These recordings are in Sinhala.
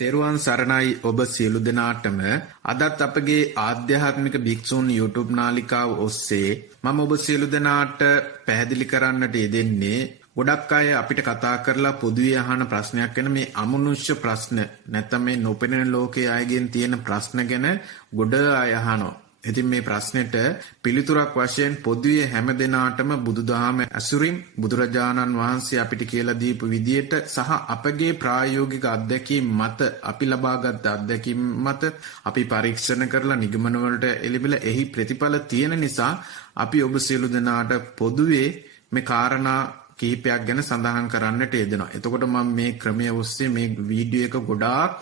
තෙරුවන් සරණයි ඔබ සියලු දෙනාටම. අදත් අපගේ ආධ්‍යාත්මික භික්ෂූන් YouTube නාලිකාව ඔස්සේ මම ඔබ සියලු දෙනාට පැහැදිලි කරන්නට යෙදෙන්නේ ගොඩක් අය අපිට කතා කරලා පොදුවේ අහන ප්‍රශ්නයක් වෙන මේ අමනුෂ්‍ය ප්‍රශ්න නැත්නම් මේ නොපෙනෙන ලෝකයේ අයගෙන් තියෙන ප්‍රශ්න ගැන ගොඩ අය අහනවා. ඉතින් මේ ප්‍රශ්නෙට පිළිතුරක් වශයෙන් පොදුවේ හැම දෙනාටම බුදුදහම ඇසුරින් බුදුරජාණන් වහන්සේ අපිට කියලා දීපු විදියට සහ අපගේ ප්‍රායෝගික අත්දැකීම් මත අපි ලබාගත් අත්දැකීම් මත අපි පරීක්ෂණ කරලා නිගමන වලට එළිබිලා එහි ප්‍රතිඵල තියෙන නිසා අපි ඔබ සියලු දෙනාට පොදුවේ මේ කාරණා කීපයක් ගැන සඳහන් කරන්නට යෙදෙනවා. එතකොට මම මේ ක්‍රමයේ ඔස්සේ මේ වීඩියෝ එක ගොඩාක්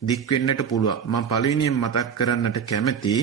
දික් වෙන්නට පුළුවන්. මම පළවෙනියෙන් මතක් කරන්නට කැමතියි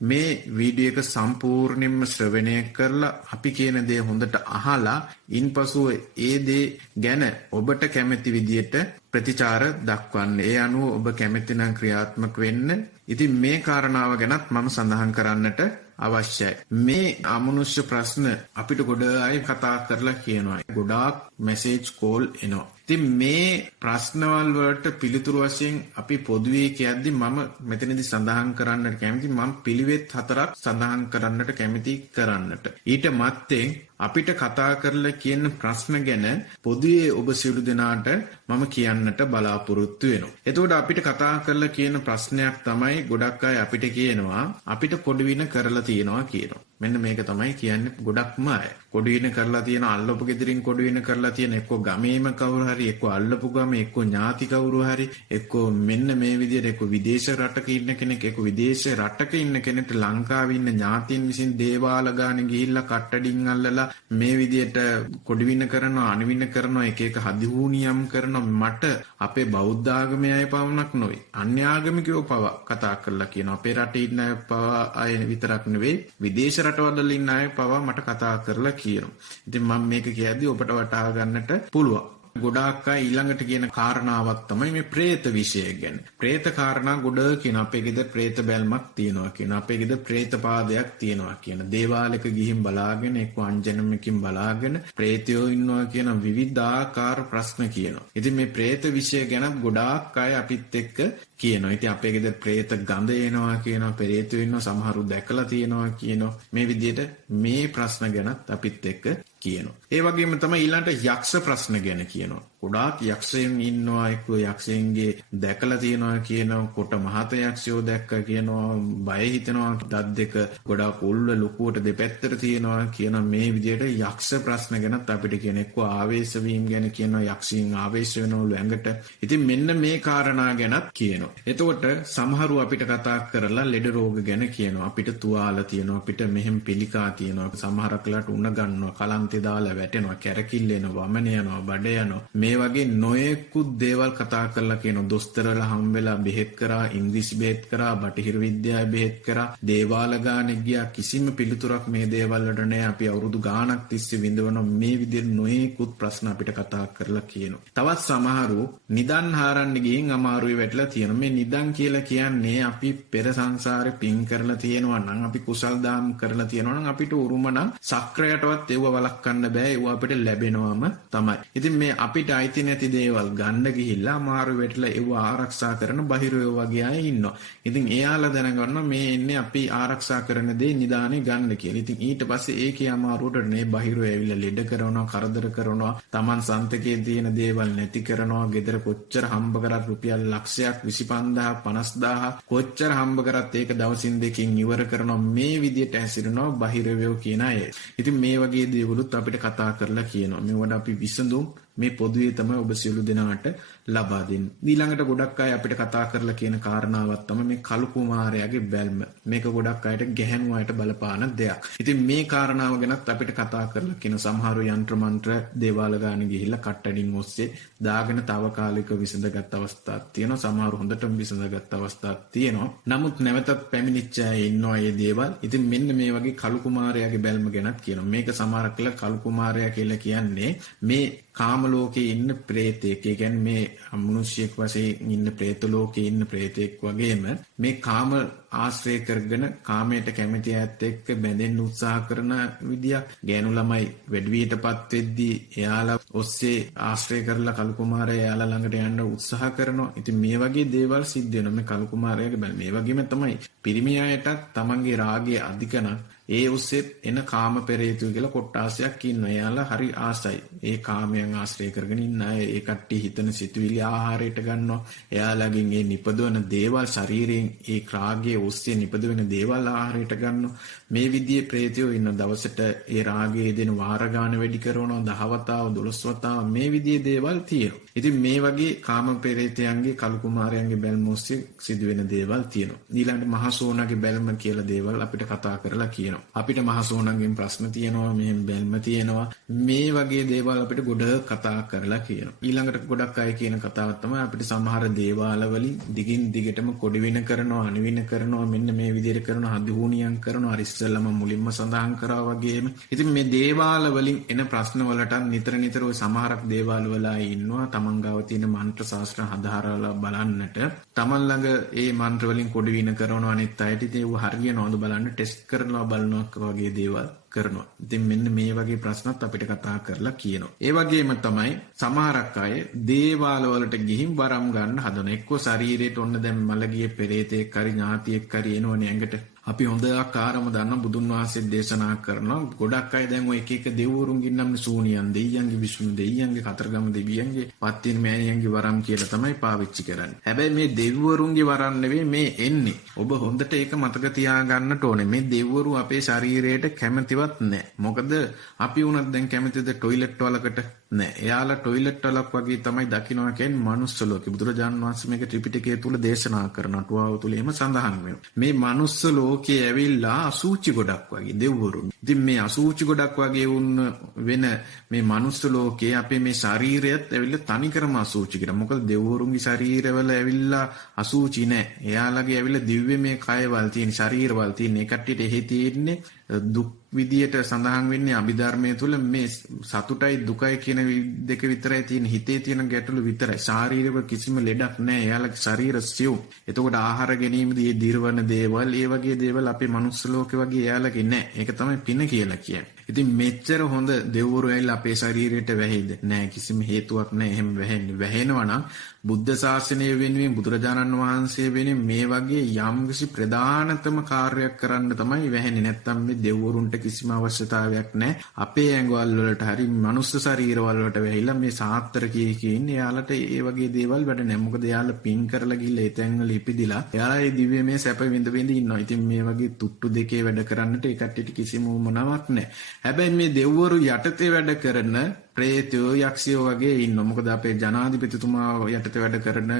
මේ වීඩියෝ එක සම්පූර්ණයෙන්ම ශ්‍රවණය කරලා අපි කියන දේ හොඳට අහලා ඉන්පසුව ඒ දේ ගැන ඔබට කැමති විදියට ප්‍රතිචාර දක්වන්න. ඒ අනුව ඔබ කැමති නම් ක්‍රියාත්මක වෙන්න. ඉතින් මේ කාරණාව ගැනත් මම සඳහන් කරන්නට අවශ්‍යයි. මේ අමනුෂ්‍ය ප්‍රශ්න අපිට ගොඩ අය කතා කරලා කියනවා. ගොඩාක් මැසේජ් කෝල් එනවා. ඉතින් මේ ප්‍රශ්නවල් වලට පිළිතුරු වශයෙන් අපි පොදුවේ කියද්දි මම මෙතනදී සඳහන් කරන්නට කැමති මම පිළිවෙත් 4ක් සඳහන් කරන්නට කැමති කරන්නට. ඊට මත්තෙන් අපිට කතා කරලා කියන ප්‍රශ්න ගැන පොදුවේ ඔබ සියලු දෙනාට මම කියන්නට බලාපොරොත්තු වෙනවා. එතකොට අපිට කතා කරලා කියන ප්‍රශ්නයක් තමයි ගොඩක් අය අපිට කියනවා අපිට කොඩවින කරලා තියෙනවා කියනවා. මෙන්න මේක තමයි කියන්නේ ගොඩක්ම අය. කොඩවින කරලා තියෙන අල්ලපු ගෙදරින් කොඩවින කරලා තියෙන එක්ක ගමේම කවුරු හරි එක්ක අල්ලපු ගමේ එක්ක ඥාති කවුරු හරි එක්ක මෙන්න මේ විදිහට එක්ක විදේශ රටක ඉන්න කෙනෙක් එක්ක විදේශ රටක ඉන්න කෙනෙක්ට ලංකාවේ ඉන්න ඥාතීන් විසින් දේවාල ගානේ ගිහිල්ලා කට්ටඩින් අල්ලලා මේ විදිහට කොඩවින කරනවා අනවින කරනවා එක එක හදිහූනියම් කරනවා. මට අපේ බෞද්ධ ආගමේ අය පවණක් නොවේ අන්‍ය ආගමිකයෝ පව කතා කරලා කියනවා. අපේ රටේ ඉන්න අය පව අය විතරක් නෙවෙයි විදේශ රටවල ඉන්න අය පව මට කතා කරලා කියනවා. ඉතින් මම මේක කියද්දි ඔබට වටහා ගන්නට පුළුවන්. ගොඩාක් අය ඊළඟට කියන කාරණාවක් තමයි මේ പ്രേත විෂය ගැන. പ്രേත කාරණා ගොඩ කියන අපේ ගෙදර പ്രേත බැල්මක් තියෙනවා කියන අපේ ගෙදර പ്രേත පාදයක් තියෙනවා කියන දේවාලයක ගිහින් බලාගෙන එක්ක අංජනමකින් බලාගෙන പ്രേතයෝ ඉන්නවා කියන විවිධාකාර ප්‍රශ්න කියනවා. ඉතින් මේ പ്രേත විෂය ගැන ගොඩාක් අය අපිත් එක්ක කියනවා. ඉතින් අපේ ගෙදර പ്രേත ගඳ එනවා කියනවා പ്രേතයෝ ඉන්නවා සමහරු දැකලා තියෙනවා කියනවා. මේ විදිහට මේ ප්‍රශ්න ගැනත් අපිත් එක්ක කියනවා. ඒ වගේම තමයි ඊළඟට යක්ෂ ප්‍රශ්න ගැන කියනවා. ගොඩාක් යක්ෂයන් ඉන්නවා එක්ක යක්ෂයන්ගේ දැකලා තියෙනවා කියනවා. කොට මහත යක්ෂයෝ දැක්කා කියනවා. බය හිතෙනවා දත් දෙක ගොඩාක් උල්ව ලොකුවට දෙපැත්තට තියෙනවා කියන මේ විදිහට යක්ෂ ප්‍රශ්න ගැනත් අපිට කියන එක්ක ආවේශ වීම ගැන කියනවා. යක්ෂයන් ආවේශ වෙනවලු ඇඟට. ඉතින් මෙන්න මේ කාරණා ගැනත් කියනවා. එතකොට සමහරු අපිට කතා කරලා ලෙඩ රෝග ගැන කියනවා. අපිට තුවාල තියෙනවා. අපිට මෙහෙම පිළිකා තියෙනවා. සමහරක් වෙලාවට උණ ගන්නවා. කලන්තේ දාලා වැටෙනවා. කැරකිල්ල එනවා. වමන යනවා. බඩ යනවා. මේ වගේ නොයෙකුත් දේවල් කතා කරලා කියනවා. දොස්තරලා හම් වෙලා බෙහෙත් කරා, ඉංග්‍රීසි බෙහෙත් කරා, බටහිර විද්‍යාවේ බෙහෙත් කරා, දේවාල ගානේ ගියා. කිසිම පිළිතුරක් මේ දේවල් වලට නැහැ. අපි අවුරුදු ගාණක් තිස්සේ විඳවන මේ විදිහට නොයෙකුත් ප්‍රශ්න අපිට කතා කරලා කියනවා. තවත් සමහරු නිදන් හාරන්න ගිහින් අමාරුවේ වැටලා තියෙනවා. මේ නිදන් කියලා කියන්නේ අපි පෙර සංසාරේ පින් කරලා තියෙනවා නම් අපි කුසල් දාම් කරලා තියෙනවා නම් අපිට උරුම නම් සක්‍රයටවත් ඒව වළක්වන්න බෑ. ඒව අපිට ලැබෙනවම තමයි. ඉතින් මේ අපිට අයිති නැති දේවල් ගන්න ගිහිල්ලා අමාරු වෙట్లా ඒව ආරක්ෂා කරන බහිරයෝ වගේ අය ඉන්නවා. ඉතින් එයාලා දැනගන්නවා මේ එන්නේ අපි ආරක්ෂා කරන දේ නිදානේ ගන්න කියලා. ඉතින් ඊට පස්සේ ඒකේ අමාරුවට නේ බහිරයෝ ඇවිල්ලා ලෙඩ කරනවා, කරදර කරනවා, Taman සන්තකේ තියෙන දේවල් නැති කරනවා. ගෙදර කොච්චර හම්බ කරත් රුපියල් ලක්ෂයක් 25000 50000 කොච්චර හම්බ කරත් ඒක දවසින් දෙකකින් ඉවර කරනවා. මේ විදියට හැසිරෙනවා බහිරවයෝ කියන අය. ඉතින් මේ වගේ දේවලුත් අපිට කතා කරලා කියනවා. මේවට අපි විසඳුම් මේ පොදුවේ තමයි ඔබ සියලු දෙනාට ලබා දෙන්නේ. ඊළඟට ගොඩක් අය අපිට කතා කරලා කියන කාරණාවක් තමයි මේ කළු කුමාරයාගේ බැල්ම. මේක ගොඩක් අයට ගැහැණු අයට බලපාන දෙයක්. ඉතින් මේ කාරණාව ගැනත් අපිට කතා කරලා කියන සමහර යంత్ర මන්ත්‍ර දේවාල ගානේ ගිහිල්ලා කට්ටඩින් ඔස්සේ දාගෙන తాවකාලික විසඳගත් අවස්ථාවක් තියෙනවා. සමහර හොඳටම විසඳගත් අවස්ථාවක් තියෙනවා. නමුත් නැවතත් පැමිණිච්ච අය ඉන්නවා මේ දේවල්. ඉතින් මෙන්න මේ වගේ කළු කුමාරයාගේ බැල්ම ගැනත් කියනවා. මේක සමහරක් කළු කුමාරයා කියලා කියන්නේ මේ කාම ලෝකේ ඉන්න ප්‍රේතෙක්. ඒ කියන්නේ මේ මනුෂ්‍යයෙක් වශයෙන් ඉන්න പ്രേත ලෝකේ ඉන්න ප්‍රේතෙක් වගේම මේ කාම ආශ්‍රය කරගෙන කාමයට කැමති ඇත්ත එක්ක බැඳෙන්න උත්සාහ කරන විදියක්. ගෑනු ළමයි වැඩිවියටපත් වෙද්දී එයාලා ඔස්සේ ආශ්‍රය කරලා කලු කුමාරයා එයාලා ළඟට යන්න උත්සාහ කරනවා. ඉතින් මේ වගේ දේවල් සිද්ධ වෙනවා මේ කලු කුමාරයාගේ බල. මේ වගේම තමයි පිරිමි අයටත් තමන්ගේ රාගය අධිකනම් ඒ ඔස්සේත් එන කාම පෙරේතයෝ කියලා කොට්ටාසයක් ඉන්නවා. එයාලා හරි ආසයි. ඒ කාමයන් ආශ්‍රය කරගෙන ඉන්න අය ඒ කට්ටිය හිතන සිතුවිලි ආහාරයට ගන්නවා. එයාලගෙන් ඒ නිපදවන දේවල් ශරීරයෙන් ඒ රාගයේ ඔස්සේ නිපදවෙන දේවල් ආහාරයට ගන්නවා. මේ විදිහේ ප්‍රේතයෝ ඉන්න දවසට ඒ රාගයේ දෙන වාර ගන්න වැඩි කරනවා. 10 වතාව 12 වතාව මේ විදිහේ දේවල් තියෙනවා. ඉතින් මේ වගේ කාම පෙරේතයන්ගේ කලු කුමාරයන්ගේ බැල්ම ඔස්සේ සිදුවෙන දේවල් තියෙනවා. ඊළඟට මහසෝනගේ බැල්ම කියලා දේවල් අපිට කතා කරලා කියනවා. අපිට මහසෝනන්ගෙන් ප්‍රශ්න තියෙනවා, මෙහෙම බැල්ම තියෙනවා. මේ වගේ දේවල් අපිට ගොඩ කතා කරලා කියනවා. ඊළඟට ගොඩක් අය කියන කතාවක් තමයි අපිට සමහර දේවාල වලින් දිගින් දිගටම කොඩි වින කරනවා, අණවින කරනවා, මෙන්න මේ විදිහට කරනවා, හදිහුණියම් කරනවා. අර ඉස්සෙල්ලම මුලින්ම සඳහන් කරා වගේම. ඉතින් මේ දේවාල වලින් එන ප්‍රශ්න වලට නිතර ඔය සමහරක් දේවාල වල අය ඉන්නවා. තමන් ගාව තියෙන මන්ත්‍ර ශාස්ත්‍ර හදාරලා බලන්නට. තමන් ළඟ ඒ මන්ත්‍ර වලින් කොඩි වින කරනවා. අනිත් අයට ඉතින් ඒව හරියනවද බලන්න ටෙස්ට් කරලා බලනවා වගේ දේවල් කරනවා. ඉතින් මෙන්න මේ වගේ ප්‍රශ්නත් අපිට කතා කරලා කියනවා. ඒ වගේම තමයි සමහරක් අය දේවාල වලට ගිහින් වරම් ගන්න හදන. එක්කෝ ශරීරයට ඔන්න දැන් මලගිය පෙරේතෙක් හරි ඥාතියෙක් හරි එනවනේ ඇඟට. අපි හොඳ ආකාරම දන්න බුදුන් වහන්සේ දේශනා කරනවා. ගොඩක් අය දැන් ඔය එක එක දෙවිවරුන්ගෙන් නම් සූනියන් දෙයියන්ගේ විෂ්ණු දෙයියන්ගේ කතරගම දෙවියන්ගේ පත්තින් මෑණියන්ගේ වරම් කියලා තමයි පාවිච්චි කරන්නේ. හැබැයි මේ දෙවිවරුන්ගේ වරම් නෙවෙයි මේ එන්නේ. ඔබ හොඳට ඒක මතක තියාගන්නට ඕනේ. මේ දෙවිවරු අපේ ශරීරයට කැමතිවත් නැහැ. මොකද අපි උනත් දැන් කැමතිද টয়ලට් වලකට? නෑ. එයාලා টয়ලට් වලක් වගේ තමයි දකින්නවා කියන්නේ මනුස්ස ලෝකේ. බුදුරජාණන් වහන්සේ මේක ත්‍රිපිටකය තුල දේශනා කරන අටුවාව තුල එහෙම සඳහන් වෙනවා. මේ මනුස්ස ලෝකේ ඇවිල්ලා අසූචි ගොඩක් වගේ දෙව්වරුන්. ඉතින් මේ අසූචි ගොඩක් වගේ වුණ වෙන මේ මනුස්ස ලෝකේ අපේ මේ ශරීරයත් ඇවිල්ලා තනිකරම අසූචි කියලා. මොකද දෙව්වරුන්ගේ ශරීරවල ඇවිල්ලා අසූචි නෑ. එයාලගේ ඇවිල්ලා දිව්‍යමය කයවල් තියෙන ශරීරවල් තියෙන. ඒ කට්ටියට එහෙ තියෙන්නේ දුක් විදියට සඳහන් වෙන්නේ අභිධර්මයේ තුල මේ සතුටයි දුකයි කියන දෙක විතරයි තියෙන. හිතේ තියෙන ගැටලු විතරයි. ශාරීරික කිසිම ලෙඩක් නැහැ. එයාලගේ ශරීර සියුම්. එතකොට ආහාර ගැනීමදී ඒ දිරවන දේවල්, ඒ වගේ දේවල් අපේ මනුස්ස ලෝකේ වගේ එයාලගේ නැහැ. ඒක තමයි පින කියලා කියන්නේ. ඉතින් මෙච්චර හොඳ දෙව්වරු ඇවිල්ලා අපේ ශරීරයට වැහෙයිද? නැහැ. කිසිම හේතුවක් නැහැ එහෙම වැහෙන්නේ. වැහෙනවා නම් බුද්ධ ශාසනය වෙනුවෙන් බුදුරජාණන් වහන්සේ වෙනුවෙන් මේ වගේ යම්කිසි ප්‍රධානතම කාර්යයක් කරන්න තමයි වැහෙන්නේ. නැත්තම් මේ දෙව්වරුන්ට කිසිම අවශ්‍යතාවයක් නැහැ. අපේ ඇඟවල් වලට හරි මනුස්ස ශරීරවල වලට වැහිලා මේ සාත්‍තර කී ඉන්නේ. එයාලට ඒ වගේ දේවල් වැඩ නැහැ. මොකද එයාලා පින් කරලා ගිහලා ඒ තැන්වල ඉපදිලා එයාලා ඒ දිව්‍යමය සැප විඳ විඳ ඉන්නවා. ඉතින් මේ වගේ තුට්ටු දෙකේ වැඩ කරන්නට ඒ කට්ටියට කිසිම උවමනාවක් නැහැ. හැබැයි මේ දෙව්වරු යටතේ වැඩ කරන ප්‍රේතයෝ යක්ෂයෝ වගේ ඉන්නවා. මොකද අපේ ජනාධිපතිතුමා යටතේ වැඩ කරන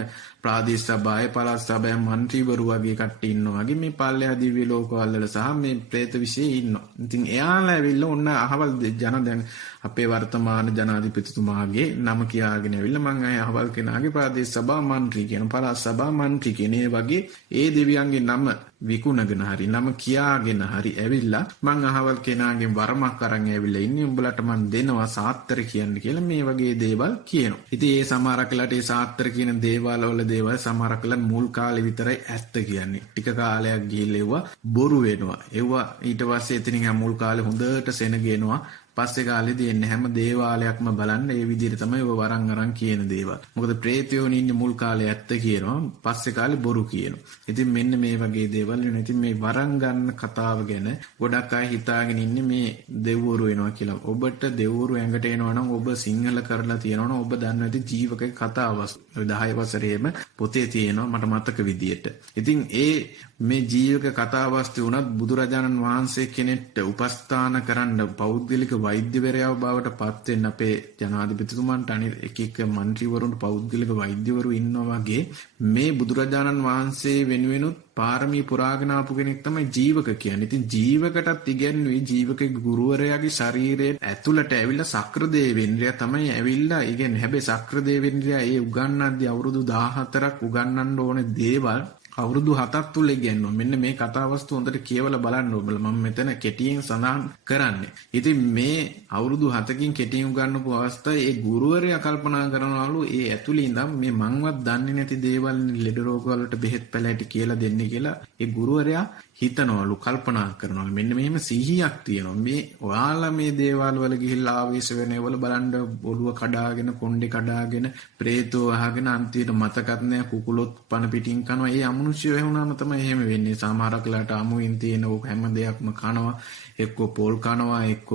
ප්‍රාදේශ සභාවේ පළාත් සභාවේ മന്ത്രിවරු වගේ කට්ටිය ඉන්නවා. වගේ මේ පල්ලෙහා දිව්‍ය ලෝකවල වල සහ මේ പ്രേත විශේෂ ඉන්නවා. ඉතින් එයාලා ඇවිල්ලා ඔන්න අහවල් ජන දැන් අපේ වර්තමාන ජනාධිපතිතුමාගේ නම කියාගෙන ඇවිල්ලා මං අය අහවල් කෙනාගේ ප්‍රාදේශ සභා മന്ത്രി කියන පළාත් සභා മന്ത്രി කියන ඒ වගේ ඒ දෙවියන්ගේ නම විකුණගෙන හරි නම කියාගෙන හරි ඇවිල්ලා මං අහවල් කෙනාගෙන් වරමක් අරන් ඇවිල්ලා ඉන්නේ. උඹලට මං දෙනවා සාත්‍තර කියන්න කියලා මේ වගේ දේවල් කියනවා. ඉතින් ඒ සමහරකලට ඒ සාත්‍තර කියන දේවල් වල දේවල් සමහරකලට මුල් කාලේ විතරයි ඇත්ත කියන්නේ. ටික කාලයක් ගිහිල්ලා ඒවා බොරු වෙනවා. ඒවා ඊට පස්සේ එතනින් මුල් කාලේ හොඳට සෙනගෙනවා. පස්සේ කාලේදී එන්නේ හැම දේවාලයක්ම බලන්න ඒ විදිහට තමයි ඔය වරන් අරන් කියන දේවල්. මොකද ප්‍රේතයෝ ඉන්නේ මුල් කාලේ ඇත්ත කියනවා. පස්සේ කාලේ බොරු කියනවා. ඉතින් මෙන්න මේ වගේ දේවල් වෙනවා. ඉතින් මේ වරන් ගන්න කතාව ගැන ගොඩක් අය හිතාගෙන ඉන්නේ මේ දෙව්වරු වෙනවා කියලා. ඔබට දෙව්වරු ඇඟට එනවා නම් ඔබ සිංහල කරලා තියෙනවා නම් ඔබ දන්නවා ඇති ජීවක කතාව 10 වසරේම පොතේ තියෙනවා මට මතක විදියට. ඉතින් ඒ මේ ජීවක කතාවස්තු වුණත් බුදුරජාණන් වහන්සේ කෙනෙක්ට උපස්ථාන කරන්න පෞද්ගලික වෛද්‍යවරයව බවට පත් වෙන්න අපේ ජනාධිපතිතුමන්ට අනිත් එක එක മന്ത്രിවරුන්ට පෞද්ගලික වෛද්‍යවරු ඉන්නවා වගේ මේ බුදුරජාණන් වහන්සේ වෙනුවෙනුත් පාරමී පුරාගෙන ආපු කෙනෙක් තමයි ජීවක කියන්නේ. ඉතින් ජීවකටත් ඉගැන්වුවේ ජීවකගේ ගුරුවරයාගේ ශරීරයේ ඇතුළට ඇවිල්ලා සක්‍රදේවේන්ද්‍රයා තමයි ඇවිල්ලා ඉගැන්නේ. හැබැයි සක්‍රදේවේන්ද්‍රයා ඒ උගන්වද්දී අවුරුදු 14ක් උගන්වන්න ඕනේ දේවල් අවුරුදු 7ක් තුල ඉගෙනනවා. මෙන්න මේ කතාවස්තු හොඳට කියවලා බලන්න ඕබලා. මම මෙතන කෙටියෙන් සඳහන් කරන්නේ. ඉතින් මේ අවුරුදු 7කින් කෙටියෙන් උගන්වපු අවස්ථාවේ ඒ ගුරුවරයා කල්පනා කරනවලු ඒ ඇතුළේ ඉඳන් මේ මංවත් දන්නේ නැති දේවල් ලෙඩ රෝග වලට බෙහෙත් පැලැටි කියලා දෙන්නේ කියලා ඒ ගුරුවරයා හිතනවලු කල්පනා කරනවලු. මෙන්න මෙහෙම සිහියක් තියෙනවා. මේ ඔයාලා මේ දේවල් වල ගිහිල්ලා ආවේශ වෙනවල බලන්න ඔළුව කඩාගෙන කොණ්ඩේ කඩාගෙන ප්‍රේතෝ අහගෙන අන්තිමට මතකත් නැහැ කුකුලොත් පණ පිටින් කනවා. ඒ අමනුෂ්‍ය වෙහුණාම තමයි එහෙම වෙන්නේ. සමහරක් වෙලාවට අමුයින් තියෙන හැම දෙයක්ම කනවා. එක්ක පොල් කනවා, එක්ක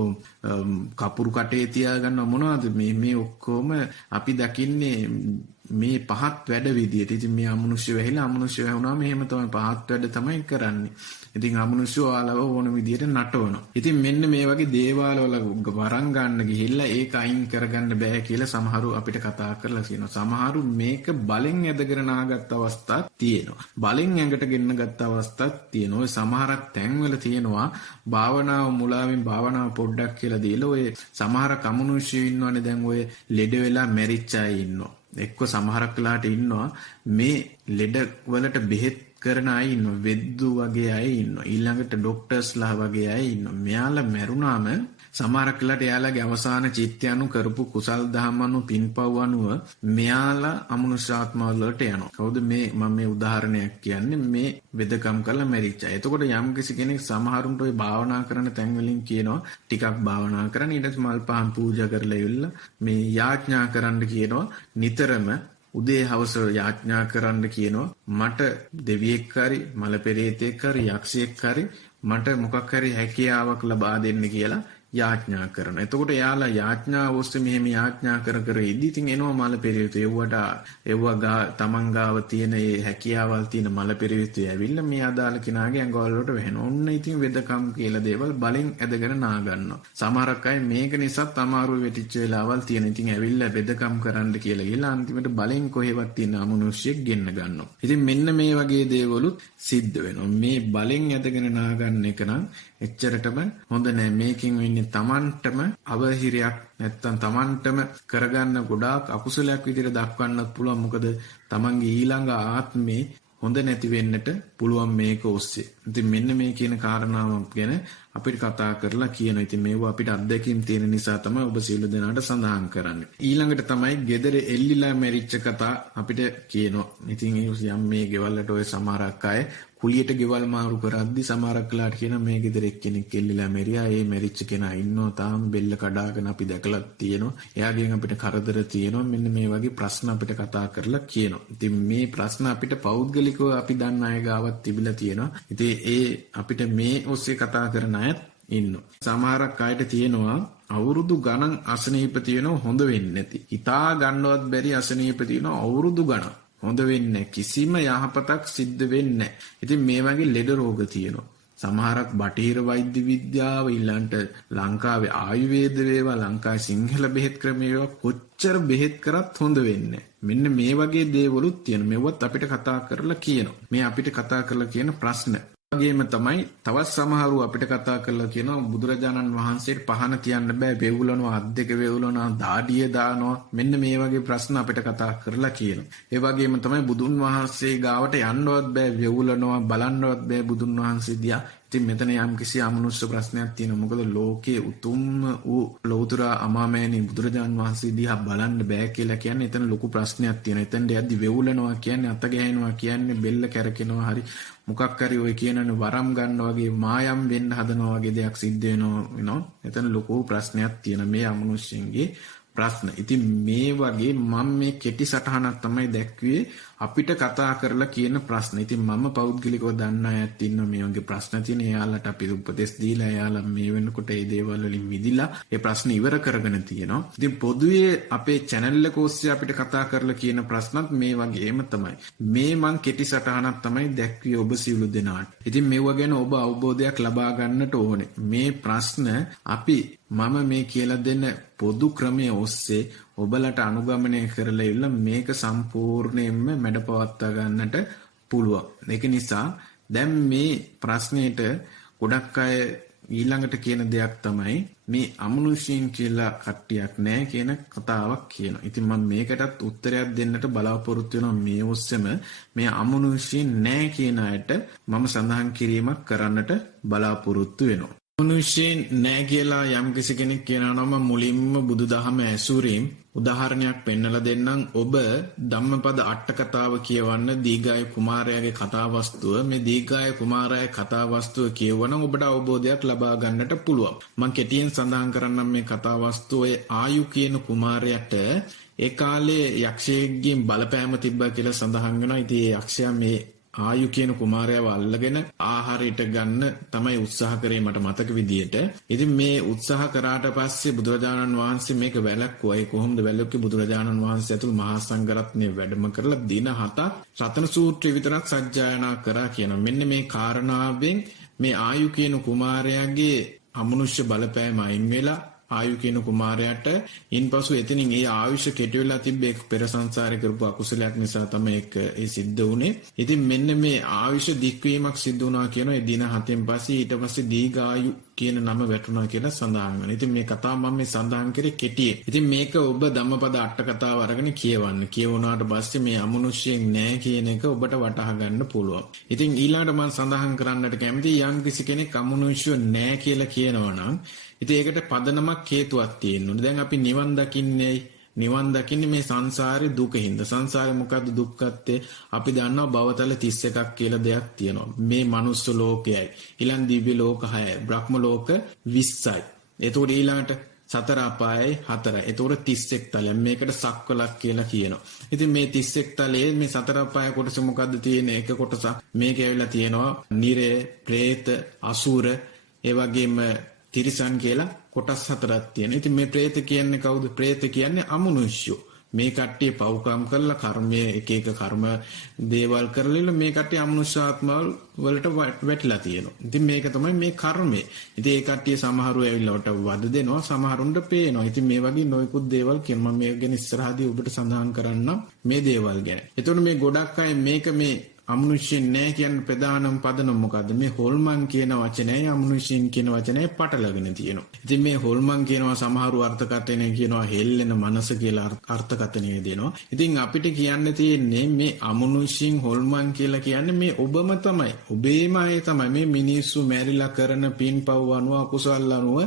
කපුරු කටේ තියාගන්න මොනවද මේ ඔක්කොම අපි දකින්නේ මේ පහත් වැඩ විදියට. ඉතින් මේ අමනුෂ්‍ය වෙහිලා අමනුෂ්‍ය වෙහුණාම එහෙම තමයි පහත් වැඩ තමයි කරන්නේ. ඉතින් අමනුෂ්‍ය ආලව ඕන විදියට නටවනවා. ඉතින් මෙන්න මේ වගේ දේවාල වල වරන් ගන්න ගිහිල්ලා ඒක අයින් කරගන්න බෑ කියලා සමහරු අපිට කතා කරලා කියනවා. සමහරු මේක බලෙන් ඇදගෙන නාගත් අවස්ථාවක් තියෙනවා. බලෙන් ඇඟට ගෙන්න ගත්ත අවස්ථාවක් තියෙනවා. ඔය සමහරක් තැන්වල තියෙනවා භාවනාව මුලාවෙන් භාවනාව පොඩ්ඩක් කියලා දීලා ඔය සමහර අමනුෂ්‍ය ඉන්නවනේ දැන් ඔය ලෙඩ වෙලා මැරිච්ච අය ඉන්නවා. එක්ක සමහරක් වෙලාට ඉන්නවා මේ ලෙඩ වලට බෙහෙත් කරන අය ඉන්නවා. වෙද්දු වගේ අය ඉන්නවා. ඊළඟට ડોක්ටර්ස්ලා වගේ අය ඉන්නවා. මෙයාලා මැරුණාම සමහරක් වෙලාට එයාලගේ අවසාන චිත්තයන්ු කරපු කුසල් දහමනු පින්පව් අනුව මෙයාලා අමනුෂ්‍යාත්ම වලට යනවා. කවුද මේ මම මේ උදාහරණයක් කියන්නේ මේ වෙදකම් කරලා මැරිච්ච අය. එතකොට යම් කිසි කෙනෙක් සමහරුන්ට ওই භාවනා කරන තැන් වලින් කියනවා ටිකක් භාවනා කරන්න ඊට පස්සේ මල් පහන් පූජා කරලා ඉවිල්ලා මේ යාඥා කරන්න කියනවා. නිතරම උදේ හවස යාඥා කරන්න කියනවා. මට දෙවියෙක් හරි මල පෙරේතෙක් හරි යක්ෂයෙක් හරි මට මොකක් හරි හැකියාවක් ලබා දෙන්න කියලා යාඥා කරනවා. එතකොට එයාලා යාඥා ඔස්සේ මෙහෙම යාඥා කර ඉදි ඉතින් එනවා මල පෙරේත. එව්වා තමන් ගාව තියෙන ඒ හැකියාවල් තියෙන මල පෙරේතය ඇවිල්ලා මේ අදාළ කෙනාගේ ඇඟවල වලට වැහෙනවා. ඔන්න ඉතින් වෙදකම් කියලා දේවල් බලෙන් ඇදගෙන නා ගන්නවා. සමහරක් අය මේක නිසා අමාරුවේ වෙටිච්ච වෙලාවල් තියෙන. ඉතින් ඇවිල්ලා වෙදකම් කරන්න කියලා ගිහලා අන්තිමට බලෙන් කොහෙවත් තියෙන අමනුෂ්‍යෙක් ගෙන්න ගන්නවා. ඉතින් මෙන්න මේ වගේ දේවලුත් සිද්ධ වෙනවා. මේ බලෙන් ඇදගෙන නා ගන්න එක නම් එච්චරටම හොඳ නෑ. මේකෙන් වෙන්නේ තමන්ටම අවහිරයක් නැත්තම් තමන්ටම කරගන්න ගොඩාක් අකුසලයක් විදිහට දක්වන්නත් පුළුවන්. මොකද තමන්ගේ ඊළඟ ආත්මේ හොඳ නැති වෙන්නට පුළුවන් මේක ඔස්සේ. ඉතින් මෙන්න මේ කියන කාරණාව ගැන අපිට කතා කරලා කියනවා. ඉතින් මේව අපිට අත්දැකීම් තියෙන නිසා තමයි ඔබ සියලු දෙනාට සඳහන් කරන්නේ. ඊළඟට තමයි ගෙදර එල්ලිලා මැරිච්ච කතා අපිට කියනවා. ඉතින් යම් මේ ගෙවල්ලට ඔය සමහරක් අය කුලියට ගෙවල් මාරු කරද්දි සමහරක් වෙලාට කියන මේ ගෙදර එක්කෙනෙක් එල්ලිලා මැරියා. ඒ මැරිච්ච කෙනා ඉන්නවා තාම බෙල්ල කඩාගෙන අපි දැකලා තියෙනවා. එයාගෙන් අපිට කරදර තියෙනවා. මෙන්න මේ වගේ ප්‍රශ්න අපිට කතා කරලා කියනවා. ඉතින් මේ ප්‍රශ්න අපිට පෞද්ගලිකව අපි දන්න අය ගාවත් තිබිලා තියෙනවා. ඉතින් ඒ අපිට මේ ඔස්සේ කතා කරන අයත් ඉන්නවා. සමහරක් අයට තියෙනවා අවුරුදු ගණන් අසනීප තියෙනවා හොඳ වෙන්නේ නැති. හිතා ගන්නවත් බැරි අසනීප තියෙනවා අවුරුදු ගණන්. හොඳ වෙන්නේ කිසිම යහපතක් සිද්ධ වෙන්නේ නැහැ. ඉතින් මේ වගේ ලෙඩ රෝග තියෙනවා. සමහරක් බටහිර වෛද්‍ය විද්‍යාව ඊළඟට ලංකාවේ ආයුර්වේද වේවා ලංකාවේ සිංහල බෙහෙත් ක්‍රම වේවා කොච්චර බෙහෙත් කරත් හොඳ වෙන්නේ මෙන්න මේ වගේ දේවලුත් තියෙනවා. මේවත් අපිට කතා කරලා කියනවා. මේ අපිට කතා කරලා කියන ප්‍රශ්න. වගේම තමයි තවත් සමහරව අපිට කතා කරලා කියනවා බුදුරජාණන් වහන්සේට පහන තියන්න බෑ වෙවුලනවා අත් දෙක වෙවුලනවා දාඩිය දානවා. මෙන්න මේ වගේ ප්‍රශ්න අපිට කතා කරලා කියනවා. ඒ වගේම තමයි බුදුන් වහන්සේ ගාවට යන්නවත් බෑ වෙවුලනවා බලන්නවත් බෑ බුදුන් වහන්සේ දිහා. ඉතින් මෙතන යම් කිසි අමනුෂ්‍ය ප්‍රශ්නයක් තියෙනවා. මොකද ලෝකයේ උතුම් වූ ලෞතර අමාමෑණී බුදුරජාන් වහන්සේ දිහා බලන්න බෑ කියලා කියන්නේ එතන ලොකු ප්‍රශ්නයක් තියෙනවා. එතෙන්ට යද්දි වෙවුලනවා කියන්නේ අත ගෑනවා කියන්නේ බෙල්ල කැරකෙනවා හරි මොකක් හරි ඔය කියනනේ වරම් ගන්න වගේ මායම් වෙන්න හදනවා වගේ දෙයක් සිද්ධ වෙනවා. එතන ලොකු ප්‍රශ්නයක් තියෙන මේ අමනුෂ්‍යයන්ගේ ප්‍රශ්න. ඉතින් මේ වගේ මම මේ කෙටි සටහනක් තමයි දැක්ුවේ අපිට කතා කරලා කියන ප්‍රශ්න. ඉතින් මම පෞද්ගලිකව දන්න අයත් ඉන්නවා මේ වගේ ප්‍රශ්න තියෙන. එයාලට අපි උපදෙස් දීලා එයාලා මේ වෙනකොට මේ දේවල් වලින් මිදිලා ඒ ප්‍රශ්න ඉවර කරගෙන තියෙනවා. ඉතින් පොදුවේ අපේ channel එක ඔස්සේ අපිට කතා කරලා කියන ප්‍රශ්නත් මේ වගේම තමයි. මේ මං කෙටි සටහනක් තමයි දැක්ුවේ ඔබ සියලු දෙනාට. ඉතින් මේව ගැන ඔබ අවබෝධයක් ලබා ගන්නට ඕනේ. මේ ප්‍රශ්න අපි මම මේ කියලා දෙන පොදු ක්‍රමයේ ඔස්සේ ඔබලට අනුගමනය කරලා ඉන්න මේක සම්පූර්ණයෙන්ම මැඩපවත්වා ගන්නට පුළුවන්. ඒක නිසා දැන් මේ ප්‍රශ්නෙට ගොඩක් අය ඊළඟට කියන දෙයක් තමයි මේ අමනුෂ්‍යයන් කියලා කට්ටියක් නැහැ කියන කතාවක් කියනවා. ඉතින් මම මේකටත් උත්තරයක් දෙන්නට බලාපොරොත්තු වෙනවා මේ ඔස්සේම මේ අමනුෂ්‍යයන් නැහැ කියන අයට මම සඳහන් කිරීමක් කරන්නට බලාපොරොත්තු වෙනවා. අමනුෂ්‍යයන් නැහැ කියලා යම්කිසි කෙනෙක් කියනවා නම් මුලින්ම බුදුදහම ඇසුරින් උදාහරණයක් පෙන්නලා දෙන්නම්. ඔබ ධම්මපද අට කතාව කියවන්න දීඝාය කුමාරයාගේ කතාවස්තුව. මේ දීඝාය කුමාරයාගේ කතාවස්තුව කියවනම් ඔබට අවබෝධයක් ලබා ගන්නට පුළුවන්. මම කෙටියෙන් සඳහන් කරන්නම් මේ කතාවස්තුව. ආයු කියන කුමාරයාට ඒ කාලේ යක්ෂයෙක්ගෙන් බලපෑම තිබ්බා කියලා සඳහන් වෙනවා. ඉතින් ඒ යක්ෂයා මේ ආයු කියන කුමාරයාව අල්ලගෙන ආහාරයට ගන්න තමයි උත්සාහ කරේ මට මතක විදියට. ඉතින් මේ උත්සාහ කරාට පස්සේ බුදුරජාණන් වහන්සේ මේක වැළැක්වුවා. ඒ කොහොමද වැළැක්ුවේ? බුදුරජාණන් වහන්සේ ඇතුළු මහා සංඝරත්නය වැඩම කරලා දින 7ක් රතන සූත්‍රය විතරක් සජ්ජායනා කරා කියනවා. මෙන්න මේ කාරණාවෙන් මේ ආයු කියන කුමාරයාගේ අමනුෂ්‍ය බලපෑම අයින් වෙලා ආයු කියන කුමාරයාට ඉන්පසු එතනින් ඒ ආයුෂ කෙටි වෙලා තිබ්බේ පෙර සංසාරේ කරපු අකුසලයක් නිසා තමයි ඒ සිද්ධ වුනේ. ඉතින් මෙන්න මේ ආයුෂ දික්වීමක් සිද්ධ වුණා කියන ඒ දින 7න් පස්සේ ඊට පස්සේ දීඝායු කියන නම වැටුණා කියලා සඳහන් වෙනවා. ඉතින් මේ කතාව මම මේ සඳහන් කරේ කෙටියෙන්. ඉතින් මේක ඔබ ධම්මපද අට කතාව අරගෙන කියවන්න. කියවුණාට පස්සේ මේ අමනුෂ්‍යයෙන් නැහැ කියන එක ඔබට වටහා ගන්න පුළුවන්. ඉතින් ඊළඟට මම සඳහන් කරන්නට කැමතියි යම් කිසි කෙනෙක් අමනුෂ්‍ය නැහැ කියලා කියනවා නම් ඉතින් ඒකට පදනමක් හේතුවක් තියෙනවා. දැන් අපි නිවන් දකින්නේ මේ සංසාරේ දුකින්ද. සංසාරේ මොකද්ද දුක්ඛත්තේ? අපි දන්නවා භවතල 31ක් කියලා දෙයක් තියෙනවා. මේ මනුස්ස ලෝකයයි. ඊළඟ දිව්‍ය ලෝක 6යි. බ්‍රහ්ම ලෝක 20යි. එතකොට ඊළඟට සතර අපායයි 4යි. එතකොට 31 තලයක්. මේකට සක්වලක් කියලා කියනවා. ඉතින් මේ 31 තලයේ මේ සතර අපාය කොටස මොකද්ද තියෙන්නේ? එක කොටසක් මේක ඇවිල්ලා තියෙනවා නිරය, പ്രേත, අසුර, ඒ වගේම තිරිසන් කියලා කොටස් 4ක් තියෙනවා. ඉතින් මේ പ്രേත කියන්නේ කවුද? പ്രേත කියන්නේ අමනුෂ්‍යෝ. මේ කට්ටිය පව්කම් කරලා කර්මයේ එක කර්ම දේවල් කරලා මේ කට්ටිය අමනුෂ්‍ය ආත්මවල වලට වැටිලා තියෙනවා. ඉතින් මේක තමයි මේ කර්මය. ඉතින් ඒ කට්ටිය සමහරව ඇවිල්ලාට වද දෙනවා, සමහරුන්ට පේනවා. ඉතින් මේ වගේ නොයෙකුත් දේවල් කියන මම මේ ගැන ඉස්සරහදී ඔබට සඳහන් කරන්නම් මේ දේවල් ගැන. එතකොට මේ ගොඩක් අය මේක මේ අමනුෂ්‍යයන් නැහැ කියන ප්‍රධානම පදනම මොකද්ද? මේ හොල්මන් කියන වචනයයි අමනුෂ්‍යයන් කියන වචනයයි පටලගෙන තියෙනවා. ඉතින් මේ හොල්මන් කියනවා සමහරු අර්ථකථනය කියනවා හෙල්ලෙන මනස කියලා අර්ථකථනය දෙනවා. ඉතින් අපිට කියන්න තියෙන්නේ මේ අමනුෂ්‍යයන් හොල්මන් කියලා කියන්නේ මේ ඔබම තමයි. ඔබේම අය තමයි මේ මිනිස්සු මැරිලා කරන පින්පව් අනුව අකුසල් අනුව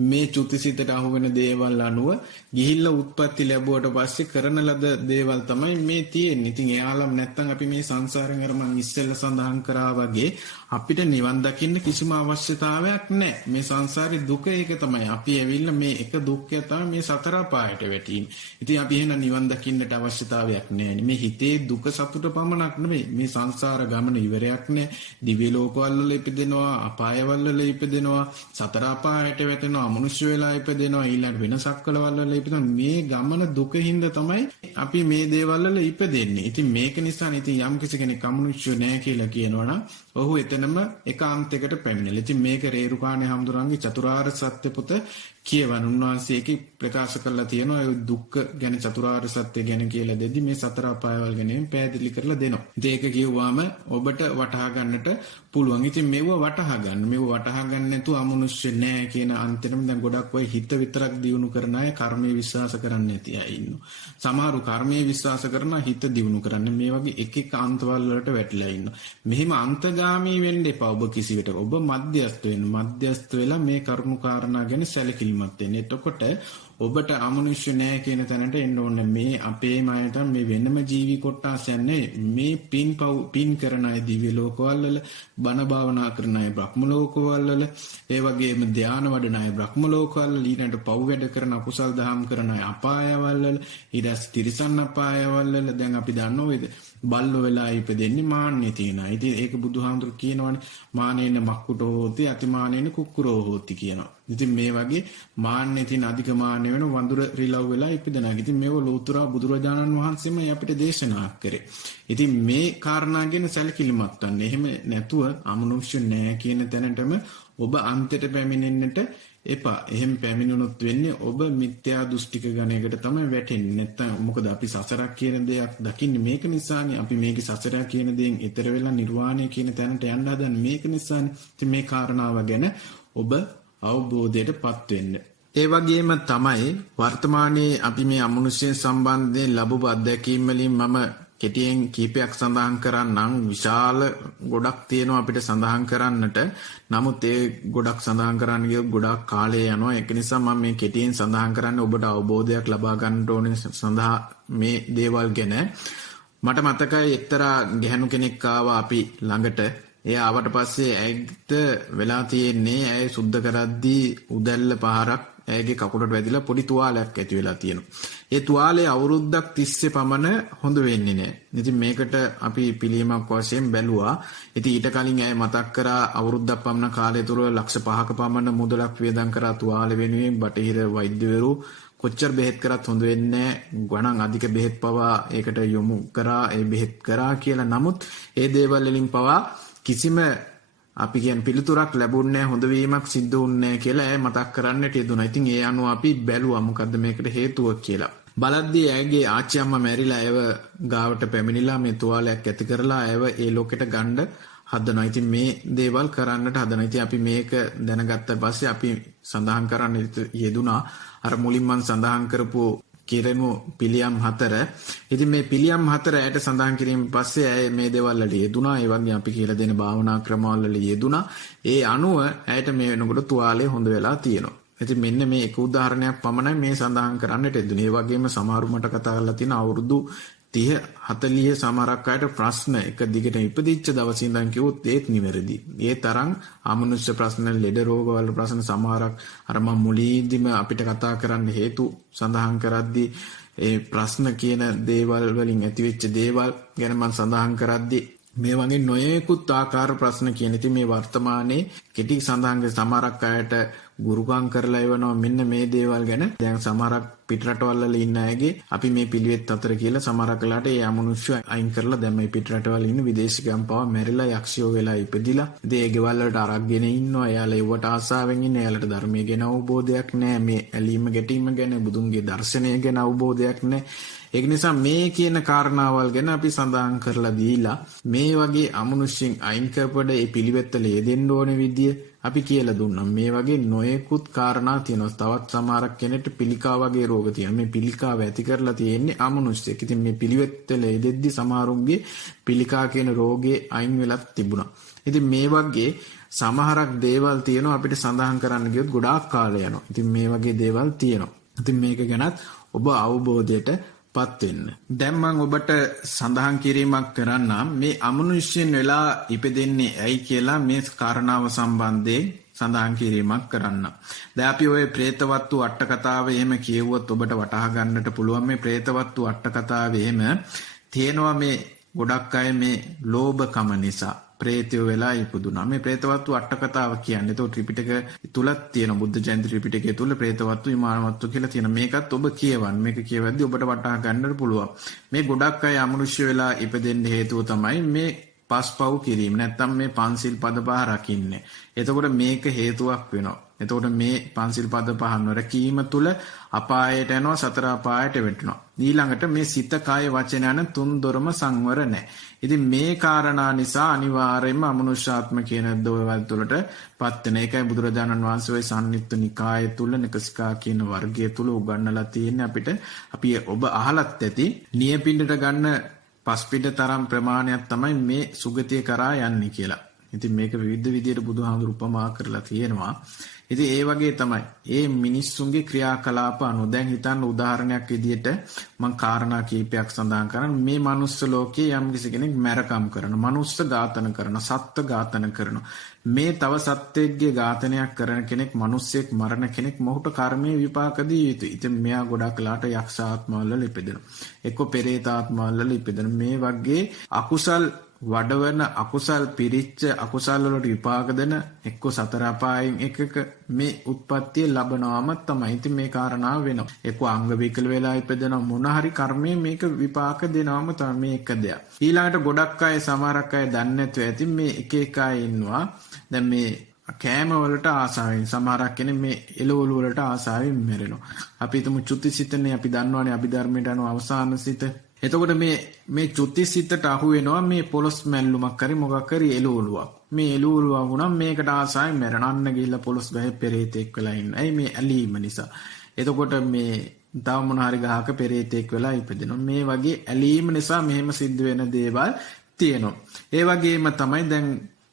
මේ චුතිසිතට අහු වෙන දේවල් අනුව ගිහිල්ලා උත්පත්ති ලැබුවට පස්සේ කරන ලද දේවල් තමයි මේ තියෙන්නේ. ඉතින් එයාලම නැත්තම් අපි මේ සංසාරෙන් අර මම ඉස්සෙල්ලා සඳහන් කරා වගේ අපිට නිවන් දකින්න කිසිම අවශ්‍යතාවයක් නැහැ. මේ සංසාරේ දුක ඒක තමයි. අපි ඇවිල්ලා මේ එක දුක්ඛය තමයි මේ සතර පායට වැටීම. ඉතින් අපි එහෙනම් නිවන් දකින්නට අවශ්‍යතාවයක් නැහැ. මේ හිතේ දුක සතුට පමණක් නෙමෙයි. මේ සංසාර ගමන ඉවරයක් නැහැ. දිව්‍ය ලෝකවල වල ඉපදෙනවා, අපායවල වල ඉපදෙනවා, සතර පායට වැටෙනවා, අමනුෂ්‍ය වෙලා ඉපදෙනවා, ඊළඟ වෙනසක් වල ඉපදෙනවා. මේ ගමන දුකින්ද තමයි අපි මේ දේවල් වල ඉපදෙන්නේ. ඉතින් මේක නිසා ඉතින් යම් කිසි කෙනෙක් අමනුෂ්‍ය නැහැ කියලා කියනවනම් ඔහු එතනම ඒකාන්තයකට පැමිණෙලා. ඉතින් මේක රේරුකාණේ හඳුරන්ගේ චතුරාර්ය සත්‍ය පොත කියවන උන්වහන්සේක ප්‍රකාශ කරලා තියෙනවා. ඒ දුක්ඛ ගැන චතුරාර්ය සත්‍ය ගැන කියලා දෙද්දි මේ සතර අපායවල ගැන පැහැදිලි කරලා දෙනවා. ඉතින් ඒක කිව්වම ඔබට වටහා ගන්නට පුළුවන්. ඉතින් මෙව වටහා ගන්න. මෙව වටහා ගන්න නැතුව අමනුෂ්‍ය නැහැ කියන අන්තිමට දැන් ගොඩක් අය හිත විතරක් දියුණු කරන අය කර්මයේ විශ්වාස කරන්නේ නැති අය ඉන්නවා. සමහරු කර්මයේ විශ්වාස කරන හිත දියුණු කරන්නේ මේ වගේ එක අන්තවල වලට වැටිලා ඉන්නවා. මෙහිම අන්තගාමී වෙන්න එපා. ඔබ කිසිවිට ඔබ මධ්‍යස්ථ වෙන්න. මධ්‍යස්ථ වෙලා මේ කරුණු කාරණා ගැන සැලකිලිමත් වෙන්න. එතකොට ඔබට අමනුෂ්‍ය නැහැ කියන තැනට එන්න ඕනේ. මේ අපේම අය තමයි මේ වෙනම ජීවි කොටසක් නෙවෙයි. මේ පින් කරන අය දිව්‍ය ලෝකවල වල, බණ භාවනා කරන අය බ්‍රහ්ම ලෝකවල වල, ඒ වගේම ධාන වඩන අය බ්‍රහ්ම ලෝකවල, ඊළඟට පව් වැඩ කරන අකුසල් දහම් කරන අය අපායවල වල, ඊට තිරිසන් අපායවල වල. දැන් අපි දන්නවා වේද බල්ලෝ වෙලා ඉපදෙන්නේ මාන්නේ තියනවා. ඉතින් ඒක බුදුහාමුදුරු කියනවානේ මානේන මක්කුටෝ හෝති අතිමානේන කුක්කුරෝ හෝති කියනවා. ඉතින් මේ වගේ මාන්නේ තියෙන අධික මාන්නේ වෙන වඳුර රිලව් වෙලා ඉපදෙනවා. ඉතින් මේව ලෝතුරා බුදුරජාණන් වහන්සේම අපිට දේශනා කරේ. ඉතින් මේ කාරණා ගැන සැලකිලිමත් වෙන්න. එහෙම නැතුව අමනුෂ්‍ය නැහැ කියන තැනටම ඔබ අන්තයට පැමිණෙන්නට එපා. එහෙම පැමිණුණොත් වෙන්නේ ඔබ මිත්‍යා දෘෂ්ටික ගණයකට තමයි වැටෙන්නේ. නැත්තම් මොකද අපි සසරක් කියන දෙයක් දකින්නේ මේක නිසානේ. අපි මේකේ සසරක් කියන දේෙන් ඈතර වෙලා නිර්වාණය කියන තැනට යන්න හදන්නේ මේක නිසානේ. ඉතින් මේ කාරණාව ගැන ඔබ අවබෝධයට පත්වෙන්න. ඒ වගේම තමයි වර්තමානයේ අපි මේ අමනුෂ්‍ය සම්බන්ධයෙන් ලැබපු අත්දැකීම් වලින් මම කෙටියෙන් කීපයක් සඳහන් කරන්නම්. විශාල ගොඩක් තියෙනවා අපිට සඳහන් කරන්නට. නමුත් ඒ ගොඩක් සඳහන් කරන්න ගියොත් ගොඩක් කාලය යනවා. ඒක නිසා මම මේ කෙටියෙන් සඳහන් කරන්නේ ඔබට අවබෝධයක් ලබා ගන්න ඕනේ සඳහා මේ දේවල් ගැන. මට මතකයි එක්තරා ගැහණු කෙනෙක් ආවා අපි ළඟට. ඒ ආවට පස්සේ ඇයිට වෙලා තියෙන්නේ ඇයි සුද්ධ කරද්දී උදැල්ල පහරක් ඇයගේ කකුලට වැදිලා පොඩි තුවාලයක් ඇති වෙලා තියෙනවා. ඒ තුවාලේ අවුරුද්දක් තිස්සේ පමණ හොඳ වෙන්නේ නැහැ. ඉතින් මේකට අපි පිළියමක් වශයෙන් බැලුවා. ඉතින් ඊට කලින් ඇය මතක් කරා අවුරුද්දක් පමණ කාලය තුල ලක්ෂ 5ක පමණ මුදලක් වියදම් කරා තුවාල වෙනුවෙන්. බටහිර වෛද්‍යවරු කොච්චර බෙහෙත් කරත් හොඳ වෙන්නේ නැහැ. ගණන් අධික බෙහෙත් පවා ඒකට යොමු කරා. ඒ බෙහෙත් කරා කියලා. නමුත් ඒ දේවල් වලින් පවා කිසිම අපි කියන පිළිතුරක් ලැබුණේ හොඳ වීමක් සිද්ධ වුණේ කියලා ඇය මතක් කරන්නට යෙදුණා. ඉතින් ඒ අනුව අපි බැලුවා මොකද්ද මේකට හේතුව කියලා. බලද්දී ඇයගේ ආච්චි අම්මා මැරිලා ඇයව ගාවට පැමිණිලා මේ තුවාලයක් ඇති කරලා ඇයව ඒ ලෝකෙට ගන්න හදනවා. ඉතින් මේ දේවල් කරන්නට හදනවා. ඉතින් අපි මේක දැනගත්ත පස්සේ අපි සඳහන් කරන්න යෙදුණා අර මුලින්ම මම සඳහන් කරපු කිරණු පිළියම් 4. ඉතින් මේ පිළියම් 4 ඇයට සඳහන් කිරීම පස්සේ ඇය මේ දේවල් වල යෙදුණා. ඒ වගේ අපි කියලා දෙන භාවනා ක්‍රමවල වල යෙදුණා. ඒ අනුව ඇයට මේ වෙනකොට තුවාලය හොඳ වෙලා තියෙනවා. ඉතින් මෙන්න මේ එක උදාහරණයක් පමණයි මේ සඳහන් කරන්නට යෙදුනේ. ඒ වගේම සමහරු මට කතා කරලා තියෙන අවුරුදු 30 40 සමහරක් අයට ප්‍රශ්න එක දිගට ඉපදිච්ච දවසේ ඉඳන් කිව්වොත් ඒත් නිවැරදි. ඒ තරම් අමනුෂ්‍ය ප්‍රශ්න, ලෙඩ රෝග වල ප්‍රශ්න සමහරක් අර මම මුලින්දිම අපිට කතා කරන්න හේතු සඳහන් කරද්දී ඒ ප්‍රශ්න කියන දේවල් වලින් ඇතිවෙච්ච දේවල් ගැන මම සඳහන් කරද්දී මේ වගේ නොයෙකුත් ආකාර ප්‍රශ්න කියන ඉතින් මේ වර්තමානයේ කෙටි සඳහන් සමහරක් අයට ගුරුකම් කරලා එවනවා මෙන්න මේ දේවල් ගැන. දැන් සමහරක් පිටරටවල වල ඉන්න අයගේ අපි මේ පිළිවෙත් අතර කියලා සමහරක් වෙලාට ඒ අමනුෂ්‍ය අයින් කරලා දැන් මේ පිටරටවල ඉන්න විදේශිකයන් පවා මැරිලා යක්ෂයෝ වෙලා ඉපදිලා. ඉතින් ඒ ගෙවල් වලට අරක්ගෙන ඉන්නවා. එයාලා ඒවට ආසාවෙන් ඉන්නේ. එයාලට ධර්මයේ ගැන අවබෝධයක් නැහැ. මේ ඇලීම ගැටීම ගැන බුදුන්ගේ දර්ශනය ගැන අවබෝධයක් නැහැ. ඒක නිසා මේ කියන කාරණාවල් ගැන අපි සඳහන් කරලා දීලා මේ වගේ අමනුෂ්‍යයෙන් අයින් කරපඩ ඒ පිළිවෙත්තල යෙදෙන්න ඕන විදිය අපි කියලා දුන්නා. මේ වගේ නොයෙකුත් කාරණා තියෙනවා. තවත් සමහරක් කෙනෙක්ට පිළිකා වගේ රෝග තියෙනවා. මේ පිළිකාව ඇති කරලා තියෙන්නේ අමනුෂ්‍යෙක්. ඉතින් මේ පිළිවෙත්තල යෙදෙද්දි සමහරුන්ගේ පිළිකා කියන රෝගේ අයින් වෙලක් තිබුණා. ඉතින් මේ වගේ සමහරක් දේවල් තියෙනවා අපිට සඳහන් කරන්න ගියොත් ගොඩාක් කාලය යනවා. ඉතින් මේ වගේ දේවල් තියෙනවා. ඉතින් මේක ගැනත් ඔබ අවබෝධයට පත් වෙන්න. දැන් මම ඔබට සඳහන් කිරීමක් කරන්නම් මේ අමනුෂ්‍යයෙන් වෙලා ඉපදෙන්නේ ඇයි කියලා මේ කාරණාව සම්බන්ධයෙන් සඳහන් කිරීමක් කරන්න. දැන් අපි ඔය പ്രേතවත්තු අට කතාව එහෙම කියවුවොත් ඔබට වටහා ගන්නට පුළුවන් මේ പ്രേතවත්තු අට කතාවේ එහෙම තියෙනවා මේ ගොඩක් අය මේ ලෝභකම නිසා ප්‍රේතයෝ වෙලා ඉපදුනා. මේ പ്രേතවත්තු අට කතාව කියන්නේ તો ත්‍රිපිටක තුලක් තියෙන බුද්ධ ජයන්ති ත්‍රිපිටකයේ තුල പ്രേතවත්තු විමානවත්තු කියලා තියෙන. මේකත් ඔබ කියවන්න. මේක කියවද්දී ඔබට වටහා ගන්නට පුළුවන්. මේ ගොඩක් අය අමනුෂ්‍ය වෙලා ඉපදෙන්න හේතුව තමයි මේ පස්පව් කිරීම. නැත්තම් මේ පන්සිල් පද පහ රකින්නේ. එතකොට මේක හේතුවක් වෙනවා. එතකොට මේ පන්සිල් පද පහ නොරකීම තුල අපායට යනවා, සතර අපායට වැටෙනවා. ඊළඟට මේ සිත, කාය, වචන යන තුන් දොරම සංවර නැහැ. ඉතින් මේ කාරණා නිසා අනිවාර්යයෙන්ම අමනුෂ්‍යාත්ම කියන දෝවල් තුලට පත් වෙන. ඒකයි බුදුරජාණන් වහන්සේ ওই සම්නිත්ත නිකාය තුල නිකසිකා කියන වර්ගය තුල උගන්වලා තියෙන්නේ අපිට. අපි ඔබ අහලත් ඇති නියපිණ්ඩට ගන්න පස්පිඩ තරම් ප්‍රමාණයක් තමයි මේ සුගතිය කරා යන්නේ කියලා. ඉතින් මේක විවිධ විදියට බුදුහාමුදුරු උපමා කරලා තියෙනවා. ඉතින් ඒ වගේ තමයි ඒ මිනිස්සුන්ගේ ක්‍රියාකලාප අනුව දැන් හිතන්න උදාහරණයක් විදියට මම කාරණා කීපයක් සඳහන් කරනවා. මේ මනුස්ස ලෝකයේ යම් කිසි කෙනෙක් මැරකම් කරන, මනුස්ස ඝාතන කරන, සත්ත්ව ඝාතන කරන, මේ තව සත්ත්වෙක්ගේ ඝාතනයක් කරන කෙනෙක්, මනුස්සයෙක් මරණ කෙනෙක් මොහුට කර්මයේ විපාක දී යුතුයි. ඉතින් මෙයා ගොඩක් ලාට යක්ෂ ආත්මවල ඉපදෙනවා. එක්ක පෙරේත ආත්මවල ඉපදෙනවා. මේ වගේ අකුසල් වඩවන, අකුසල් පිරිච්ච, අකුසල් වලට විපාක දෙන එක්ක සතර අපායන් එකක මේ උත්පත්තිය ලැබනවාම තමයි. ඉතින් මේ කාරණාව වෙනවා. එක්ක අංග විකල වෙලා ඉපදෙන මොන හරි කර්මයේ මේක විපාක දෙනවාම තමයි මේ එක දෙයක්. ඊළඟට ගොඩක් අය සමහරක් අය දන්නේ නැතුව ඇති මේ එක එක අය ඉන්නවා. දැන් මේ කෑම වලට ආසාවෙන් සමහරක් කෙනෙක් මේ එළවලු වලට ආසාවෙන් මැරෙනවා. අපි හිතමු චුතිසිතනේ අපි දන්නවනේ අභිධර්මයට අනුව අවසාන සිත. එතකොට මේ චුතිසිතට අහු වෙනවා මේ පොළොස් මැල්ලුමක් හරි මොකක් හරි එළවලුවක්. මේ එළවලුව වුණා මේකට ආසයි මැරෙන්න ගිහිල්ලා පොළොස් ගහේ පෙරේතෙක් වෙලා ඉන්න. ඇයි මේ ඇලීම නිසා. එතකොට මේ තව මොන හරි ගහක පෙරේතෙක් වෙලා ඉපදෙනවා. මේ වගේ ඇලීම නිසා මෙහෙම සිද්ධ වෙන දේවල් තියෙනවා. ඒ වගේම තමයි දැන්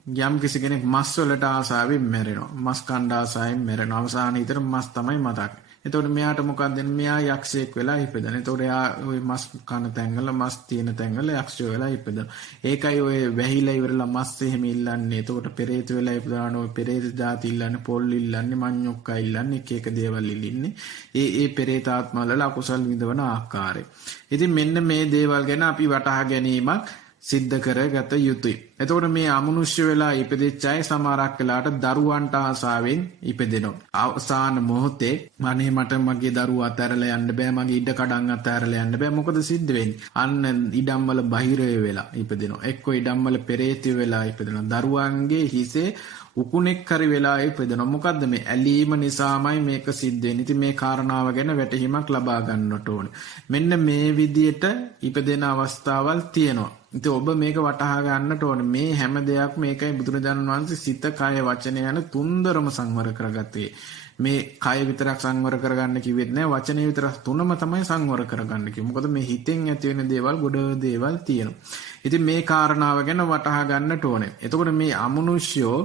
යම් කිසි කෙනෙක් මස් වලට ආසාවෙන් මැරෙනවා. මස් කණ්ඩ ආසාවෙන් මැරෙනවා. අවසානයේ විතර මස් තමයි මතක්. එතකොට මෙයාට මොකක්ද මෙයා යක්ෂයෙක් වෙලා ඉපදෙන. එතකොට එයා ওই මස් කන තැන්වල මස් තියෙන තැන්වල යක්ෂය වෙලා ඉපදෙන. ඒකයි ඔය වැහිලා ඉවරලා මස් එහෙම ඉල්ලන්නේ. එතකොට පෙරේත වෙලා ඉපදනාන ඔය පෙරේත જાති ඉල්ලන්නේ, පොල් ඉල්ලන්නේ, මඤ්ඤොක්කා ඉල්ලන්නේ, එක දේවල් ඉල්ලන්නේ. ඒ පෙරේත ආත්මවල අකුසල් විඳවන ආකාරය. ඉතින් මෙන්න මේ දේවල් ගැන අපි වටහා ගැනීමක් සිද්ධ කරගත යුතුයි. එතකොට මේ අමනුෂ්‍ය වෙලා ඉපදෙච්ච අය සමහරක් වෙලාවට දරුවන්ට ආසාවෙන් ඉපදෙනවා. අවසාන මොහොතේ අනේ මට මගේ දරුවා අතහැරලා යන්න බෑ, මගේ ඉඩ කඩන් අතහැරලා යන්න බෑ. මොකද සිද්ධ වෙන්නේ? අන්න ඉඩම් වල බහිරය වෙලා ඉපදෙනවා. එක්ක ඉඩම් වල පෙරේතය වෙලා ඉපදෙනවා. දරුවන්ගේ හිසේ උකුණෙක් හරි වෙලා ඉපදෙනවා. මොකද්ද මේ ඇලීම නිසාමයි මේක සිද්ධ වෙන්නේ. ඉතින් මේ කාරණාව ගැන වැටහීමක් ලබා ගන්නට ඕනේ. මෙන්න මේ විදියට ඉපදෙන අවස්ථාවල් තියෙනවා. ඉතින් ඔබ මේක වටහා ගන්නට ඕනේ. මේ හැම දෙයක්ම මේකයි බුදුරජාණන් වහන්සේ සිත, කය, වචනය යන තුන්දරම සංවර කරගත්තේ. මේ කය විතරක් සංවර කරගන්න කිව්වෙත් නෑ, වචනය විතරක් තුනම තමයි සංවර කරගන්න කිව්වේ. මොකද මේ හිතෙන් ඇති වෙන දේවල් ගොඩ දේවල් තියෙනවා. ඉතින් මේ කාරණාව ගැන වටහා ගන්නට ඕනේ. එතකොට මේ අමනුෂ්‍යෝ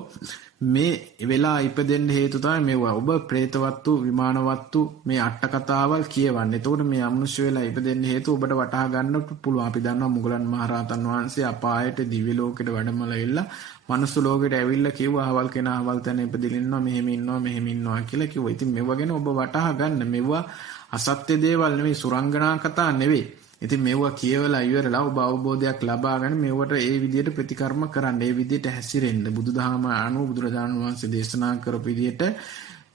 මේ වෙලා ඉපදෙන්න හේතු තමයි මේවා. ඔබ പ്രേතවත්තු, විමානවත්තු මේ අට කතාවල් කියවන්නේ. එතකොට මේ අමනුෂ්‍ය වෙලා ඉපදෙන්න හේතු ඔබට වටහා ගන්න පුළුවන්. අපි දන්නවා මුගලන් මහරහතන් වහන්සේ අපායට, දිව්‍ය ලෝකෙට වැඩමලා ඉල්ල මනුස්ස ලෝකෙට ඇවිල්ලා කිව්වා අහවල් කෙනා අහවල් තැන ඉපදිලා ඉන්නවා, මෙහෙම ඉන්නවා කියලා කිව්වා. ඉතින් මේවා ගැන ඔබ වටහා ගන්න. මේවා අසත්‍ය දේවල් නෙවෙයි, සුරංගනා කතා නෙවෙයි. ඉතින් මේවා කියවලා ඉවරලා ඔබ අවබෝධයක් ලබාගෙන මේවට ඒ විදිහට ප්‍රතිකර්ම කරන්න, ඒ විදිහට හැසිරෙන්න. බුදුදහම අනුව බුදුරජාණන් වහන්සේ දේශනා කරපු විදිහට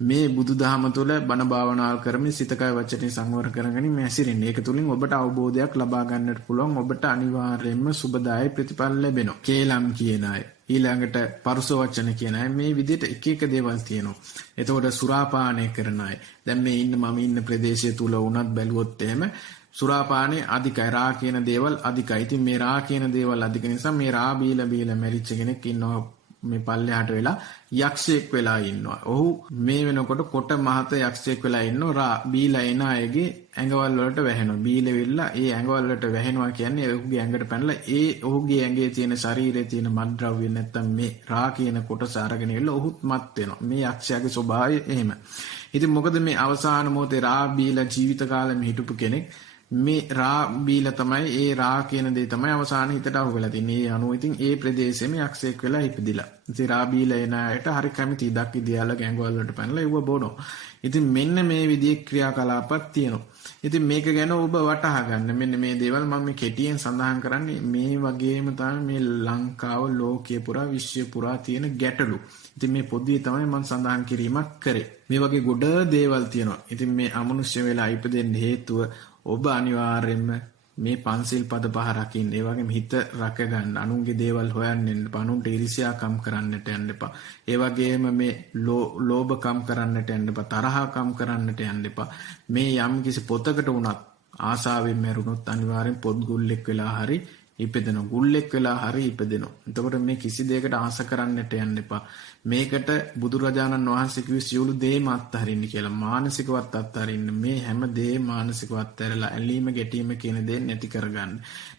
මේ බුදුදහම තුළ බණ භාවනාව කරමින් සිත, කය, වචනේ සංවර කරගෙන මේ හැසිරෙන්න. ඒක තුලින් ඔබට අවබෝධයක් ලබා ගන්නට පුළුවන්. ඔබට අනිවාර්යයෙන්ම සුබදායි ප්‍රතිඵල ලැබෙනවා. කේලම් කියන අය, ඊළඟට පරුස වචන කියන අය, මේ විදිහට එක එක දේවල් තියෙනවා. එතකොට සුරාපානය කරන අය, දැන් මේ මම ඉන්න ප්‍රදේශය තුල වුණත් බැලුවොත් එහෙම සුරාපානේ අධිකයි. රා කියන දේවල් අධිකයි. ඉතින් මේ රා කියන දේවල් අධික නිසා මේ රා බීලා මැරිච්ච කෙනෙක් ඉන්නවා මේ පල්ලෙහාට වෙලා යක්ෂයෙක් වෙලා ඉන්නවා. ඔහු මේ වෙනකොට කොට මහත යක්ෂයෙක් වෙලා ඉන්නවා. රා බීලා එන අයගේ ඇඟවල් වලට වැහෙනවා. බීලෙවිලා ඒ ඇඟවල් වලට වැහෙනවා කියන්නේ ඔහුගේ ඇඟට පැනලා ඒ ඔහුගේ ඇඟේ තියෙන ශරීරයේ තියෙන මත්ද්‍රව්‍ය නැත්තම් මේ රා කියන කොටස අරගෙන ඉල්ල ඔහුත් මත් වෙනවා. මේ යක්ෂයාගේ ස්වභාවය එහෙම. ඉතින් මොකද මේ අවසාන මොහොතේ රා බීලා ජීවිත කාලෙම හිටපු කෙනෙක් මේ රා බීලා තමයි ඒ රා කියන දේ තමයි අවසාන හිතට අහු වෙලා තින්නේ. ඒ අනුව ඉතින් ඒ ප්‍රදේශෙම යක්ෂයෙක් වෙලා ඉපදිලා. ඉතින් රා බීලා එන අයට හරි කැමති ඉදක් ඉදියාලා ගැංගවල වලට පැනලා ඒව බොනවා. ඉතින් මෙන්න මේ විදිහේ ක්‍රියාකලාපක් තියෙනවා. ඉතින් මේක ගැන ඔබ වටහා ගන්න. මෙන්න මේ දේවල් මම මේ කෙටියෙන් සඳහන් කරන්නේ. මේ වගේම තමයි මේ ලංකාව, ලෝකයේ පුරා, විශ්වය පුරා තියෙන ගැටලු. ඉතින් මේ පොදුවේ තමයි මම සඳහන් කිරීමක් කරේ. මේ වගේ ගොඩ දේවල් තියෙනවා. ඉතින් මේ අමනුෂ්‍ය වෙලා ඉපදෙන්න හේතුව ඔබ අනිවාර්යයෙන්ම මේ පන්සිල් පද පහ රකින්න. ඒ වගේම හිත රැක ගන්න. අනුන්ගේ දේවල් හොයන්න යන්න එපා. අනුන්ට ඊර්ෂ්‍යාකම් කරන්නට යන්න එපා. ඒ වගේම මේ ලෝභකම් කරන්නට යන්න එපා. තරහකම් කරන්නට යන්න එපා. මේ යම් කිසි පොතකට වුණත් ආසාවෙන් මැරුණොත් අනිවාර්යෙන් පොත් ගුල්ලෙක් වෙලා හරි ඉපදෙනවා. ගුල්ලෙක් වෙලා හරි ඉපදෙනවා. එතකොට මේ කිසි දෙයකට ආස කරන්නට යන්න එපා. මේකට බුදුරජාණන් වහන්සේ කිව්ව සියලු දේම අත්හරින්න කියලා. මානසිකවත් අත්හරින්න. මේ හැම දේම මානසිකවත් අත්හැරලා ඇලීම ගැටීම කියන දේ නැති කරගන්න.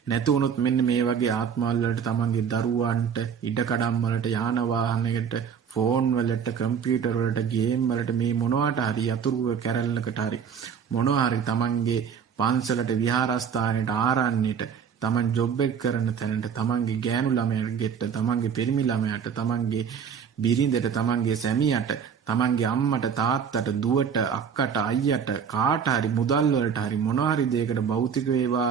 නැතු වුණොත් මෙන්න මේ වගේ ආත්මවල වලට තමන්ගේ දරුවන්ට, ඉඩකඩම් වලට, යාන වාහනයකට, ෆෝන් වලට, කම්පියුටර් වලට, ගේම් වලට, මේ මොනවාට හරි යතුරු කැරල්ලකට හරි මොනවා හරි තමන්ගේ පන්සලට, විහාරස්ථානයට, ආරණ්‍යයට, තමන් ජොබ් එක කරන තැනට, තමන්ගේ ගෑනු ළමයාට, තමන්ගේ පිරිමි ළමයාට, තමන්ගේ බිරිඳට, තමන්ගේ සැමියාට, තමන්ගේ අම්මට, තාත්තට, දුවට, අක්කට, අයියට, කාට හරි මුදල් වලට හරි මොනවා හරි දෙයකට භෞතික වේවා,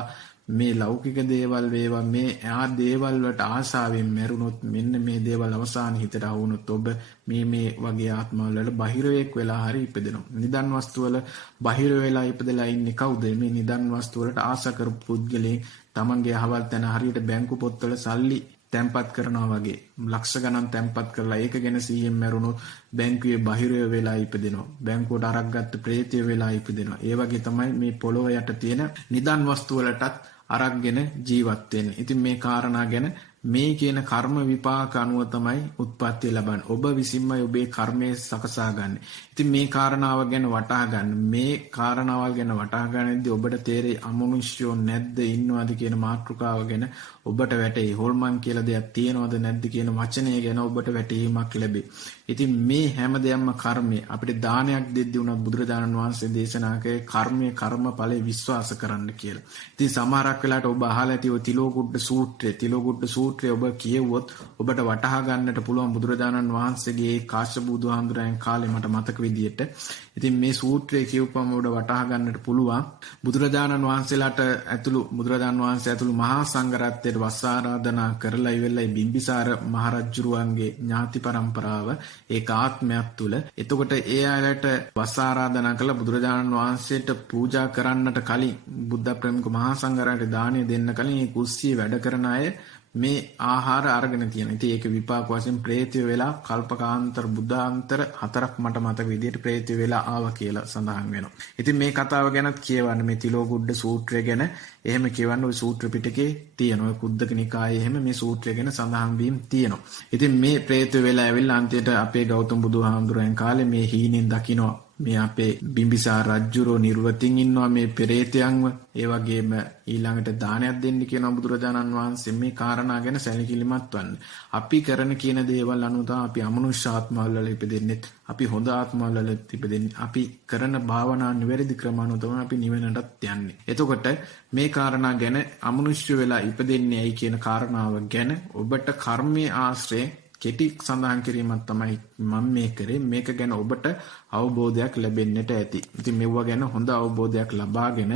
මේ ලෞකික දේවල් වේවා, මේ දේවල් වලට ආසාවෙන් මැරුණොත් මෙන්න මේ දේවල් අවසාන හිතට આવුනොත් ඔබ මේ වගේ ආත්මවල වල බහිරවයක් වෙලා හරි ඉපදෙනවා. නිදන් වස්තු වල බහිර වෙලා ඉපදලා ඉන්නේ කවුද? මේ නිදන් වස්තු වලට ආස කරපු පුද්ගලයන් තමන්ගේ අහවල් තැන හරියට බැංකු පොත්වල සල්ලි තැන්පත් කරනවා වගේ ලක්ෂ ගණන් තැන්පත් කරලා ඒක ගැන සිහියෙන් මැරුණොත් බැංකුවේ බහිරය වෙලා ඉපදෙනවා. බැංකුවට අරක් ගත්ත ප්‍රේතය වෙලා ඉපදෙනවා. ඒ වගේ තමයි මේ පොළොව යට තියෙන නිදන් වස්තු වලටත් අරක්ගෙන ජීවත් වෙන්නේ. ඉතින් මේ කාරණා ගැන මේ කියන කර්ම විපාක අනුව තමයි උත්පත්ති ලබන්නේ. ඔබ විසින්මයි ඔබේ කර්මය සකසා ගන්න. ඉතින් මේ කාරණාව ගැන වටහා ගන්න. මේ කාරණාවල් ගැන වටහා ගන්නදී ඔබට තේරෙයි අමනුෂ්‍යෝ නැද්ද ඉන්නවද කියන මාතෘකාව ගැන ඔබට වැටේ. හොල්මන් කියලා දෙයක් තියෙනවද නැද්ද කියන වචනය ගැන ඔබට වැටහීමක් ලැබේ. ඉතින් මේ හැම දෙයක්ම කර්මය. අපිට දානයක් දෙද්දී උනත් බුදුරජාණන් වහන්සේ දේශනා කළේ කර්මය කර්මඵලයේ විශ්වාස කරන්න කියලා. ඉතින් සමහරක් වෙලාවට ඔබ අහලා ඇති ඔය තිලෝකුඩ සූත්‍රය. තිලෝකුඩ සූත්‍රය ඔබ කියවුවොත් ඔබට වටහා ගන්නට පුළුවන් බුදුරජාණන් වහන්සේගේ කාශ්‍යප බුදුහාමුදුරන් කාලේ මට මතක විදියට. ඉතින් මේ සූත්‍රය කියවපුවම ඔබට වටහා ගන්නට පුළුවන් බුදුරජාණන් වහන්සේලාට බුදුරජාණන් වහන්සේ ඇතුළු මහා සංඝරත්නයට වස් ආරාධනා කරලා ඉවෙලයි බිම්බිසාර මහරජුරුවන්ගේ ඥාති පරම්පරාව ඒක ආත්මයක් තුල. එතකොට ඒ අයලට වස් ආරාධනා කළ බුදුරජාණන් වහන්සේට පූජා කරන්නට කලින් බුද්ධ ප්‍රමුඛ මහා සංඝරත්නයට දානය දෙන්න කලින් මේ කුස්සියේ වැඩ කරන අය මේ ආහාර අරගෙන තියෙන. ඉතින් ඒක විපාක වශයෙන් ප්‍රේතය වෙලා කල්පකාන්තර බුද්ධාන්තර 4ක් මට මතක විදියට ප්‍රේතය වෙලා ආවා කියලා සඳහන් වෙනවා. ඉතින් මේ කතාව ගැනත් කියවන්න මේ තිලෝකුඩ සූත්‍රය ගැන එහෙම කියවන්න ওই සූත්‍ර පිටකේ තියෙනවා. ඔය කුද්දක නිකායේ එහෙම මේ සූත්‍රය ගැන සඳහන් වීම තියෙනවා. ඉතින් මේ ප්‍රේතය වෙලා ඇවිල්ලා අන්තිමට අපේ ගෞතම බුදුහාමුදුරන් කාලේ මේ හීනෙන් දකිනවා මේ අපේ බිම්බිසාර රජුරෝ නිර්වතින් ඉන්නවා මේ පෙරේතයන්ව. ඒ වගේම ඊළඟට දානයක් දෙන්න කියන බුදුරජාණන් වහන්සේ මේ කාරණා ගැන සැලකිලිමත් වන්න. අපි කරන කියන දේවල් අනුව තමයි අපි අමනුෂ්‍ය ආත්මවල ඉපදෙන්නේ. අපි හොඳ ආත්මවල ඉපදෙන්නේ. අපි කරන භාවනා නිවැරදි ක්‍රම අනුව තමයි අපි නිවනටත් යන්නේ. එතකොට මේ කාරණා ගැන අමනුෂ්‍ය වෙලා ඉපදෙන්නේ ඇයි කියන කාරණාව ගැන ඔබට කර්මයේ ආශ්‍රය කෙටි සඳහන් කිරීමක් තමයි මම මේ කරේ. මේක ගැන ඔබට අවබෝධයක් ලැබෙන්නට ඇති. ඉතින් මෙවුවා ගැන හොඳ අවබෝධයක් ලබාගෙන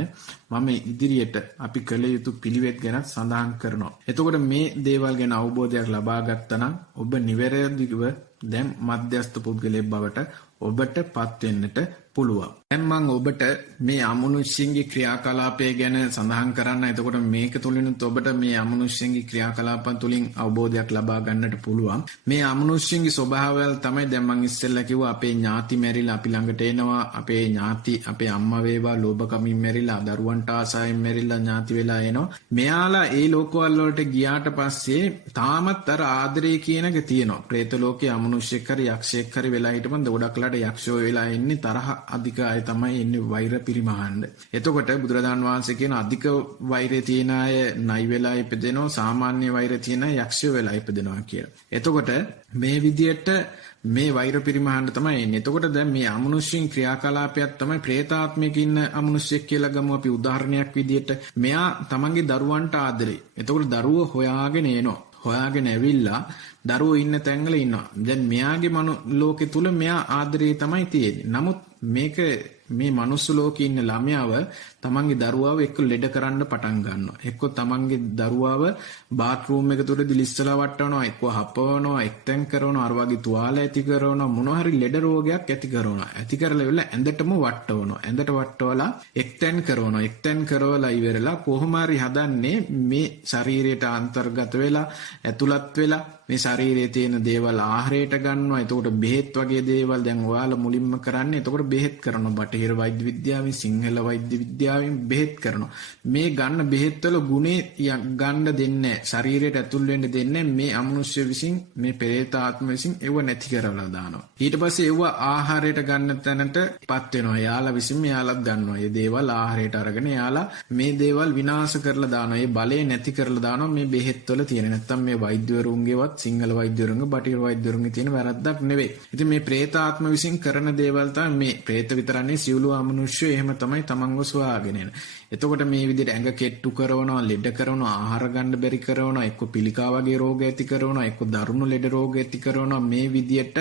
මම ඉදිරියට අපි කළ යුතු පිළිවෙත් ගැන සඳහන් කරනවා. එතකොට මේ දේවල් ගැන අවබෝධයක් ලබා ගත්තා නම් ඔබ නිවැරදිව දැන් මධ්‍යස්ථ පුද්ගලයෙක් බවට ඔබට පත් වෙන්නට පුළුවන්. දැන් මම ඔබට මේ අමනුෂ්‍යන්ගේ ක්‍රියාකලාපය ගැන සඳහන් කරන්න. එතකොට මේක තුලිනුත් ඔබට මේ අමනුෂ්‍යන්ගේ ක්‍රියාකලාපන් තුලින් අවබෝධයක් ලබා ගන්නට පුළුවන්. මේ අමනුෂ්‍යන්ගේ ස්වභාවයල් තමයි දැන් මම ඉස්සෙල්ලා කිව්වා අපේ ඥාති මැරිලා අපි ළඟට එනවා. අපේ ඥාති අපේ අම්මා වේවා ලෝභකමින් මැරිලා දරුවන්ට ආසාවෙන් මැරිලා ඥාති වෙලා එනවා. මෙයාලා ඒ ලෝකවල වලට ගියාට පස්සේ තාමත් අර ආදරය කියන එක තියෙනවා. പ്രേත ලෝකයේ අමනුෂ්‍යෙක් හරි යක්ෂයෙක් හරි වෙලා හිටපන් ගොඩක්ලාට යක්ෂයෝ වෙලා එන්නේ තරහ අධික අය තමයි එන්නේ වෛර පිරිමහන්න. එතකොට බුදුරජාන් වහන්සේ කියන අධික වෛරය තියෙන අය නයි වෙලා ඉපදෙනවා, සාමාන්‍ය වෛරය තියෙන අය යක්ෂයෝ වෙලා ඉපදෙනවා කියලා. එතකොට මේ විදියට මේ වෛර පිරිමහන්න තමයි එන්නේ. එතකොට දැන් මේ අමනුෂ්‍යන් ක්‍රියාකලාපයක් තමයි പ്രേතාත්මයක ඉන්න අමනුෂ්‍යෙක් කියලා ගමු අපි උදාහරණයක් විදියට. මෙයා තමන්ගේ දරුවන්ට ආදරේ. එතකොට දරුවෝ හොයාගෙන එනවා. හොයාගෙන ඇවිල්ලා දරුවෝ ඉන්න තැන්වල ඉන්නවා. දැන් මෙයාගේ ලෝකෙ තුල මෙයා ආදරේ තමයි තියෙන්නේ. නමුත් මේක මේ මනුස්ස ලෝකේ ඉන්න ළමයාව තමන්ගේ දරුවාව එක්ක ලෙඩ කරන්න පටන් ගන්නවා. එක්ක තමන්ගේ දරුවාව බාත් รู ම් එක තුලදී ලිස්සලා වට්ටවනවා, එක්ක හපවනවා, එක්තෙන් කරනවා, අර වගේ තුවාල ඇති කරනවා, මොනවා හරි ලෙඩ රෝගයක් ඇති කරනවා. ඇති කරලා ඉවරලා ඇඳටම වට්ටවනවා. ඇඳට වට්ටවලා එක්තෙන් කරනවා. එක්තෙන් කරවලා ඉවරලා කොහොම හරි හදන්නේ මේ ශරීරයට අන්තර්ගත වෙලා ඇතුළත් වෙලා මේ ශරීරයේ තියෙන දේවල් ආහාරයට ගන්නවා. එතකොට බෙහෙත් වගේ දේවල් දැන් ඔයාලා මුලින්ම කරන්නේ. එතකොට බෙහෙත් කරනවා. බටහිර වෛද්‍ය විද්‍යාවෙන්, සිංහල වෛද්‍ය විද්‍යාවෙන් බෙහෙත් කරනවා. මේ ගන්න බෙහෙත් වල ගුණේ ගන්න දෙන්නේ නැහැ. ශරීරයට ඇතුල් වෙන්න දෙන්නේ මේ අමනුෂ්‍ය විසින්, මේ පෙරේත ආත්ම විසින් ඒව නැති කරවලා දානවා. ඊට පස්සේ ඒව ආහාරයට ගන්න තැනටපත් වෙනවා. යාලා විසින් යාලත් ගන්නවා. මේ දේවල් ආහාරයට අරගෙන යාලා මේ දේවල් විනාශ කරලා දානවා. මේ බලය නැති කරලා දානවා මේ බෙහෙත් වල තියෙන. නැත්තම් මේ වෛද්‍යවරුන්ගේවත් සිංහල වෛද්‍යවරුන්ගේ බටහිර වෛද්‍යවරුන්ගේ තියෙන වැරද්දක් නෙවෙයි. ඉතින් මේ പ്രേත ආත්ම විසින් කරන දේවල් තමයි මේ പ്രേත විතරන්නේ සියලු අමනුෂ්‍ය එහෙම තමයි තමන්ව සොයාගෙන එන. එතකොට මේ විදිහට ඇඟ කෙට්ටු කරනවා, ලෙඩ කරනවා, ආහාර ගන්න බැරි කරනවා, එක්ක පිළිකා වගේ රෝග ඇති කරනවා, එක්ක දරුණු ලෙඩ රෝග ඇති කරනවා. මේ විදිහට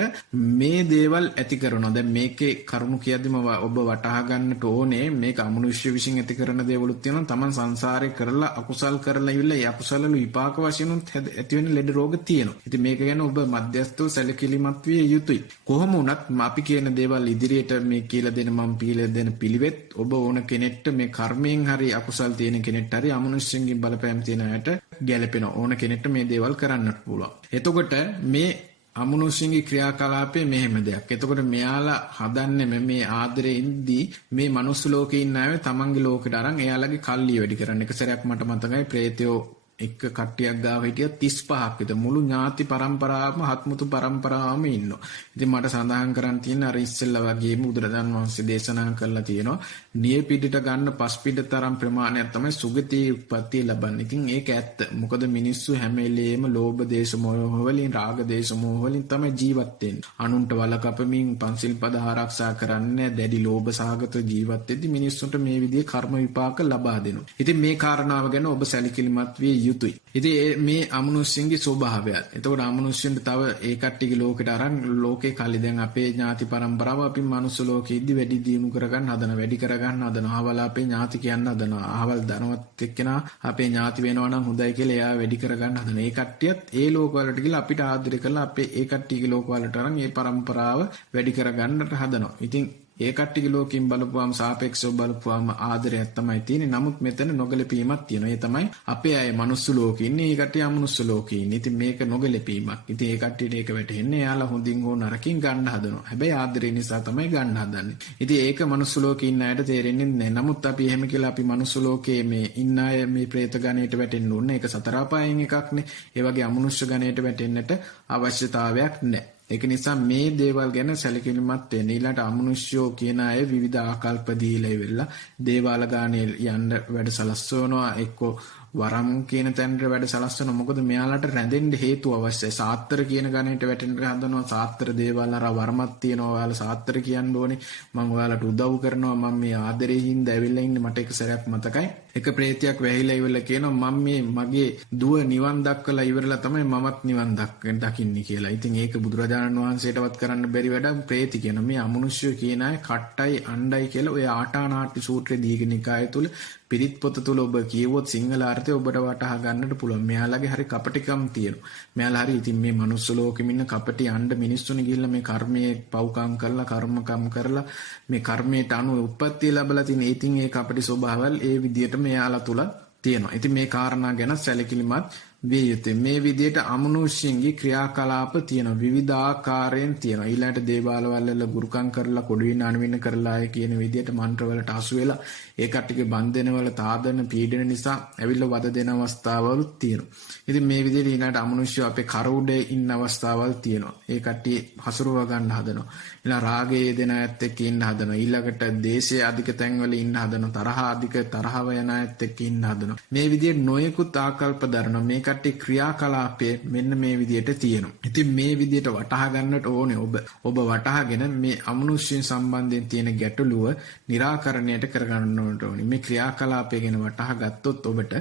මේ දේවල් ඇති කරනවා. දැන් මේකේ කරුණු කියද්දිම ඔබ වටහා ගන්නට ඕනේ මේක අමනුෂ්‍ය විසින් ඇති කරන දේවලුත් තියෙනවා. තමන් සංසාරේ කරලා අකුසල් කරලා ඉවිල්ලා ඒ අකුසල වල විපාක වශයෙන් ඇති වෙන ලෙඩ රෝග තියෙනවා. ඉතින් මේක ගැන ඔබ මධ්‍යස්ථව සැලකිලිමත් විය යුතුයි. කොහොම වුණත් අපි කියන දේවල් ඉදිරියට මේ කියලා දෙන මම පීලා දෙන පිළිවෙත් ඔබ ඕන කෙනෙක්ට මේ කර්මයෙන් හරි අකුසල් තියෙන කෙනෙක්ට හරි අමනුෂ්‍යන්ගෙන් බලපෑම් තියෙන අයට ගැලපෙන ඕන කෙනෙක්ට මේ දේවල් කරන්නත් පුළුවන්. එතකොට මේ අමනුෂ්‍යන්ගේ ක්‍රියාකලාපය මෙහෙම දෙයක්. එතකොට මෙයාලා හදන්නේ මේ ආදරේ ඉඳී මේ මනුස්ස ලෝකේ ඉන්න අය තමන්ගේ ලෝකෙට අරන් එයාලගේ කල්ලිය වැඩි කරන්න. එක සැරයක් මට මතකයි ප්‍රේතයෝ එක කට්ටියක් ගාව හිටිය 35ක් විතර මුළු ඥාති පරම්පරාවම හත්මුතු පරම්පරාවම ඉන්නවා. ඉතින් මට සඳහන් කරන්න තියෙන අර ඉස්සෙල්ලා වගේම බුදුරජාණන් වහන්සේ දේශනා කළා තියෙනවා නිය පිටට ගන්න පස් පිට තරම් ප්‍රමාණයක් තමයි සුගතියේ උප්පත්තිය ලබන්නේ. ඉතින් ඒක ඇත්ත. මොකද මිනිස්සු හැම වෙලේම ලෝභ දේශ මොහ වලින් රාග දේශ මොහ වලින් තමයි ජීවත් වෙන්නේ. අනුන්ට වලකපමින් පන්සිල් පද ආරක්ෂා කරන්නේ දැඩි ලෝභ සහගත ජීවත් වෙද්දී මිනිස්සුන්ට මේ විදිහේ කර්ම විපාක ලබා දෙනවා. ඉතින් මේ කාරණාව ගැන ඔබ සැලකිලිමත් විය යුතුයි. ඉතින් මේ අමනුෂ්‍යන්ගේ ස්වභාවයත්. එතකොට අමනුෂ්‍යන්ට තව ඒ කට්ටියගේ ලෝකෙට අරන් ලෝකේ කල්ලි දැන් අපේ ඥාති පරම්පරාව අපි මනුස්ස ලෝකෙද්දි වැඩි දියුණු කරගන්න හදන වැඩි කරගන්න හදනවා. අහවල අපේ ඥාති කියන්න හදනවා. අහවල් ධනවත් එක්කෙනා අපේ ඥාති වෙනවා නම් හොඳයි කියලා එයා වැඩි කරගන්න හදනවා. ඒ කට්ටියත් ඒ ලෝකවලට ගිහලා අපිට ආදරය කරලා අපේ ඒ කට්ටියගේ ලෝකවලට අරන් ඒ පරම්පරාව වැඩි කරගන්නට හදනවා. ඉතින් ඒ කට්ටියගේ ලෝකෙන් බලපුවාම සාපේක්ෂව බලපුවාම ආදරයක් තමයි තියෙන්නේ. නමුත් මෙතන නොගැලපීමක් තියෙනවා. ඒ තමයි අපේ අය මනුස්ස ලෝකෙ ඉන්නේ. ඒ කට්ටිය අමනුස්ස ලෝකෙ ඉන්නේ. ඉතින් මේක නොගැලපීමක්. ඉතින් ඒ කට්ටියට ඒක වැටහෙන්නේ එයාලා හොඳින් හෝ නරකින් ගන්න හදනවා. හැබැයි ආදරේ නිසා තමයි ගන්න හදන්නේ. ඉතින් ඒක මනුස්ස ලෝකෙ ඉන්න අයට තේරෙන්නේ නැහැ. නමුත් අපි එහෙම කියලා අපි මනුස්ස ලෝකයේ මේ ඉන්න අය මේ പ്രേත ගණයට වැටෙන්න ඕනේ. ඒක සතර අපායන් එකක්නේ. ඒ වගේ අමනුෂ්‍ය ගණයට වැටෙන්නට අවශ්‍යතාවයක් නැහැ. ඒක නිසා මේ දේවල් ගැන සැලකිලිමත් වෙන්න. ඊළඟට අමනුෂ්‍යෝ කියන අය විවිධ ආකල්ප දීලා ඉවරලා දේවාල ගානේ යන්න වැඩ සලස්වනවා. එක්කෝ වරම් කියන තැනට වැඩ සලස්වනවා. මොකද මෙයාලට රැඳෙන්න හේතු අවශ්‍යයි. සාත්‍තර කියන ගණයට වැටෙන්න හදනවා. සාත්‍තර දේවල් අර වරමක් තියෙනවා. ඔයාලා සාත්‍තර කියන්න ඕනේ. මම ඔයාලට උදව් කරනවා. මම මේ ආදරේ හින්දා ඇවිල්ලා ඉන්නේ. මට එක සැරයක් මතකයි. එක ප්‍රේතයක් වැහිලා ඉවරලා කියනවා මම මේ මගේ දුව නිවන් දක්කලා ඉවරලා තමයි මමත් නිවන් දකින්නේ කියලා. ඉතින් ඒක බුදුරජාණන් වහන්සේටවත් කරන්න බැරි වැඩක්. ප්‍රේති කියන මේ අමනුෂ්‍ය කියන අය කට්ටයි අණ්ඩයි කියලා ඔය ආටානාටි සූත්‍රයේ දීඝනිකාය තුල පිරිත් පොත තුල ඔබ කියවොත් සිංහල අර්ථය ඔබට වටහා ගන්නට පුළුවන්. මෙයාලගේ හරි කපටිකම් තියෙනවා. මෙයාලා හරි ඉතින් මේ මනුස්ස ලෝකෙම ඉන්න කපටි අණ්ඩ මිනිස්සුනේ ගිහිල්ලා මේ කර්මයේ පව්කම් කරලා කර්මකම් කරලා මේ කර්මයට අනුව උප්පත්තිය ලැබලා තියෙන. ඉතින් ඒ කපටි ස්වභාවල් ඒ විදියට මෙයාලා තුල තියෙනවා. ඉතින් මේ කාරණා ගැන සැලකිලිමත් විය යුතුයි. මේ විදියට අමනුෂ්‍යන්ගේ ක්‍රියාකලාප තියෙනවා. විවිධාකාරයෙන් තියෙනවා. ඊළඟට දේවාලවල ගුරුකම් කරලා කොඩුවින් අණවින්න කරලා අය කියන විදියට මන්ත්‍රවලට හසු වෙලා ඒ කට්ටියගේ බන්ධනවල තාදන පීඩන නිසා ඇවිල්ලා වද දෙන අවස්ථාවලුත් තියෙනවා. ඉතින් මේ විදියට ඊළඟට අමනුෂ්‍ය අපේ කර උඩේ ඉන්න අවස්ථාවල් තියෙනවා. ඒ කට්ටිය හසුරුව ගන්න හදනවා. ඊළඟ රාගයේ දෙන අයත් එක්ක ඉන්න හදනවා. ඊළඟට දේශයේ අධික තැන්වල ඉන්න හදනවා. තරහව යන අයත් එක්ක ඉන්න හදනවා. මේ විදියට නොයෙකුත් ආකල්ප දරනවා. මේ කට්ටිය ක්‍රියාකලාපයේ මෙන්න මේ විදියට තියෙනවා. ඉතින් මේ විදියට වටහා ගන්නට ඕනේ ඔබ වටහාගෙන මේ අමනුෂ්‍යයන් සම්බන්ධයෙන් තියෙන ගැටලුව निराකරණයට කරගන්න ඕනේ. මේ ක්‍රියාකලාපය ගැන වටහා ගත්තොත් ඔබට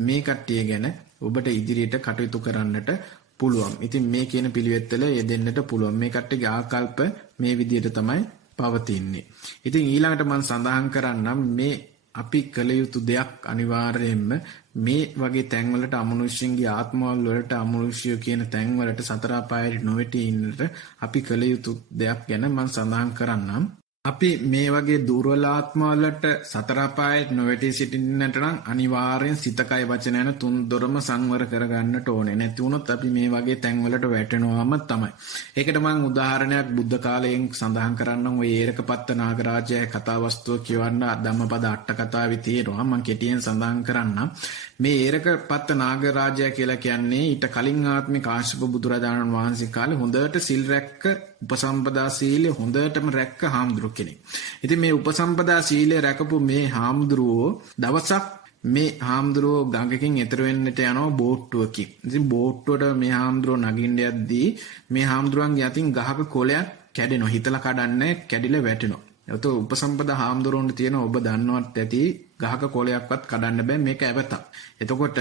මේ කට්ටිය ගැන ඔබට ඉදිරියට කටයුතු කරන්නට පුළුවන්. ඉතින් මේ කියන පිළිවෙත්වල යෙදෙන්නට පුළුවන්. මේ කට්ටියගේ ආකල්ප මේ විදියට තමයි පවතින්නේ. ඉතින් ඊළඟට මම සඳහන් කරන්නම් මේ අපි කළ යුතු දෙයක් අනිවාර්යයෙන්ම මේ වගේ තැන්වලට අමනුෂ්‍යන්ගේ ආත්මවල වලට අමනුෂ්‍ය කියන තැන්වලට සතර අපායට නොවැටී ඉන්නට අපි කළ යුතු දෙයක් ගැන මම සඳහන් කරන්නම්. අපි මේ වගේ දුර්වලාත්මවලට සතර අපායට නොවැටී සිටින්නට නම් අනිවාර්යෙන් සිත කය වචන යන තුන් දොරම සංවර කරගන්නට ඕනේ. නැති වුණොත් අපි මේ වගේ තැන්වලට වැටෙනවම තමයි. ඒකට මම උදාහරණයක් බුද්ධ කාලයෙන් සඳහන් කරන්නම්. ඔය ඒරකපත්ත නාගරාජය කතාවස්තුව කියවන්න ධම්මපද අට කතාවේ තියෙනවා. මම කෙටියෙන් සඳහන් කරන්නම්. මේ ඒරකපත්ත නාගරාජය කියලා කියන්නේ ඊට කලින් ආත්මේ කාශ්‍යප බුදුරජාණන් වහන්සේ කාලේ හොඳට සිල් රැක්ක උපසම්පදා සීලය හොඳටම රැක්ක හාමුදුරුවෝ කෙනෙක්. ඉතින් මේ උපසම්පදා සීලය රැකපු මේ හාමුදුරුවෝ දවසක් මේ හාමුදුරුවෝ ගඟකින් එතර වෙන්නට යනවා බෝට්ටුවකින්. ඉතින් බෝට්ටුවට මේ හාමුදුරුවෝ නගින්න යද්දී මේ හාමුදුරුවන්ගේ අතින් ගහක කොළයක් කැඩෙනවා. හිතලා කඩන්නේ කැඩිලා වැටෙනවා. එතකොට උපසම්පදා හාමුදුරුවන්ට තියෙන ඔබ දන්නවත් ඇති ගහක කොළයක්වත් කඩන්න බෑ මේක ඇවතක්. එතකොට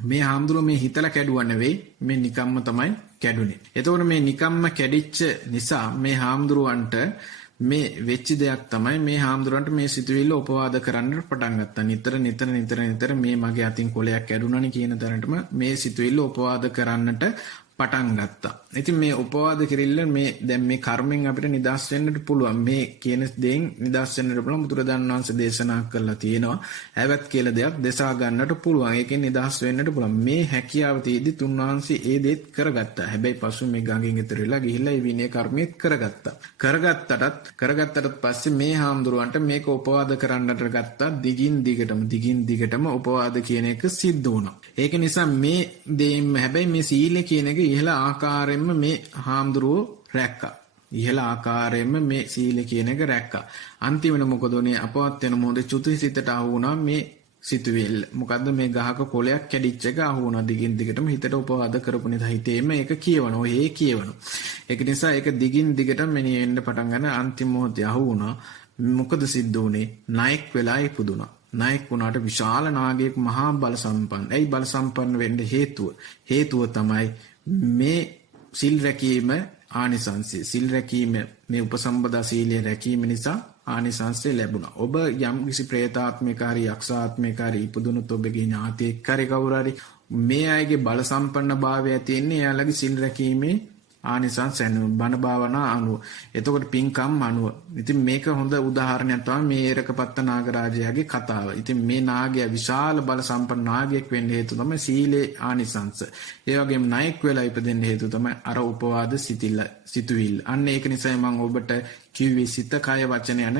මේ හාමුදුරුවෝ මේ හිතලා කැඩුවා නෙවෙයි මේ නිකම්ම තමයි කැඩුනේ. එතකොට මේ නිකම්ම කැඩිච්ච නිසා මේ හාමුදුරුවන්ට මේ වෙච්ච දෙයක් තමයි මේ හාමුදුරන්ට මේ සිතුවිල්ල උපවාද කරන්න පටන් ගත්තා. නිතර මේ මගේ අතින් කොලයක් කැඩුණානේ කියන තරමටම මේ සිතුවිල්ල උපවාද කරන්නට පටන් ගත්තා. ඉතින් මේ උපවාද කිරිල්ල මේ දැන් මේ කර්මෙන් අපිට නිදහස් වෙන්නට පුළුවන්. මේ කියන දේෙන් නිදහස් වෙන්නට පුළුවන්. බුදුරජාණන් වහන්සේ දේශනා කරලා තියෙනවා. ඇවත් කියලා දෙයක් දෙසා ගන්නට පුළුවන්. ඒකෙන් නිදහස් වෙන්නට පුළුවන්. මේ හැකියාව තියෙද්දි තුන්වහන්සේ ඒ දේත් කරගත්තා. හැබැයි පසු මේ ගඟෙන් එතර වෙලා ගිහිල්ලා ඒ විනය කර්මයේත් කරගත්තා. කරගත්තට පස්සේ මේ හාමුදුරුවන්ට මේක උපවාද කරන්නට ගත්තා. දිගින් දිගටම උපවාද කියන එක සිද්ධ වුණා. ඒක නිසා මේ දෙයින්ම හැබැයි මේ සීලය කියන එක ඉහළ ආකාරයෙන්ම මේ හාමුදුරුවෝ රැක්කා. ඉහළ ආකාරයෙන්ම මේ සීලය කියන එක රැක්කා. අන්තිමට මොකද උනේ? අපවත් වෙන මොහොතේ චුතිසිතට අහු වුණා මේ සිතුවිල්ල. මොකද්ද? මේ ගහක කොළයක් කැඩිච්ච එක අහු වුණා. දිගටම හිතට උපවාද කරපු නිසා හිතේම ඒක කියවනවා. ඔය කියවනවා. ඒක නිසා ඒක දිගටම මෙනෙහි වෙන්න පටන් ගන්න. අන්තිම මොහොතේ අහු වුණා. මොකද සිද්ධ වුනේ? නායක වෙලා ඉපදුණා. නායක වුණාට විශාල නාගයෙක් මහා බල සම්පන්න. ඒ බල සම්පන්න වෙන්න හේතුව තමයි මේ සිල් රැකීම ආනිසංසය. සිල් රැකීම මේ උපසම්පදා සීලය රැකීම නිසා ආනිසංසය ලැබුණා. ඔබ යම් කිසි ප්‍රේතාත්මික හරි යක්ෂාත්මික හරි ඉපදුනොත් ඔබගේ ඥාතියෙක් හරි කවුරු හරි මේ අයගේ බල සම්පන්න භාවය තියෙන්නේ එයාලගේ සිල් රැකීමේ ආනිසංස බණ භාවනා අනුව. එතකොට පින්කම් අනුව. ඉතින් මේක හොඳ උදාහරණයක් තමයි මේ ඒරකපත්ත නාගරාජයාගේ කතාව. ඉතින් මේ නාගයා විශාල බල සම්පන්න නාගයෙක් වෙන්න හේතුව තමයි සීලේ ආනිසංස. ඒ වගේම නායක වෙලා ඉපදෙන්න හේතුව තමයි අර උපවාද සිතුවිල්ල. අන්න ඒක නිසා මම ඔබට කිව්වේ සිත කය වචන යන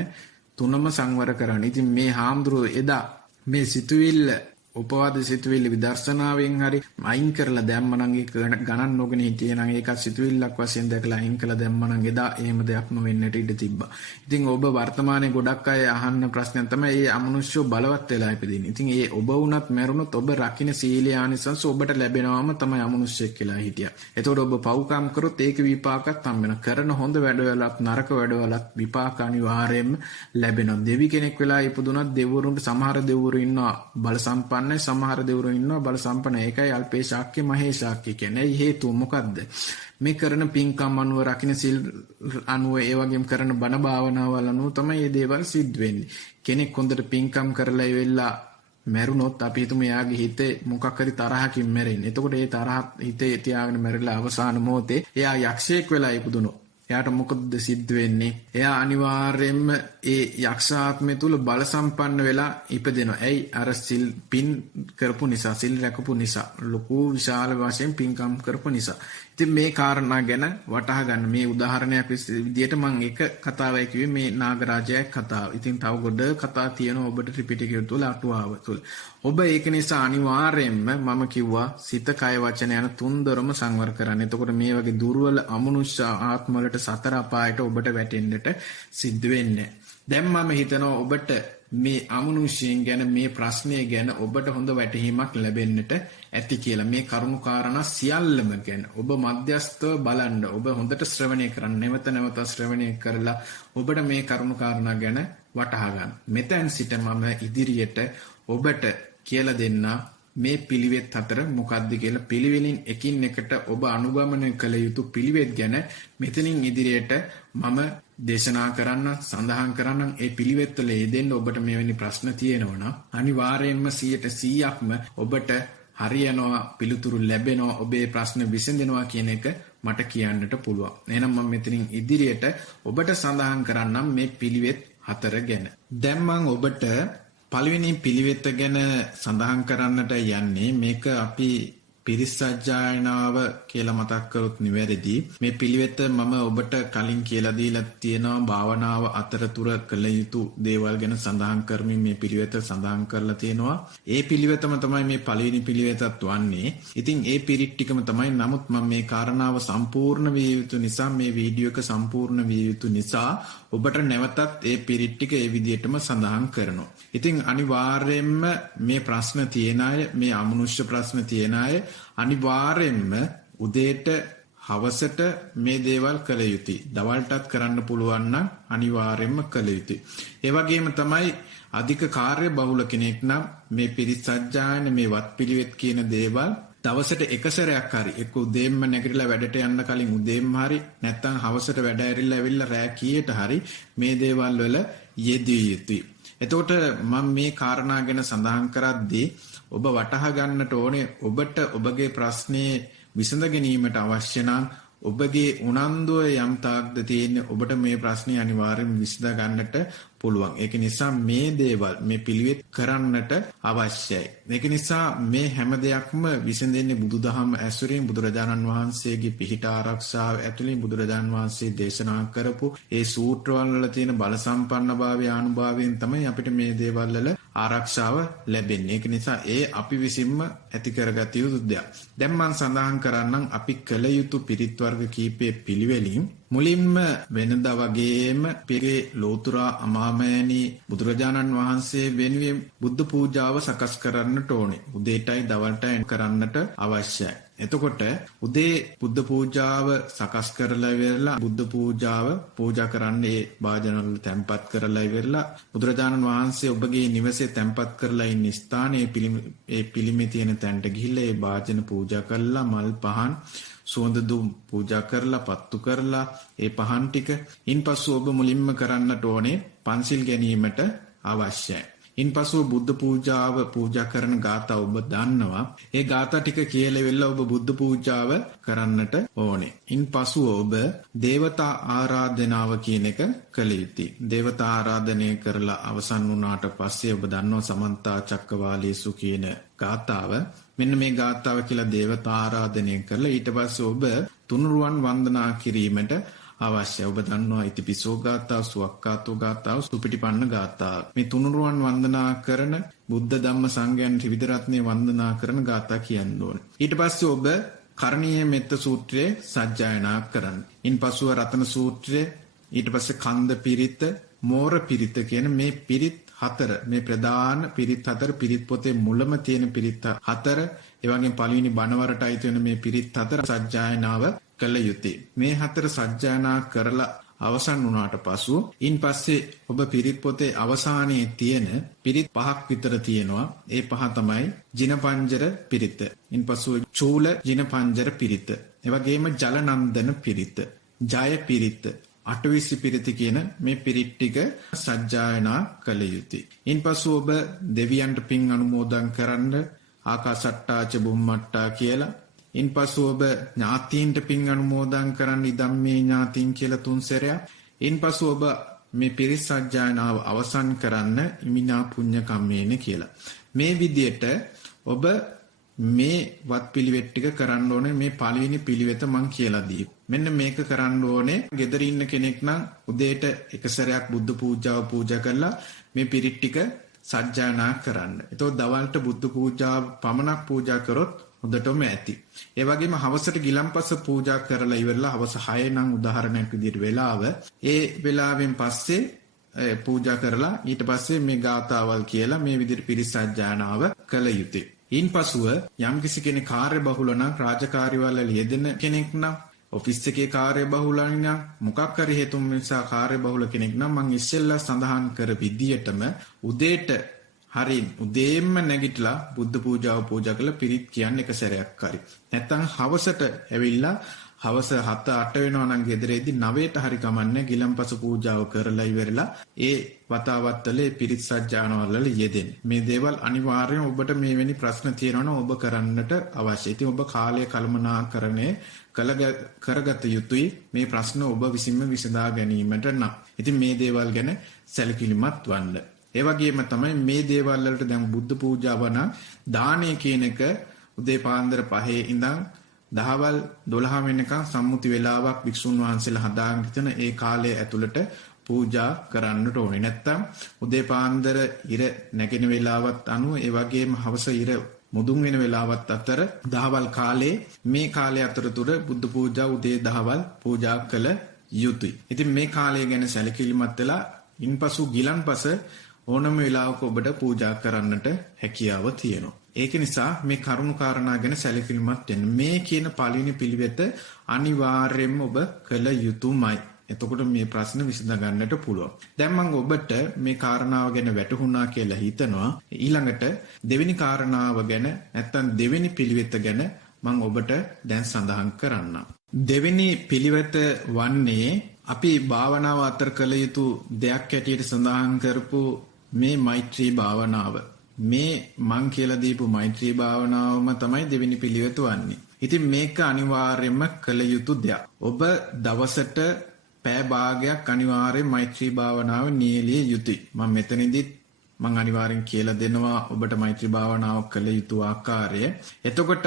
තුනම සංවර කරන්න. ඉතින් මේ හාමුදුරුවෝ එදා මේ සිතුවිල්ල උපවාද සිතුවිලි විදර්ශනාවෙන් හරි අයින් කරලා දැම්මනම් ඒක ගණන් නොගෙන හිටියේ නම් ඒකත් සිතුවිල්ලක් වශයෙන් දැකලා අයින් කළා දැම්මනම් එදා එහෙම දෙයක් නොවෙන්නට ඉඩ තිබ්බා. ඉතින් ඔබ වර්තමානයේ ගොඩක් අය අහන්න ප්‍රශ්නයක් තමයි මේ අමනුෂ්‍යෝ බලවත් වෙලා ඉපදින්නේ. ඉතින් ඒ ඔබ වුණත් මැරුණොත් ඔබ රකින්න සීලේ ආනිසංස ඔබට ලැබෙනවම තමයි අමනුෂ්‍යෙක් කියලා හිටියා. එතකොට ඔබ පව්කම් කරොත් ඒක විපාකත් හම්බ වෙනවා. කරන හොඳ වැඩවලත් නරක වැඩවලත් විපාක අනිවාර්යයෙන්ම ලැබෙනවා. දෙවි කෙනෙක් වෙලා ඉපදුනත් දෙවිවරුන්ට සමහර දෙවිවරු ඉන්නවා බල සම්පන්න සමහර දෙවිවරු ඉන්නවා බල සම්පන්න. ඒකයි අල්පේ ශාක්‍ය මහේ ශාක්‍ය කියන්නේ. හේතුව මොකද්ද? මේ කරන පින්කම් අනුව රකින්න සිල් අනුව ඒ වගේම කරන බණ භාවනාවල් අනුව තමයි මේ දේවල් සිද්ධ වෙන්නේ. කෙනෙක් හොඳට පින්කම් කරලා ඉවෙලා මැරුණොත් අපි හිතමු එයාගේ හිතේ මොකක් හරි තරහකින් මැරෙන්නේ. එතකොට ඒ තරහ හිතේ තියාගෙන මැරිලා අවසාන මොහොතේ එයා යක්ෂයෙක් වෙලා ඉපදුනොත් එයාට මොකද සිද්ධ වෙන්නේ? එයා අනිවාර්යයෙන්ම ඒ යක්ෂාත්මය තුල බල සම්පන්න වෙලා ඉපදෙනවා. ඇයි? අර සිල් පින් කරපු නිසා, සිල් රැකපු නිසා, ලොකු විශාල වශයෙන් පින්කම් කරපු නිසා. ඉතින් මේ කාරණා ගැන වටහා ගන්න මේ උදාහරණයක් විදිහට මම එක කතාවයි කිව්වේ මේ නාගරාජයා කතාව. ඉතින් තව ගොඩ කතා තියෙනවා ඔබට ත්‍රිපිටකය තුල අටුවාව තුල. ඔබ ඒක නිසා අනිවාර්යයෙන්ම මම කිව්වා සිත කය වචන යන තුන්දරම සංවර කරන්න. එතකොට මේ වගේ දුර්වල අමනුෂ්‍ය ආත්ම වලට සතර අපායට ඔබට වැටෙන්නට සිද්ධ වෙන්නේ. දැන් මම හිතනවා ඔබට මේ අමනුෂ්‍යයන් ගැන මේ ප්‍රශ්නය ගැන ඔබට හොඳ වැටහීමක් ලැබෙන්නට ඇති කියලා. මේ කරුණු කාරණා සියල්ලම ගැන ඔබ මධ්‍යස්තව බලන්න. ඔබ හොඳට ශ්‍රවණය කරන්න. නැවත ශ්‍රවණය කරලා ඔබට මේ කරුණු කාරණා ගැන වටහා ගන්න. මෙතෙන් සිට මම ඉදිරියට ඔබට කියලා දෙන්න මේ පිළිවෙත් හතර මොකක්ද කියලා. පිළිවෙලින් එකින් එකට ඔබ අනුගමනය කළ යුතු පිළිවෙත් ගැන මෙතනින් ඉදිරියට මම දේශනා කරන්න සඳහන් කරන්න. ඒ පිළිවෙත් වල යෙදෙන්න ඔබට මෙවැනි ප්‍රශ්න තියෙනවා නම් අනිවාර්යයෙන්ම 100%ක්ම ඔබට හරියනවා, පිළිතුරු ලැබෙනවා, ඔබේ ප්‍රශ්න විසඳෙනවා කියන එක මට කියන්නට පුළුවන්. එහෙනම් මම මෙතනින් ඉදිරියට ඔබට සඳහන් කරන්නම් මේ පිළිවෙත් හතර ගැන. දැන් මම ඔබට පළවෙනි පිළිවෙත ගැන සඳහන් කරන්නට යන්නේ මේක අපි පිරිස් සජ්ජායනාව කියලා මතක් කරොත් නිවැරදි. මේ පිළිවෙත මම ඔබට කලින් කියලා දීලා තියෙනවා. භාවනාව අතරතුර කළ යුතු දේවල් ගැන සඳහන් කරමින් මේ පිළිවෙත සඳහන් කරලා තියෙනවා. ඒ පිළිවෙතම තමයි මේ පළවෙනි පිළිවෙතත් වන්නේ. ඉතින් ඒ පිරිත් ටිකම තමයි. නමුත් මම මේ කාරණාව සම්පූර්ණ විය යුතු නිසා මේ වීඩියෝ එක සම්පූර්ණ විය යුතු නිසා ඔබට නැවතත් ඒ පිරිත් ටික ඒ විදිහටම සඳහන් කරනවා. ඉතින් අනිවාර්යයෙන්ම මේ ප්‍රශ්න තියෙන අය, මේ අමනුෂ්‍ය ප්‍රශ්න තියෙන අය අනිවාර්යෙන්ම උදේට හවසට මේ දේවල් කළ යුතුයි. දවල්ටත් කරන්න පුළුවන් නම් අනිවාර්යෙන්ම කළ යුතුයි. ඒ වගේම තමයි අධික කාර්ය බහුල කෙනෙක් නම් මේ පිරිත් සජ්ජායන, මේ වත් පිළිවෙත් කියන දේවල් දවසට එක සැරයක් හරි එක්ක උදේම්ම නැගිටලා වැඩට යන්න කලින් උදේම්ම හරි නැත්නම් හවසට වැඩ ඇරිලා ඇවිල්ලා රෑ කීයට හරි මේ දේවල් වල යෙදිය යුතුයි. එතකොට මම මේ කාරණා ගැන සඳහන් කරද්දී ඔබ වටහා ගන්නට ඕනේ ඔබට ඔබගේ ප්‍රශ්නේ විසඳ ගැනීමට අවශ්‍ය නම් ඔබගේ උනන්දුව යම් තාක්ද තියෙන්නේ ඔබට මේ ප්‍රශ්නේ අනිවාර්යෙන් විසඳ ගන්නට පුළුවන්. ඒක නිසා මේ දේවල් මේ පිළිවෙත් කරන්නට අවශ්‍යයි. ඒක නිසා මේ හැම දෙයක්ම විසඳෙන්නේ බුදුදහම ඇසුරින් බුදුරජාණන් වහන්සේගේ පිහිට ආරක්ෂාව ඇතුළින් බුදුරජාණන් වහන්සේ දේශනා කරපු ඒ සූත්‍රවල වල තියෙන බල සම්පන්නභාවය ආනුභාවයෙන් තමයි අපිට මේ දේවල් වල ආරක්ෂාව ලැබෙන්නේ. ඒක නිසා ඒ අපි විසින්ම ඇති කරගත යුතු දෙයක්. දැන් මම සඳහන් කරන්නම් අපි කළ යුතු පිරිත් වර්ග කීපයේ පිළිවෙලින් මුලින්ම වෙනදා වගේම පිරේ ලෝතුරා අමාමෑණී බුදුරජාණන් වහන්සේ වෙනුවෙන් බුද්ධ පූජාව සකස් කරන්නට ඕනේ. උදේටයි දවල්ටයි කරන්නට අවශ්‍යයි. එතකොට උදේ බුද්ධ පූජාව සකස් කරලා ඉවරලා බුද්ධ පූජාව පූජා කරන්නේ භාජනවල තැන්පත් කරලා ඉවරලා බුදුරජාණන් වහන්සේ ඔබගේ නිවසේ තැන්පත් කරලා ඉන්න ස්ථානයේ පිළිමේ තියෙන තැනට ගිහිල්ලා ඒ භාජන පූජා කරලා මල් පහන් සුවඳ දුම් පූජා කරලා පත්තු කරලා ඒ පහන් ටික ඉන්පසු ඔබ මුලින්ම කරන්නට ඕනේ පන්සිල් ගැනීමට අවශ්‍යයි. ඉන්පසු බුද්ධ පූජාව පූජා කරන ගාථා ඔබ දන්නවා. ඒ ගාථා ටික කියලා වෙලා ඔබ බුද්ධ පූජාව කරන්නට ඕනේ. ඉන්පසු ඔබ දේවතා ආරාධනාව කියන එක කළ යුතුයි. දේවතා ආරාධනය කරලා අවසන් වුණාට පස්සේ ඔබ දන්නවා සමන්ත චක්කවාලේසු කියන ගාථාව. මෙන්න මේ ගාථාව කියලා දේවතා ආරාධනය කරලා ඊට පස්සේ ඔබ තුනුරුවන් වන්දනා කිරීමට අවශ්‍යයි. ඔබ දන්නවා ඉතිපිසෝ ගාථා, සුවක්කාතෝ ගාථා, සුපිටිපන්න ගාථා. මේ තුනුරුවන් වන්දනා කරන බුද්ධ ධම්ම සංඝයන් ත්‍රිවිධ රත්නය වන්දනා කරන ගාථා කියන්න ඕනේ. ඊට පස්සේ ඔබ කරණීය මෙත්ත සූත්‍රය සජ්ජායනා කරන්න. ඉන්පසුව රතන සූත්‍රය, ඊට පස්සේ කන්ද පිරිත, මෝර පිරිත කියන මේ පිරිත් හතර, මේ ප්‍රධාන පිරිත් හතර, පිරිත් පොතේ මුලම තියෙන පිරිත් හතර, ඒ වගේම පළවෙනි බණවරට අයිති වෙන මේ පිරිත් හතර සජ්ජායනාව කළ යුතුයි. මේ හතර සජ්ජායනා කරලා අවසන් වුණාට පසු ඉන්පස්සේ ඔබ පිරිත් පොතේ අවසානයේ තියෙන පිරිත් පහක් විතර තියෙනවා. ඒ පහ තමයි ජිනපංජර පිරිත, ඉන්පසු චූල ජිනපංජර පිරිත, ඒ වගේම ජලනන්දන පිරිත, ජය පිරිත, අටවිසි පිරිත කියන මේ පිරිත් ටික සජ්ජායනා කළ යුතුයි. ඉන්පසු ඔබ දෙවියන්ට පින් අනුමෝදන් කරන්න ආකාසට්ටාච බුම්මට්ටා කියලා, ඉන්පසු ඔබ ඥාතීන්ට පින් අනුමෝදන් කරන්න ඉදම්මේ ඥාතීන් කියලා 3 සැරයක්. ඉන්පසු ඔබ මේ පිරිත් සජ්ජායනාව අවසන් කරන්න ඉමිනා පුඤ්ඤ කම්මේන කියලා. මේ විදියට ඔබ මේ වත් පිළිවෙත් ටික කරන්න ඕනේ. මේ පළවෙනි පිළිවෙත මං කියලා දීපු. මෙන්න මේක කරන්න ඕනේ. ගෙදර ඉන්න කෙනෙක් නම් උදේට එක සැරයක් බුද්ධ පූජාව පූජා කරලා මේ පිරිත් ටික සජ්ජායනා කරන්න. එතකොට දවල්ට බුද්ධ පූජාව පමණක් පූජා කරොත් හොඳටම ඇති. ඒ වගේම හවසට ගිලම්පස පූජා කරලා ඉවරලා හවස 6 නම් උදාහරණයක් විදිහට වෙලාව, ඒ වෙලාවෙන් පස්සේ පූජා කරලා ඊට පස්සේ මේ ගාථාවල් කියලා මේ විදිහට පිරිත් සජ්ජායනාව කළ යුතුයි. ඉන්පසුව යම්කිසි කෙනෙක් කාර්යබහුල නම්, රාජකාරිවල යෙදෙන කෙනෙක් නම්, ඔෆිස් එකේ කාර්යබහුල නම්, මොකක් හරි හේතුන් නිසා කාර්යබහුල කෙනෙක් නම් මම ඉස්සෙල්ලා සඳහන් කර විදියටම උදේට හරි උදේම නැගිටලා බුද්ධ පූජාව පූජා කරලා පිරිත් කියන්න එක සැරයක් හරි. නැත්තම් හවසට ඇවිල්ලා හවස 7-8 වෙනවා නම් ගෙදරේදී 9ට හරි කමන්නේ ගිලම්පස පූජාව කරලා ඉවරලා ඒ වතාවත්වලේ පිරිත් සජ්ජායනාවල යෙදෙන්න. මේ දේවල් අනිවාර්යයෙන් ඔබට මේ වෙනි ප්‍රශ්න තියෙනවා ඔබ කරන්නට අවශ්‍යයි. ඉතින් ඔබ කාලය කළමනාකරණය කරගත යුතුයි මේ ප්‍රශ්න ඔබ විසින්ම විසඳා ගැනීමට නම්. ඉතින් මේ දේවල් ගැන සැලකිලිමත් වන්න. ඒ වගේම තමයි මේ දේවල් වලට දැන් බුද්ධ පූජාව නම් දානය කියන එක උදේ පාන්දර 5 ඉඳන් දහවල් 12 වෙනකන් සම්මුති වේලාවක් වික්ෂුන් වහන්සේලා හදාගෙන ඉතන ඒ කාලය ඇතුළත පූජා කරන්නට ඕනේ. නැත්තම් උදේ පාන්දර ඉර නැගෙන වේලාවත් අනුව ඒ වගේම හවස ඉර මුදුන් වෙන වේලාවත් අතර දහවල් කාලේ මේ කාලය අතරතුර බුද්ධ පූජා උදේ දහවල් පූජා කළ යුතුයි. ඉතින් මේ කාලය ගැන සැලකිලිමත් වෙලා ඉන්පසු ගිලන්පස ඕනම වෙලාවක ඔබට පූජා කරන්නට හැකියාව තියෙනවා. ඒක නිසා මේ කරුණු කාරණා ගැන සැලකිලිමත් වෙන්න. මේ කියන පළවෙනි පිළිවෙත අනිවාර්යයෙන්ම ඔබ කළ යුතුමයි. එතකොට මේ ප්‍රශ්න විසඳ ගන්නට පුළුවන්. දැන් මම ඔබට මේ කාරණාව ගැන වැටහුණා කියලා හිතනවා. ඊළඟට දෙවෙනි කාරණාව ගැන නැත්තම් දෙවෙනි පිළිවෙත ගැන මම ඔබට දැන් සඳහන් කරන්නම්. දෙවෙනි පිළිවෙත වන්නේ අපි භාවනාව අතර කළ යුතු දෙයක් හැටියට සඳහන් කරපු මේ මෛත්‍රී භාවනාව. මේ මං කියලා දීපු මෛත්‍රී භාවනාවම තමයි දෙවෙනි පිළිවෙත වන්නේ. ඉතින් මේක අනිවාර්යයෙන්ම කළ යුතු දෙයක්. ඔබ දවසට පැය භාගයක් අනිවාර්යෙන් මෛත්‍රී භාවනාව නියැලිය යුතුයි. මම මෙතනදිත් මම අනිවාර්යෙන් කියලා දෙනවා ඔබට මෛත්‍රී භාවනාව කළ යුතු ආකාරය. එතකොට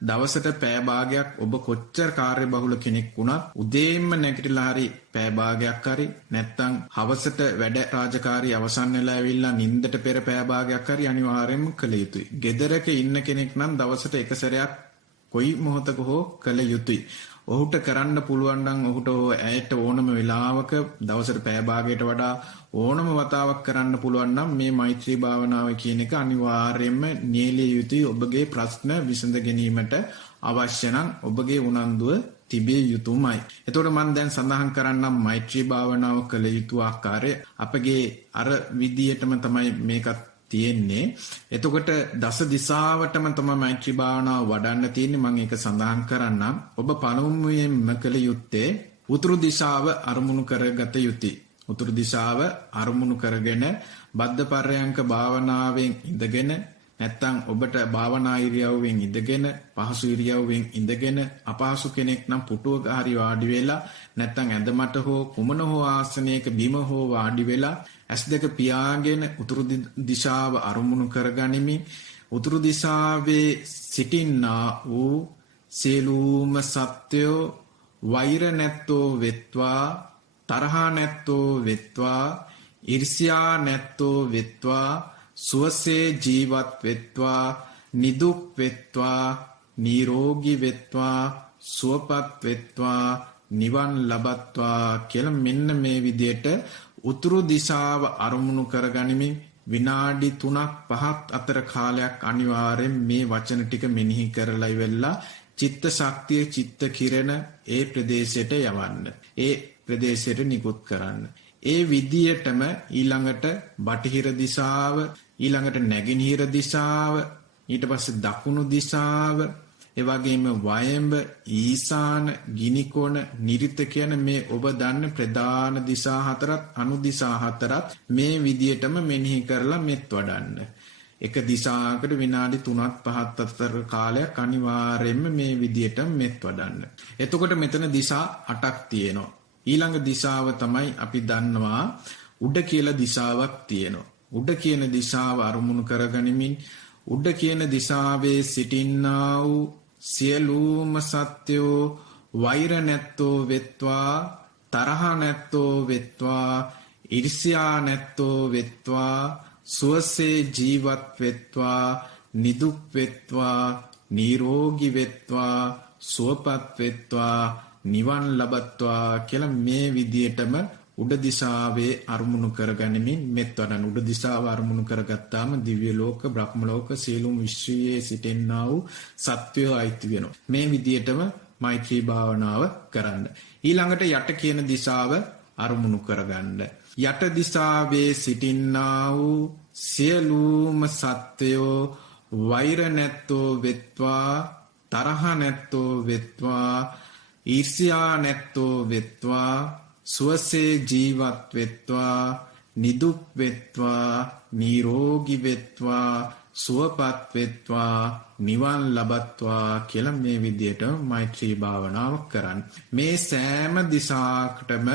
දවසට පැය භාගයක් ඔබ කොච්චර කාර්යබහුල කෙනෙක් වුණත් උදේම නැගිටලා හරි පැය භාගයක් හරි නැත්නම් හවසට වැඩ රාජකාරී අවසන් වෙලා ඇවිල්ලා නිින්දට පෙර පැය භාගයක් හරි අනිවාර්යෙන්ම කළ යුතුයි. ගෙදරක ඉන්න කෙනෙක් නම් දවසට එක සැරයක් කොයි මොහොතක හෝ කළ යුතුයි. ඔහුට කරන්න පුළුවන් නම් ඔහුට ඇයට ඕනම වෙලාවක දවසට පැය භාගයට වඩා ඕනම වතාවක් කරන්න පුළුවන් නම් මේ මෛත්‍රී භාවනාව කියන එක අනිවාර්යයෙන්ම නියැලිය යුතුයි. ඔබගේ ප්‍රශ්න විසඳ ගැනීමට අවශ්‍ය නම් ඔබගේ උනන්දුව තිබිය යුතුමයි. එතකොට මම දැන් සඳහන් කරන්නම් මෛත්‍රී භාවනාව කළ යුතු ආකාරය. අපගේ අර විදියටම තමයි මේකත් තියෙන්නේ. එතකොට දස දිසාවටම තමයි මෛත්‍රී භාවනාව වඩන්න තියෙන්නේ. මම ඒක සඳහන් කරන්නම්. ඔබ පළමුවෙන්ම කළ යුත්තේ උතුරු දිශාව අරමුණු කරගත යුතුයි. උතුරු දිශාව අරමුණු කරගෙන බද්ධ පර්යංක භාවනාවෙන් ඉඳගෙන නැත්තම් ඔබට භාවනා ඉරියව්වෙන් ඉඳගෙන පහසු ඉරියව්වෙන් ඉඳගෙන අපහසු කෙනෙක් නම් පුටුවක හරි වාඩි වෙලා නැත්තම් ඇඳමට හෝ කුමන හෝ ආසනයක බිම හෝ වාඩි වෙලා S2 පියාගෙන උතුරු දිශාව අරමුණු කරගනිමින් උතුරු දිශාවේ සිටින්නා වූ සියලුම සත්වයෝ වෛර නැත්තෝ වෙත්වා තරහ නැත්තෝ වෙත්වා ඊර්ෂ්‍යා නැත්තෝ වෙත්වා සුවසේ ජීවත් වෙත්වා නිදුක් වෙත්වා නිරෝගී වෙත්වා සුවපත් වෙත්වා නිවන් ලබත්වා කියලා මෙන්න මේ විදිහට උතුරු දිශාව අරමුණු කරගනිමින් විනාඩි 3ක් 5ක් අතර කාලයක් අනිවාර්යෙන් මේ වචන ටික මෙනෙහි කරලා ඉවරලා චිත්ත ශක්තිය චිත්ත කිරණ ඒ ප්‍රදේශයට යවන්න. ඒ ප්‍රදේශයට නිකුත් කරන්න. ඒ විදියටම ඊළඟට බටහිර දිශාව, ඊළඟට නැගෙනහිර දිශාව, ඊට පස්සේ දකුණු දිශාව, ඒ වගේම වයඹ, ඊසාන, ගිනිකොන, නිරිත කියන මේ ඔබ දන්න ප්‍රධාන දිශා හතරත් අනු දිශා හතරත් මේ විදියටම මෙනෙහි කරලා මෙත් වඩන්න. එක දිශාවකට විනාඩි 3ක් 5ක් අතර කාලයක් අනිවාර්යයෙන්ම මේ විදියට මෙත් වඩන්න. එතකොට මෙතන දිශා 8ක් තියෙනවා. ඊළඟ දිශාව තමයි අපි දන්නවා උඩ කියලා දිශාවක් තියෙනවා. උඩ කියන දිශාව අරමුණු කරගනිමින් උඩ කියන දිශාවේ සිටින්නා වූ සියලුම සත්වයෝ වෛර නැත්තෝ වෙත්වා තරහ නැත්තෝ වෙත්වා ඊර්ෂ්‍යා නැත්තෝ වෙත්වා සුවසේ ජීවත් වෙත්වා නිදුක් වෙත්වා නිරෝගී වෙත්වා සුවපත් වෙත්වා නිවන් ලබත්වා කියලා මේ විදියටම උඩ දිශාවේ අරමුණු කරගනිමින් මෙත් වඩන. උඩ දිශාව අරමුණු කරගත්තාම දිව්‍ය ලෝක බ්‍රහ්ම ලෝක සියලුම විශ්වයේ සිටින්නා වූ සත්වයෝ අයිති වෙනවා. මේ විදියටම මෛත්‍රී භාවනාව කරන්න. ඊළඟට යට කියන දිශාව අරමුණු කරගන්න. යට දිශාවේ සිටින්නා වූ සියලුම සත්වයෝ වෛර නැත්තෝ වෙත්වා තරහ නැත්තෝ වෙත්වා ඊර්ෂ්‍යා නැත්තෝ වෙත්වා සුවසේ ජීවත් වෙත්වා නිදුක් වෙත්වා නිරෝගී වෙත්වා සුවපත් වෙත්වා නිවන් ලබත්වා කියලා මේ විදියට මෛත්‍රී භාවනාව කරන්න. මේ සෑම දිශාකටම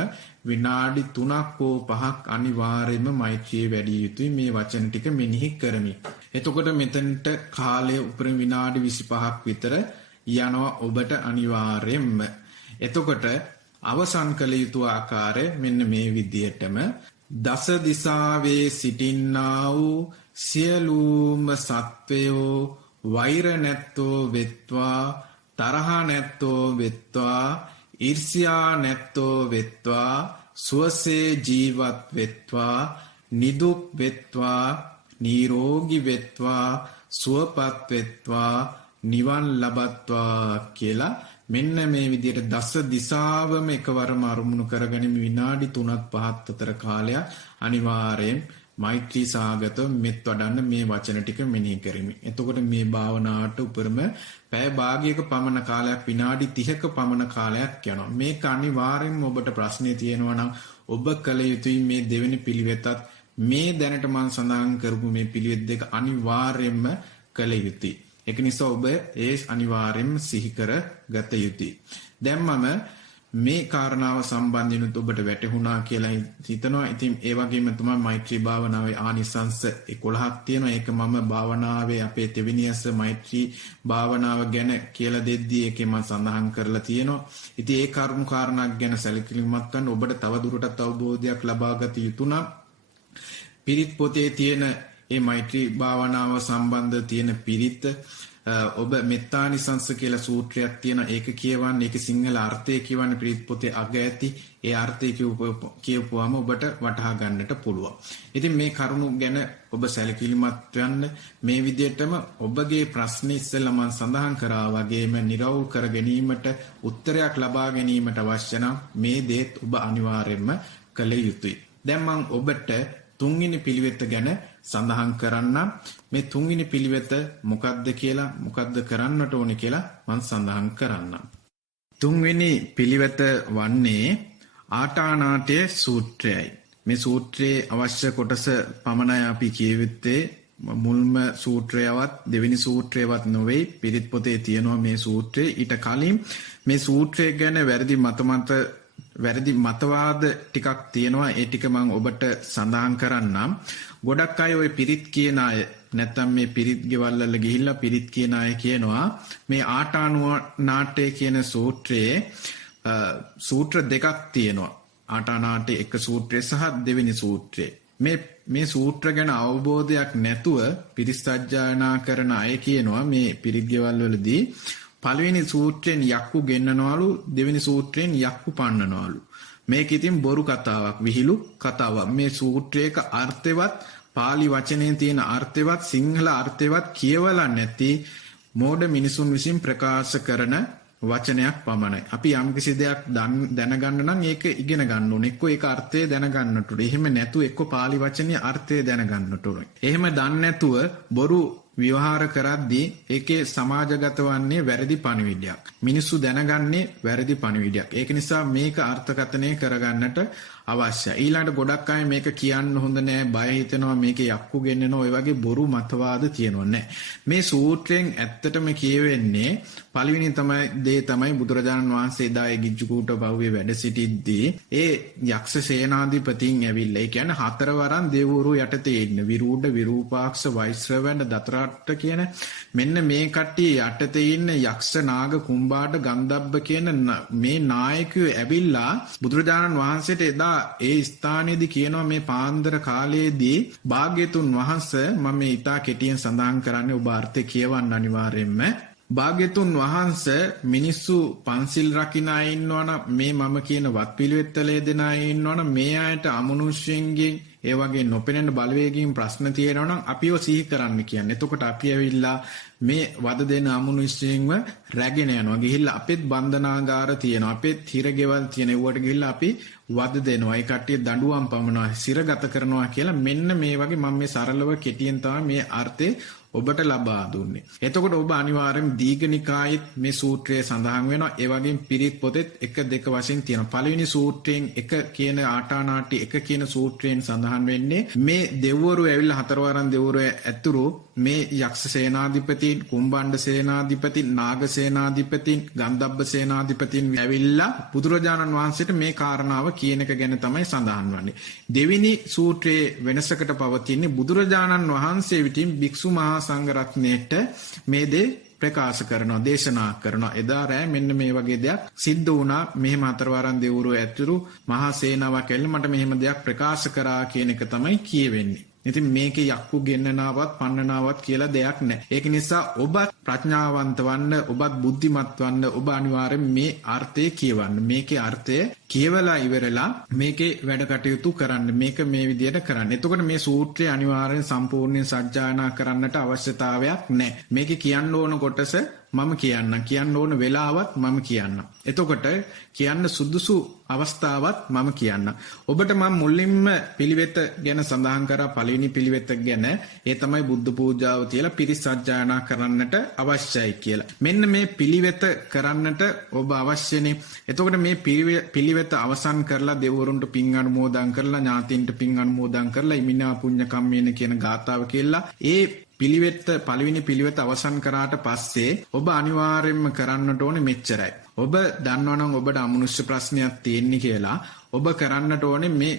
විනාඩි 3ක් හෝ 5ක් අනිවාර්යයෙන්ම මෛත්‍රිය වැඩි යුතුයි මේ වචන ටික මෙනෙහි කරමින්. එතකොට මෙතනට කාලය උපරිම විනාඩි 25ක් විතර යනවා ඔබට අනිවාර්යයෙන්ම. එතකොට අවසන් කළ යුතු ආකාරය මෙන්න මේ විදියටම දස දිසාවේ සිටින්නා වූ සියලුම සත්වයෝ වෛර නැත්තෝ වෙත්වා තරහ නැත්තෝ වෙත්වා ඊර්ෂ්‍යා නැත්තෝ වෙත්වා සුවසේ ජීවත් වෙත්වා නිදුක් වෙත්වා නිරෝගී වෙත්වා සුවපත් වෙත්වා නිවන් ලබත්වා කියලා මෙන්න මේ විදිහට දස දිසාවම එකවරම අරමුණු කරගෙන විනාඩි 3ක් 5ක් අතර කාලයක් අනිවාර්යෙන් මෛත්‍රී සාගතව මෙත් වඩන්න මේ වචන ටික මෙනෙහි කරමි. එතකොට මේ භාවනාවට උපරිම පැය භාගයක පමණ කාලයක් විනාඩි 30ක පමණ කාලයක් යනවා. මේක අනිවාර්යෙන්ම ඔබට ප්‍රශ්නේ තියෙනවා නම් ඔබ කල යුතුයි මේ දෙවෙනි පිළිවෙතත් මේ දැනට මම සඳහන් කරපු මේ පිළිවෙත් දෙක අනිවාර්යෙන්ම කල යුතුයි. ඒක නිසා ඔබ ඒ අනිවාර්යෙන්ම සිහි කර ගත යුතුයි. දැන් මම මේ කාරණාව සම්බන්ධිනුත් ඔබට වැටහුණා කියලා හිතනවා. ඉතින් ඒ වගේම තමයි මෛත්‍රී භාවනාවේ ආනිසංස 11ක් තියෙනවා. ඒක මම භාවනාවේ අපේ තෙවෙනියස මෛත්‍රී භාවනාව ගැන කියලා දෙද්දී ඒකේ මම සඳහන් කරලා තියෙනවා. ඉතින් ඒ කරුණු කාරණාක් ගැන සැලකිලිමත් කරන්න ඔබට තව දුරටත් අවබෝධයක් ලබා ගත යුතු නම් පිරිත් පොතේ තියෙන මේ මෛත්‍රී භාවනාව සම්බන්ධ තියෙන පිරිත් ඔබ මෙත්තානිසංස කියලා සූත්‍රයක් තියෙන ඒක කියවන්න. ඒක සිංහල අර්ථය කියවන්න පිරිත් පොතේ අග ඇති. ඒ අර්ථය කියවුවාම ඔබට වටහා ගන්නට පුළුවන්. ඉතින් මේ කරුණු ගැන ඔබ සැලකිලිමත් වෙන්න. මේ විදිහටම ඔබගේ ප්‍රශ්නේ ඉස්සෙල්ලා මම සඳහන් කරා වගේම නිරවුල් කර ගැනීමට උත්තරයක් ලබා ගැනීමට අවශ්‍ය නම් මේ දේත් ඔබ අනිවාර්යයෙන්ම කළ යුතුයි. දැන් මම ඔබට තුන්වෙනි පිළිවෙත ගැන සඳහන් කරන්න. මේ තුන්වෙනි පිළිවෙත මොකක්ද කියලා මොකක්ද කරන්නට ඕනේ කියලා මම සඳහන් කරන්නම්. තුන්වෙනි පිළිවෙත වන්නේ ආටානාටය සූත්‍රයයි. මේ සූත්‍රයේ අවශ්‍ය කොටස පමණයි අපි කියවිත්තේ. මුල්ම සූත්‍රයවත් දෙවෙනි සූත්‍රයවත් නොවේ. පිරිත් පොතේ තියෙනවා මේ සූත්‍රය. ඊට කලින් මේ සූත්‍රය ගැන වැරදි මතවාද ටිකක් තියෙනවා. ඒ ටික මම ඔබට සඳහන් කරන්නම්. ගොඩක් අය ওই පිරිත් කියන අය නැත්තම් මේ පිරිත් ගෙවල් වල ගිහිල්ලා පිරිත් කියන අය කියනවා මේ ආටානාටය කියන සූත්‍රයේ සූත්‍ර දෙකක් තියෙනවා. ආටානාටය එක සූත්‍රය සහ දෙවෙනි සූත්‍රය. මේ සූත්‍ර ගැන අවබෝධයක් නැතුව පිරිත් සජ්ජායනා කරන අය කියනවා මේ පිරිත් ගෙවල් වලදී පළවෙනි සූත්‍රයෙන් යක්කු ගෙන්නනවලු, දෙවෙනි සූත්‍රයෙන් යක්කු පන්නනවලු. මේක ඉතින් බොරු කතාවක්, විහිළු කතාවක්. මේ සූත්‍රයක අර්ථවත්, පාලි වචනේ තියෙන අර්ථවත්, සිංහල අර්ථවත් කියවලා නැති මෝඩ මිනිසුන් විසින් ප්‍රකාශ කරන වචනයක් පමණයි. අපි යම්කිසි දෙයක් දැනගන්න නම් ඒක ඉගෙන ගන්න ඕනේ. එක්ක ඒක අර්ථය දැනගන්නට ඕනේ. එහෙම නැතුව එක්ක පාලි වචනේ අර්ථය දැනගන්නට ඕනේ. එහෙම දන්නේ නැතුව බොරු විවහාර කරද්දී ඒකේ සමාජගත වන්නේ වැරදි පණිවිඩයක්. මිනිස්සු දැනගන්නේ වැරදි පණිවිඩයක්. ඒක නිසා මේක අර්ථකථනය කරගන්නට අවශ්‍යයි. ඊළඟට ගොඩක් අය මේක කියන්න හොඳ නෑ, බය හිතෙනවා, මේකේ යක්කු ගෙන්නනවා, ඔය වගේ බොරු මතවාද තියෙනවා නෑ. මේ සූත්‍රයෙන් ඇත්තටම කියවෙන්නේ පළවෙනි තමයි බුදුරජාණන් වහන්සේ එදා ගිජ්ජුකූට පහුවේ වැඩ සිටිද්දී ඒ යක්ෂ සේනාධිපතීන් ඇවිල්ලා, ඒ කියන්නේ හතරවරන් දෙවිවරු යටතේ ඉන්න විරූඪ, විරූපාක්ෂ, වෛශ්‍රවණ, දතරට්ට කියන මෙන්න මේ කට්ටිය යටතේ ඉන්න යක්ෂ, නාග, කුම්බාට, ගන්ධබ්බ කියන මේ නායකයෝ ඇවිල්ලා බුදුරජාණන් වහන්සේට එදා ඒ ස්ථානයේදී කියනවා මේ පාන්දර කාලයේදී භාග්‍යතුන් වහන්සේ, මම මේ ඉතා කෙටියෙන් සඳහන් කරන්නේ ඔබ අර්ථය කියවන්න අනිවාර්යයෙන්ම. භාග්‍යතුන් වහන්සේ මිනිස්සු පන්සිල් රකින්න අය ඉන්නවනම්, මේ මම කියන වත් පිළිවෙත්තලේ දෙන අය ඉන්නවනම්, මේ අයට අමනුෂ්‍යයෙන්ගෙන් ඒ වගේ නොපෙනෙන බලවේගයෙන් ප්‍රශ්න තියෙනවා නම් අපිව සිහි කරන්න කියන්නේ. එතකොට අපි ඇවිල්ලා මේ වද දෙන අමනුෂ්‍යයෙන්ව රැගෙන යනවා. ගිහිල්ලා අපෙත් බන්ධනාගාර තියෙනවා. අපෙත් හිරගෙවල් තියෙන. ඒවට ගිහිල්ලා අපි වද දෙනවා. ඒ කට්ටිය දඬුවම් පමනවා, සිරගත කරනවා කියලා මෙන්න මේ වගේ මම මේ සරලව කෙටියෙන් තමයි මේ අර්ථය ඔබට ලබා දුන්නේ. එතකොට ඔබ අනිවාර්යෙන් දීඝනිකායෙත් මේ සූත්‍රය සඳහන් වෙනවා. ඒ වගේම පිරිත් පොතෙත් 1 2 වශයෙන් තියෙනවා. පළවෙනි සූත්‍රයෙන් 1 කියන ආටානාටි 1 කියන සූත්‍රයෙන් සඳහන් වෙන්නේ මේ දෙවිවරු ඇවිල්ලා හතරවරන් දෙවිවරු ඇතුළු මේ යක්ෂ සේනාධිපතීන්, කුම්බණ්ඩ සේනාධිපතීන්, නාග සේනාධිපතීන්, ගන්ධබ්බ සේනාධිපතීන් ඇවිල්ලා බුදුරජාණන් වහන්සේට මේ කාරණාව කියන එක ගැන තමයි සඳහන් වන්නේ. දෙවෙනි සූත්‍රයේ වෙනසකට පවතින්නේ බුදුරජාණන් වහන්සේ විසින් භික්ෂු මහා සංඝරත්නයට මේ දේ ප්‍රකාශ කරනවා, දේශනා කරනවා. එදා රෑ මෙන්න මේ වගේ දෙයක් සිද්ධ වුණා. මෙහෙම හතරවරන් දෙවිවරු ඇතුළු මහා සේනාවක් ඇවිල්ලා මට මෙහෙම දෙයක් ප්‍රකාශ කරා කියන එක තමයි කියවෙන්නේ. ඉතින් මේකේ යක්කු ගෙන්නනාවත් පන්නනාවත් කියලා දෙයක් නැහැ. ඒක නිසා ඔබත් ප්‍රඥාවන්ත වන්න, ඔබත් බුද්ධිමත් වන්න, ඔබ අනිවාර්යෙන් මේ අර්ථය කියවන්න. මේකේ අර්ථය කියවලා ඉවරලා මේකේ වැඩ කටයුතු කරන්න. මේක මේ විදිහට කරන්න. එතකොට මේ සූත්‍රය අනිවාර්යෙන් සම්පූර්ණයෙන් සජ්ජායනා කරන්නට අවශ්‍යතාවයක් නැහැ. මේකේ කියන්න ඕන කොටස මම කියන්න ඕන වෙලාවත් මම කියන්න. එතකොට කියන්න සුදුසු අවස්ථාවත් මම කියන්න. ඔබට මම මුලින්ම පිළිවෙත ගැන සඳහන් කරා. පළවෙනි පිළිවෙත ගැන ඒ තමයි බුද්ධ පූජාව තියලා පිරිත් සජ්ජායනා කරන්නට අවශ්‍යයි කියලා. මෙන්න මේ පිළිවෙත කරන්නට ඔබ අවශ්‍යනේ. එතකොට මේ පිළිවෙත අවසන් කරලා දෙවිවරුන්ට පින් අනුමෝදන් කරලා, ඥාතීන්ට පින් අනුමෝදන් කරලා, ඉමිනා පුඤ්ඤ කම්මේන කියන ගාථාව කියලා ඒ පළවෙනි පිළිවෙත අවසන් කරාට පස්සේ ඔබ අනිවාර්යයෙන්ම කරන්නට ඕනේ මෙච්චරයි. ඔබ දන්නවනම් ඔබට අමනුෂ්‍ය ප්‍රශ්නයක් තියෙන්නේ කියලා ඔබ කරන්නට ඕනේ මේ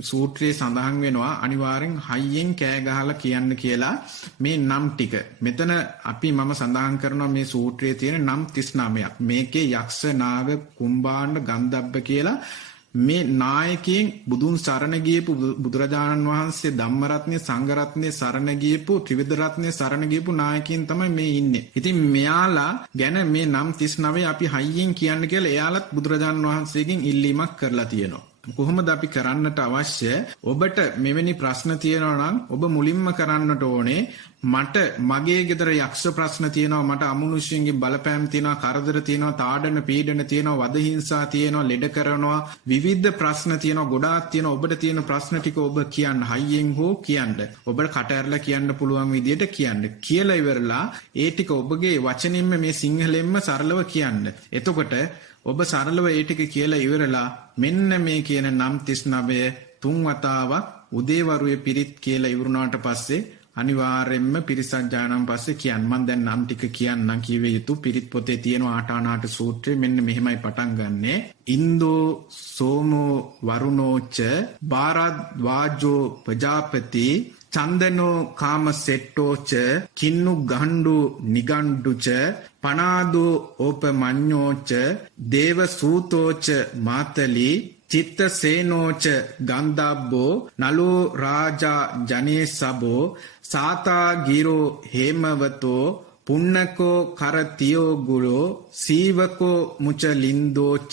සූත්‍රයේ සඳහන් වෙනවා අනිවාර්යෙන් හයියෙන් කෑ ගහලා කියන්න කියලා මේ නම් ටික. මෙතන මම සඳහන් කරනවා මේ සූත්‍රයේ තියෙන නම් 39ක්. මේකේ යක්ෂ නාග කුම්භාණ්ඩ ගන්ධබ්බ කියලා මේ නායකයන් බුදුන් සරණ ගියපු බුදුරජාණන් වහන්සේ ධම්මරත්නය සංඝරත්නය සරණ ගියපු ත්‍රිවිධ රත්නය සරණ ගියපු නායකයන් තමයි මේ ඉන්නේ. ඉතින් මෙයාලා ගැන මේ නම් 39 අපි හයියෙන් කියන්න කියලා එයාලත් බුදුරජාණන් වහන්සේගෙන් ඉල්ලීමක් කරලා තියෙනවා. කොහොමද අපි කරන්නට අවශ්‍ය? ඔබට මෙවැනි ප්‍රශ්න තියෙනවා නම් ඔබ මුලින්ම කරන්නට ඕනේ මට මගේ ගෙදර යක්ෂ ප්‍රශ්න තියෙනවා, මට අමනුෂ්‍යයන්ගේ බලපෑම් තියෙනවා, කරදර තියෙනවා, තාඩන පීඩන තියෙනවා, වද හිංසා තියෙනවා, ලෙඩ කරනවා, විවිධ ප්‍රශ්න තියෙනවා, ගොඩාක් තියෙනවා. ඔබට තියෙන ප්‍රශ්න ටික ඔබ කියන්න, හයියෙන් හෝ කියන්න. ඔබට කට ඇරලා කියන්න පුළුවන් විදියට කියන්න. කියලා ඉවරලා ඒ ටික ඔබගේ වචනින්ම මේ සිංහලෙන්ම සරලව කියන්න. එතකොට ඔබ සරලව ඒ ටික කියලා ඉවරලා මෙන්න මේ කියන නම් 39 තුන් වතාවක් උදේවරුේ පිරිත් කියලා ඉවරුණාට පස්සේ අනිවාර්යෙන්ම පිරිසජ්ජානම් පස්සේ කියන්න. මම දැන් නම් ටික කියන්නම් කියවේ යුතු. පිරිත් පොතේ තියෙන ආටානාට සූත්‍රය මෙන්න මෙහෙමයි පටන් ගන්නෙ. ඉන්දෝ සෝමෝ වරුණෝච භාරද්වාජෝ ප්‍රජාපති චන්දනෝ කාම සෙට්ටෝච කින්නු ගණ්ඩු නිගණ්ඩුච පනාදෝ ඕපමඤ්ඤෝච දේව සූතෝච මාතලි චිත්ත සේනෝච ගන්ධබ්බෝ නලෝ රාජා ජනේ සබෝ සාතා ගිරෝ හේමවතෝ පුන්නකෝ කරතියෝ ගුරෝ සීවකෝ මුචලින්දෝච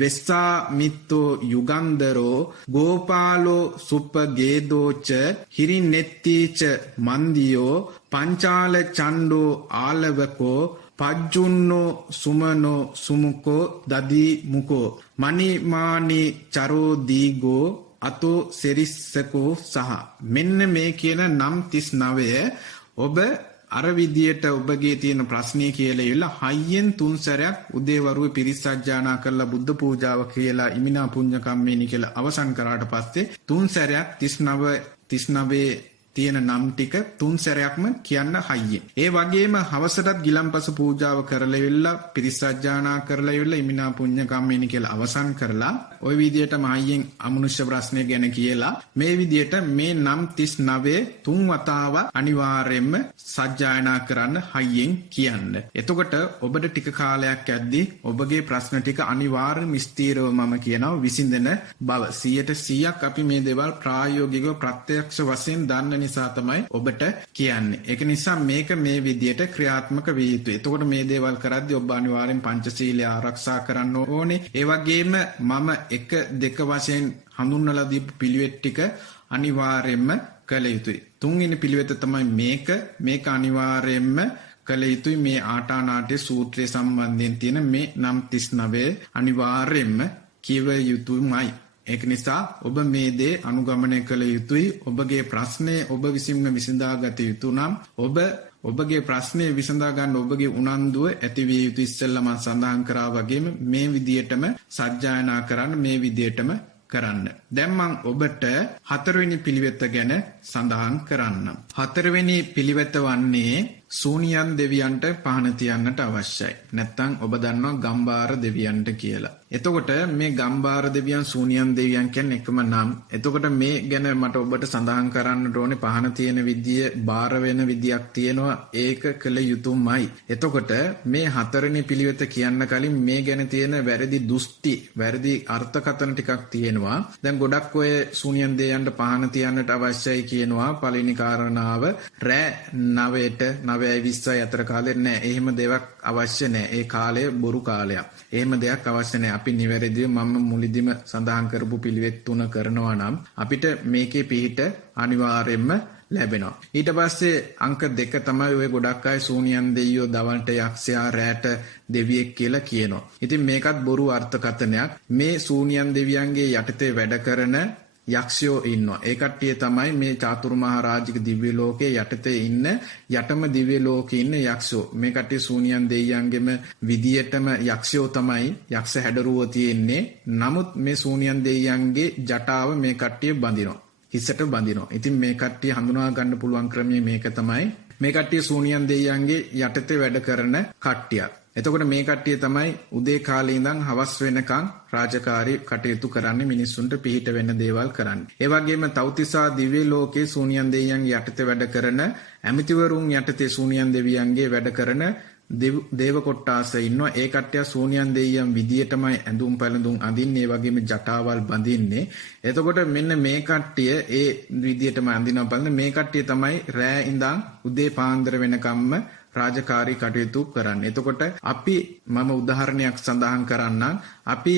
වෙස්සා මිත්තෝ යුගන්දරෝ ගෝපාලෝ සුප්පගේදෝච හිරිනෙත්තීච මන්දියෝ පංචාල චණ්ඩෝ ආලවකෝ පජ්ජුන්නෝ සුමනෝ සුමුකෝ දදී මුකෝ මණිමානි චරෝ දීගෝ අතෝ සෙරිස්සකෝ සහ. මෙන්න මේ කියන නම් 39 ඔබ අර විදියට ඔබගේ තියෙන ප්‍රශ්නේ කියලා ඉවලා හයියෙන් තුන් සැරයක් උදේවරුේ පිරිත් සජ්ජායනා කරලා බුද්ධ පූජාව කියලා ඉමිනා පුඤ්ඤ කම්මේනි කියලා අවසන් කරාට පස්සේ තුන් සැරයක් 39 තියෙන නම් ටික තුන් සැරයක්ම කියන්න හයියෙන්. ඒ වගේම හවසටත් ගිලම්පස පූජාව කරලා ඉවලා පිරිත් සජ්ජායනා කරලා ඉවලා ඉමිනා පුඤ්ඤ කම්මේනි කියලා අවසන් කරලා ওই විදියටම හයියෙන් අමනුෂ්‍ය ප්‍රශ්නය ගැන කියලා මේ විදියට මේ නම් 39 තුන් වතාවක් අනිවාර්යයෙන්ම සජ්ජායනා කරන්න හයියෙන් කියන්න. එතකොට ඔබට ටික කාලයක් යද්දී ඔබගේ ප්‍රශ්න ටික අනිවාර්යයෙන්ම ස්ථීරව මම කියනවා විසඳෙන බව 100%ක් අපි මේ දේවල් ප්‍රායෝගිකව ප්‍රත්‍යක්ෂ වශයෙන් දන්න නිසා තමයි ඔබට කියන්නේ. ඒක නිසා මේක මේ විදියට ක්‍රියාත්මක විය යුතුයි. එතකොට මේ දේවල් කරද්දී ඔබ අනිවාර්යෙන් පංචශීලය ආරක්ෂා කරන්න ඕනේ. ඒ වගේම මම 1 2 වශයෙන් හඳුන්වලා දීපු පිළිවෙත් ටික අනිවාර්යෙන්ම කළ යුතුයි. තුන්වෙනි පිළිවෙත තමයි මේක අනිවාර්යෙන්ම කළ යුතුයි. මේ ආටානාටේ සූත්‍රයේ සම්බන්ධයෙන් තියෙන මේ නම් 39 අනිවාර්යෙන්ම කියව යුතුමයි. ඒක නිසා ඔබ මේ දේ අනුගමනය කළ යුතුයි. ඔබගේ ප්‍රශ්නේ ඔබ විසින්ම විසඳාගත යුතු නම් ඔබගේ ප්‍රශ්නේ විසඳා ගන්න ඔබගේ උනන්දුව ඇති විය යුතු. ඉස්සෙල්ලා මම සඳහන් කරා වගේම මේ විදියටම සජ්ජායනා කරන්න, මේ විදියටම කරන්න. දැන් මම ඔබට හතරවෙනි පිළිවෙත ගැන සඳහන් කරන්නම්. හතරවෙනි පිළිවෙත වන්නේ සූනියන් දෙවියන්ට පහන තියන්නට අවශ්‍යයි. නැත්නම් ඔබ දන්නවා ගම්බාර දෙවියන්ට කියලා. එතකොට මේ ගම්බාර දෙවියන් සූනියන් දෙවියන් කියන්නේ එකම නම්. එතකොට මේ ගැන මට ඔබට සඳහන් කරන්නට ඕනේ පහන තියෙන විදිය බාර වෙන විදියක් තියෙනවා. ඒක කළ යුතුමයි. එතකොට මේ හතරවෙනි පිළිවෙත කියන්න කලින් මේ ගැන තියෙන වැරදි දෘෂ්ටි, වැරදි අර්ථකථන ටිකක් තියෙනවා. දැන් ගොඩක් ඔය සූනියන් දෙවියන්ට පහන තියන්නට අවශ්‍යයි කියනවා. පළවෙනි කාරණාව රෑ 9ට 9:20 අතර කාලේ නෑ. එහෙම දෙයක් අවශ්‍ය නෑ. ඒ කාලය බොරු කාලයක්. එහෙම දෙයක් අවශ්‍ය නෑ. අපි නිවැරදිව මම මුලින්දිම සඳහන් කරපු පිළිවෙත් 3 කරනවා නම් අපිට මේකේ පිහිට අනිවාර්යයෙන්ම ලැබෙනවා. ඊට පස්සේ අංක 2 තමයි ඔය ගොඩක් අය සූනියන් දෙවියෝ දවල්ට යක්ෂයා රැට දෙවියෙක් කියලා කියනවා. ඉතින් මේකත් බොරු අර්ථකථනයක්. මේ සූනියන් දෙවියන්ගේ යටතේ වැඩ කරන යක්ෂයෝ ඉන්නවා. ඒ කට්ටිය තමයි මේ චාතුරු මහා රාජික දිව්‍ය ලෝකයේ යටතේ ඉන්න යටම දිව්‍ය ලෝකේ ඉන්න යක්ෂයෝ. මේ කට්ටිය සූනියන් දෙවියන්ගෙම විදියටම යක්ෂයෝ තමයි. යක්ෂ හැඩරුව තියෙන්නේ. නමුත් මේ සූනියන් දෙවියන්ගේ ජටාව මේ කට්ටිය බඳිනවා. හිසට බඳිනවා. ඉතින් මේ කට්ටිය හඳුනා ගන්න පුළුවන් ක්‍රමය මේක තමයි. මේ කට්ටිය සූනියන් දෙවියන්ගේ යටතේ වැඩ කරන කට්ටියක්. එතකොට මේ කට්ටිය තමයි උදේ කාලේ ඉඳන් හවස් වෙනකන් රාජකාරී කටයුතු කරන්නේ, මිනිස්සුන්ට පිහිට වෙන්න දේවල් කරන්නේ. ඒ වගේම තව්තිසා දිව්‍ය ලෝකේ සූනියන් දෙවියන්ගේ යටතේ වැඩ කරන ඇමතිවරුන් යටතේ සූනියන් දෙවියන්ගේ වැඩ කරන දේව කොට්ටාස ඉන්නවා. ඒ කට්ටිය සූනියන් දෙවියන් විදියටමයි ඇඳුම් පැළඳුම් අඳින්නේ, ඒ වගේම ජටාවල් බඳින්නේ. එතකොට මෙන්න මේ කට්ටිය ඒ විදියටම අඳිනවා බලන්න. මේ කට්ටිය තමයි රෑ ඉඳන් උදේ පාන්දර වෙනකම්ම රාජකාරී කටයුතු කරන්න. එතකොට මම උදාහරණයක් සඳහන් කරන්නම්. අපි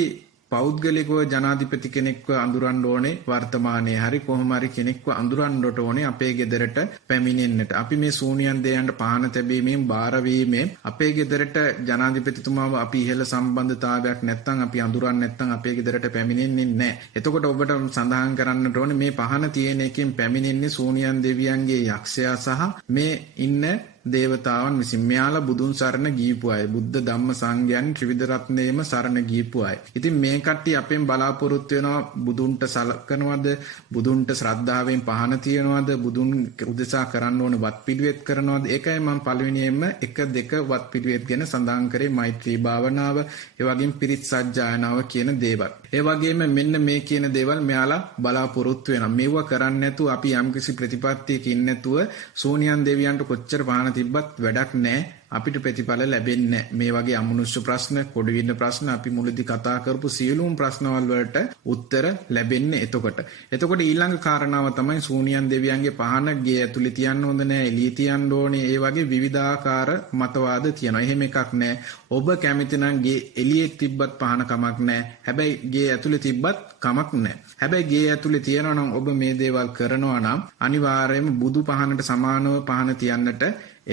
පෞද්ගලිකව ජනාධිපති කෙනෙක්ව අඳුරන්න ඕනේ, වර්තමානයේ හරි කොහොම හරි කෙනෙක්ව අඳුරන්නට ඕනේ අපේ ගෙදරට පැමිණෙන්නට. අපි මේ සූනියන් දෙයයන්ට පහන තැබීමෙන් බාර වීමෙන් අපේ ගෙදරට ජනාධිපතිතුමාව අපි ඉහළ සම්බන්ධතාවයක් නැත්නම් අපි අඳුරන්නේ නැත්නම් අපේ ගෙදරට පැමිණෙන්නේ නැහැ. එතකොට ඔබට සඳහන් කරන්නට ඕනේ මේ පහන තියෙන එකෙන් පැමිණෙන්නේ සූනියන් දෙවියන්ගේ යක්ෂයා සහ මේ ඉන්න දේවතාවන් විසින්. මෙයාලා බුදුන් සරණ ගියපු අය, බුද්ධ ධම්ම සංඝයන් ත්‍රිවිධ රත්නයේම සරණ ගියපු අය. ඉතින් මේ කට්ටිය අපෙන් බලාපොරොත්තු වෙනවා බුදුන්ට සලකනවද, බුදුන්ට ශ්‍රද්ධාවෙන් පහන තියනවද, බුදුන් උදෙසා කරන්න ඕන වත් පිළිවෙත් කරනවද. ඒකයි මම පළවෙනියෙන්ම 1 2 වත් පිළිවෙත් ගැන සඳහන් කරේ, මෛත්‍රී භාවනාව, ඒ වගේම පිරිත් සජ්ජායනාව කියන දේවල්. ඒ වගේම මෙන්න මේ කියන දේවල් මෙයාලා බලාපොරොත්තු වෙනවා. මේව කරන්නේ නැතුව අපි යම්කිසි ප්‍රතිපත්තියක ඉන්නේ නැතුව සූනියන් දෙවියන්ට කොච්චර පහන තිබ්බත් වැඩක් නැහැ. අපිට ප්‍රතිඵල ලැබෙන්නේ මේ වගේ අමනුෂ්‍ය ප්‍රශ්න, කොඩවින්න ප්‍රශ්න, අපි මුලදී කතා කරපු සියලුම ප්‍රශ්නවල වලට උත්තර ලැබෙන්නේ එතකොට ඊළඟ කාරණාව තමයි සූනියන් දෙවියන්ගේ පහන ගේ ඇතුලේ තියන්න හොඳ නැහැ, එළියේ තියන්න ඕනේ. ඒ වගේ විවිධාකාර මතවාද තියෙනවා. එහෙම එකක් නැහැ. ඔබ කැමති නම් ගේ එළියේ තිබ්බත් පහන කමක් නැහැ. හැබැයි ගේ ඇතුලේ තිබ්බත් කමක් නැහැ. හැබැයි ගේ ඇතුලේ තියනවා නම් ඔබ මේ දේවල් කරනවා නම් අනිවාර්යයෙන්ම බුදු පහනට සමානව පහන තියන්නට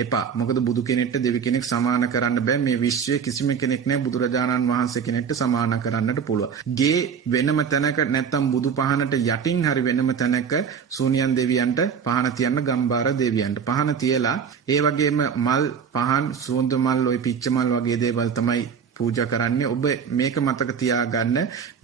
එපා. මොකද බුදු කෙනෙක්ට දෙවි කෙනෙක් සමාන කරන්න බෑ. මේ විශ්වයේ කිසිම කෙනෙක් නෑ බුදුරජාණන් වහන්සේ කෙනෙක්ට සමාන කරන්නට පුළුවන්. ගේ වෙනම තැනක නැත්තම් බුදු පහනට යටින් හරි වෙනම තැනක සූනියන් දෙවියන්ට පහන තියන්න, ගම්බාර දෙවියන්ට පහන තියලා, ඒ වගේම මල් පහන්, සුවඳ මල්, ඔය පිච්ච මල් වගේ දේවල් තමයි පූජා කරන්නේ. ඔබ මේක මතක තියාගන්න,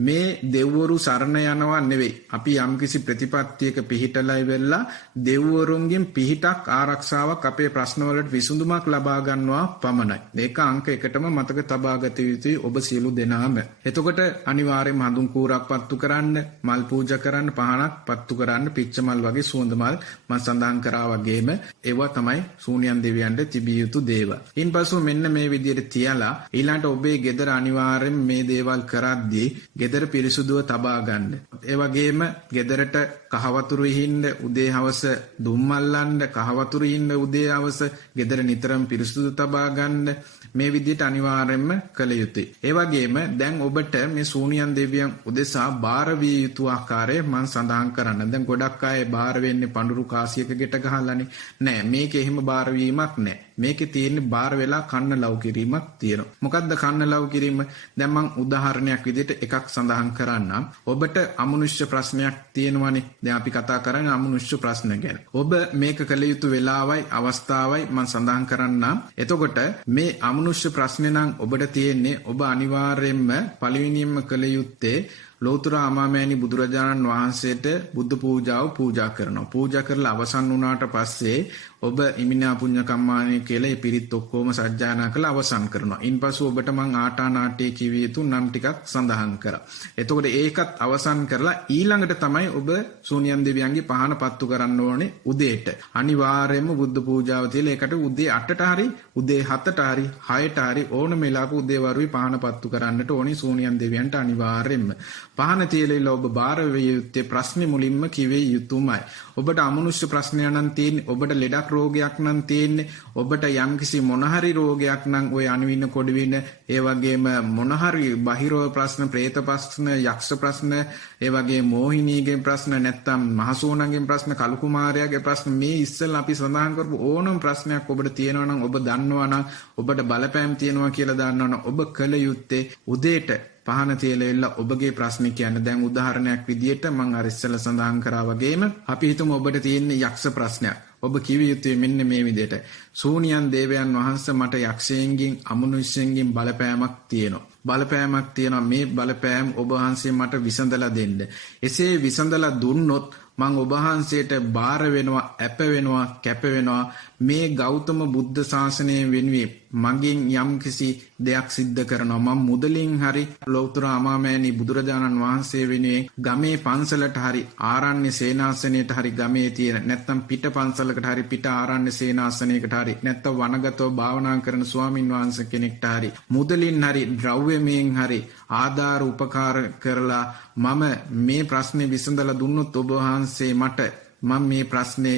මේ දෙව්වරු සරණ යනවා නෙවෙයි. අපි යම්කිසි ප්‍රතිපත්තියක පිහිටලා ඉවෙලා දෙව්වරුන්ගෙන් පිහිටක්, ආරක්ෂාවක්, අපේ ප්‍රශ්නවලට විසඳුමක් ලබා ගන්නවා පමණයි. මේක අංක 1ටම මතක තබා ගත යුතුයි ඔබ සියලු දෙනාම. එතකොට අනිවාර්යයෙන්ම හඳුන් කූරක් පත්තු කරන්න, මල් පූජා කරන්න, පහනක් පත්තු කරන්න, පිච්ච මල් වගේ සුවඳ මල් මම සඳහන් කරා වගේම ඒවා තමයි සූනියන් දෙවියන්ට තිබිය යුතු දේවල්. ඉන්පසු මෙන්න මේ විදිහට තියලා ඊළඟට ඔබේ ගෙදර අනිවාර්යෙන් මේ දේවල් කරද්දී ගෙදර පිරිසුදුව තබා ගන්න. ඒ වගේම ගෙදරට කහවතුරු ඉහින්න, උදේ හවස දුම්මල්ලන්න, කහවතුරු ඉහින්න උදේ හවස ගෙදර නිතරම පිරිසුදු තබා ගන්න. මේ විදිහට අනිවාර්යෙන්ම කළ යුතුයි. ඒ වගේම දැන් ඔබට මේ සූනියන් දෙවියන් උදෙසා බාර විය යුතු ආකාරය මම සඳහන් කරන්න. දැන් ගොඩක් අය බාර වෙන්නේ පඳුරු කාසියක ගෙට ගහලානේ. නෑ, මේකේ එහෙම බාර වීමක් නෑ. මේකේ තියෙන්නේ බාර වෙලා කන්න ලව් කිරීමක් තියෙනවා. මොකද්ද කන්න ලව් කිරීම? දැන් මම උදාහරණයක් විදිහට එකක් සඳහන් කරන්නම්. ඔබට අමනුෂ්‍ය ප්‍රශ්නයක් තියෙනවනේ. දැන් අපි කතා කරන්නේ අමනුෂ්‍ය ප්‍රශ්න ගැන. ඔබ මේක කළ යුතු වෙලාවයි අවස්ථාවයි මම සඳහන් කරන්නම්. එතකොට මේ අමනුෂ්‍ය ප්‍රශ්නේ නම් ඔබට තියෙන්නේ, ඔබ අනිවාර්යයෙන්ම පළවෙනියෙන්ම කළ යුත්තේ ලෝතර අමාමෑණි බුදුරජාණන් වහන්සේට බුද්ධ පූජාව පූජා කරනවා. පූජා කරලා අවසන් වුණාට පස්සේ ඔබ ඉමිනා පුඤ්ඤ කම්මානේ කියලා මේ පිරිත් ඔක්කොම සජ්ජායනා කරලා අවසන් කරනවා. ඉන්පසු ඔබට මං ආටානාට්‍ය කිවිය යුතු නම් ටිකක් සඳහන් කරා. එතකොට ඒකත් අවසන් කරලා ඊළඟට තමයි ඔබ සූනියන් දෙවියන්ගේ පහන පත්තු කරන්න ඕනේ උදේට. අනිවාර්යයෙන්ම බුද්ධ පූජාව තියලා ඒකට උදේ 8ට හරි උදේ 7ට හරි 6ට හරි ඕනම වෙලාවක උදේ වරුවේ පහන පත්තු කරන්නට ඕනේ සූනියන් දෙවියන්ට අනිවාර්යයෙන්ම. පහන තියලා ඔබ බාර වේ යුත්තේ ප්‍රශ්නේ මුලින්ම කිවේ යුතුමයි. ඔබට අමනුෂ්‍ය ප්‍රශ්නයක් නම් තියෙන්නේ, ඔබට ලෙඩක් රෝගයක් නම් තියෙන්නේ, ඔබට යම්කිසි මොනහරි රෝගයක් නම් ඔය අණුවින කොඩවින, ඒ වගේම මොනහරි බහිරව ප්‍රශ්න, പ്രേත ප්‍රශ්න, යක්ෂ ප්‍රශ්න, ඒ වගේ මෝහිනීගේ ප්‍රශ්න, නැත්තම් මහසෝනගේ ප්‍රශ්න, කලු කුමාරයාගේ ප්‍රශ්න, මේ ඉස්සෙල්ලා අපි සඳහන් කරපු ඕනම ප්‍රශ්නයක් ඔබට තියෙනවා නම්, ඔබ දන්නවා නම්, ඔබට බලපෑම් තියෙනවා කියලා දන්නවා නම්, ඔබ කල යුත්තේ උදේට පහන තියලා ඔබගේ ප්‍රශ්න කියන්න. දැන් උදාහරණයක් විදියට මම අර ඉස්සෙල්ලා සඳහන් කරා වගේම අපි හිතමු ඔබට තියෙන යක්ෂ ප්‍රශ්නයක්. ඔබ කිව යුත්තේ මෙන්න මේ විදියට. සූනියන් දේවයන් වහන්සේ මට යක්ෂයෙන්ගෙන් අමනුෂ්‍යයෙන්ගෙන් බලපෑමක් තියෙනවා. මේ බලපෑම ඔබ වහන්සේ මට විසඳලා දෙන්න. එසේ විසඳලා දුන්නොත් මං ඔබ වහන්සේට බාර වෙනවා, අප වෙනවා, කැප වෙනවා මේ ගෞතම බුද්ධ ශාසනය වෙනුවෙන් මගෙන් යම්කිසි දෙයක් සිද්ධ කරනවා. මම මුදලින් හරි ලෞතර අමාමෑණී බුදුරජාණන් වහන්සේ වෙනුවෙන් ගමේ පන්සලට හරි ආරණ්‍ය සේනාසනයට හරි ගමේ තියෙන නැත්නම් පිට පන්සලකට හරි පිට ආරණ්‍ය සේනාසනයකට හරි නැත්නම් වනගතව භාවනා කරන ස්වාමින් වහන්සේ කෙනෙක්ට හරි මුදලින් හරි ද්‍රව්‍යමයෙන් හරි ආධාර උපකාර කරලා මම මේ ප්‍රශ්නේ විසඳලා දුන්නොත් ඔබ වහන්සේ මට මම මේ ප්‍රශ්නේ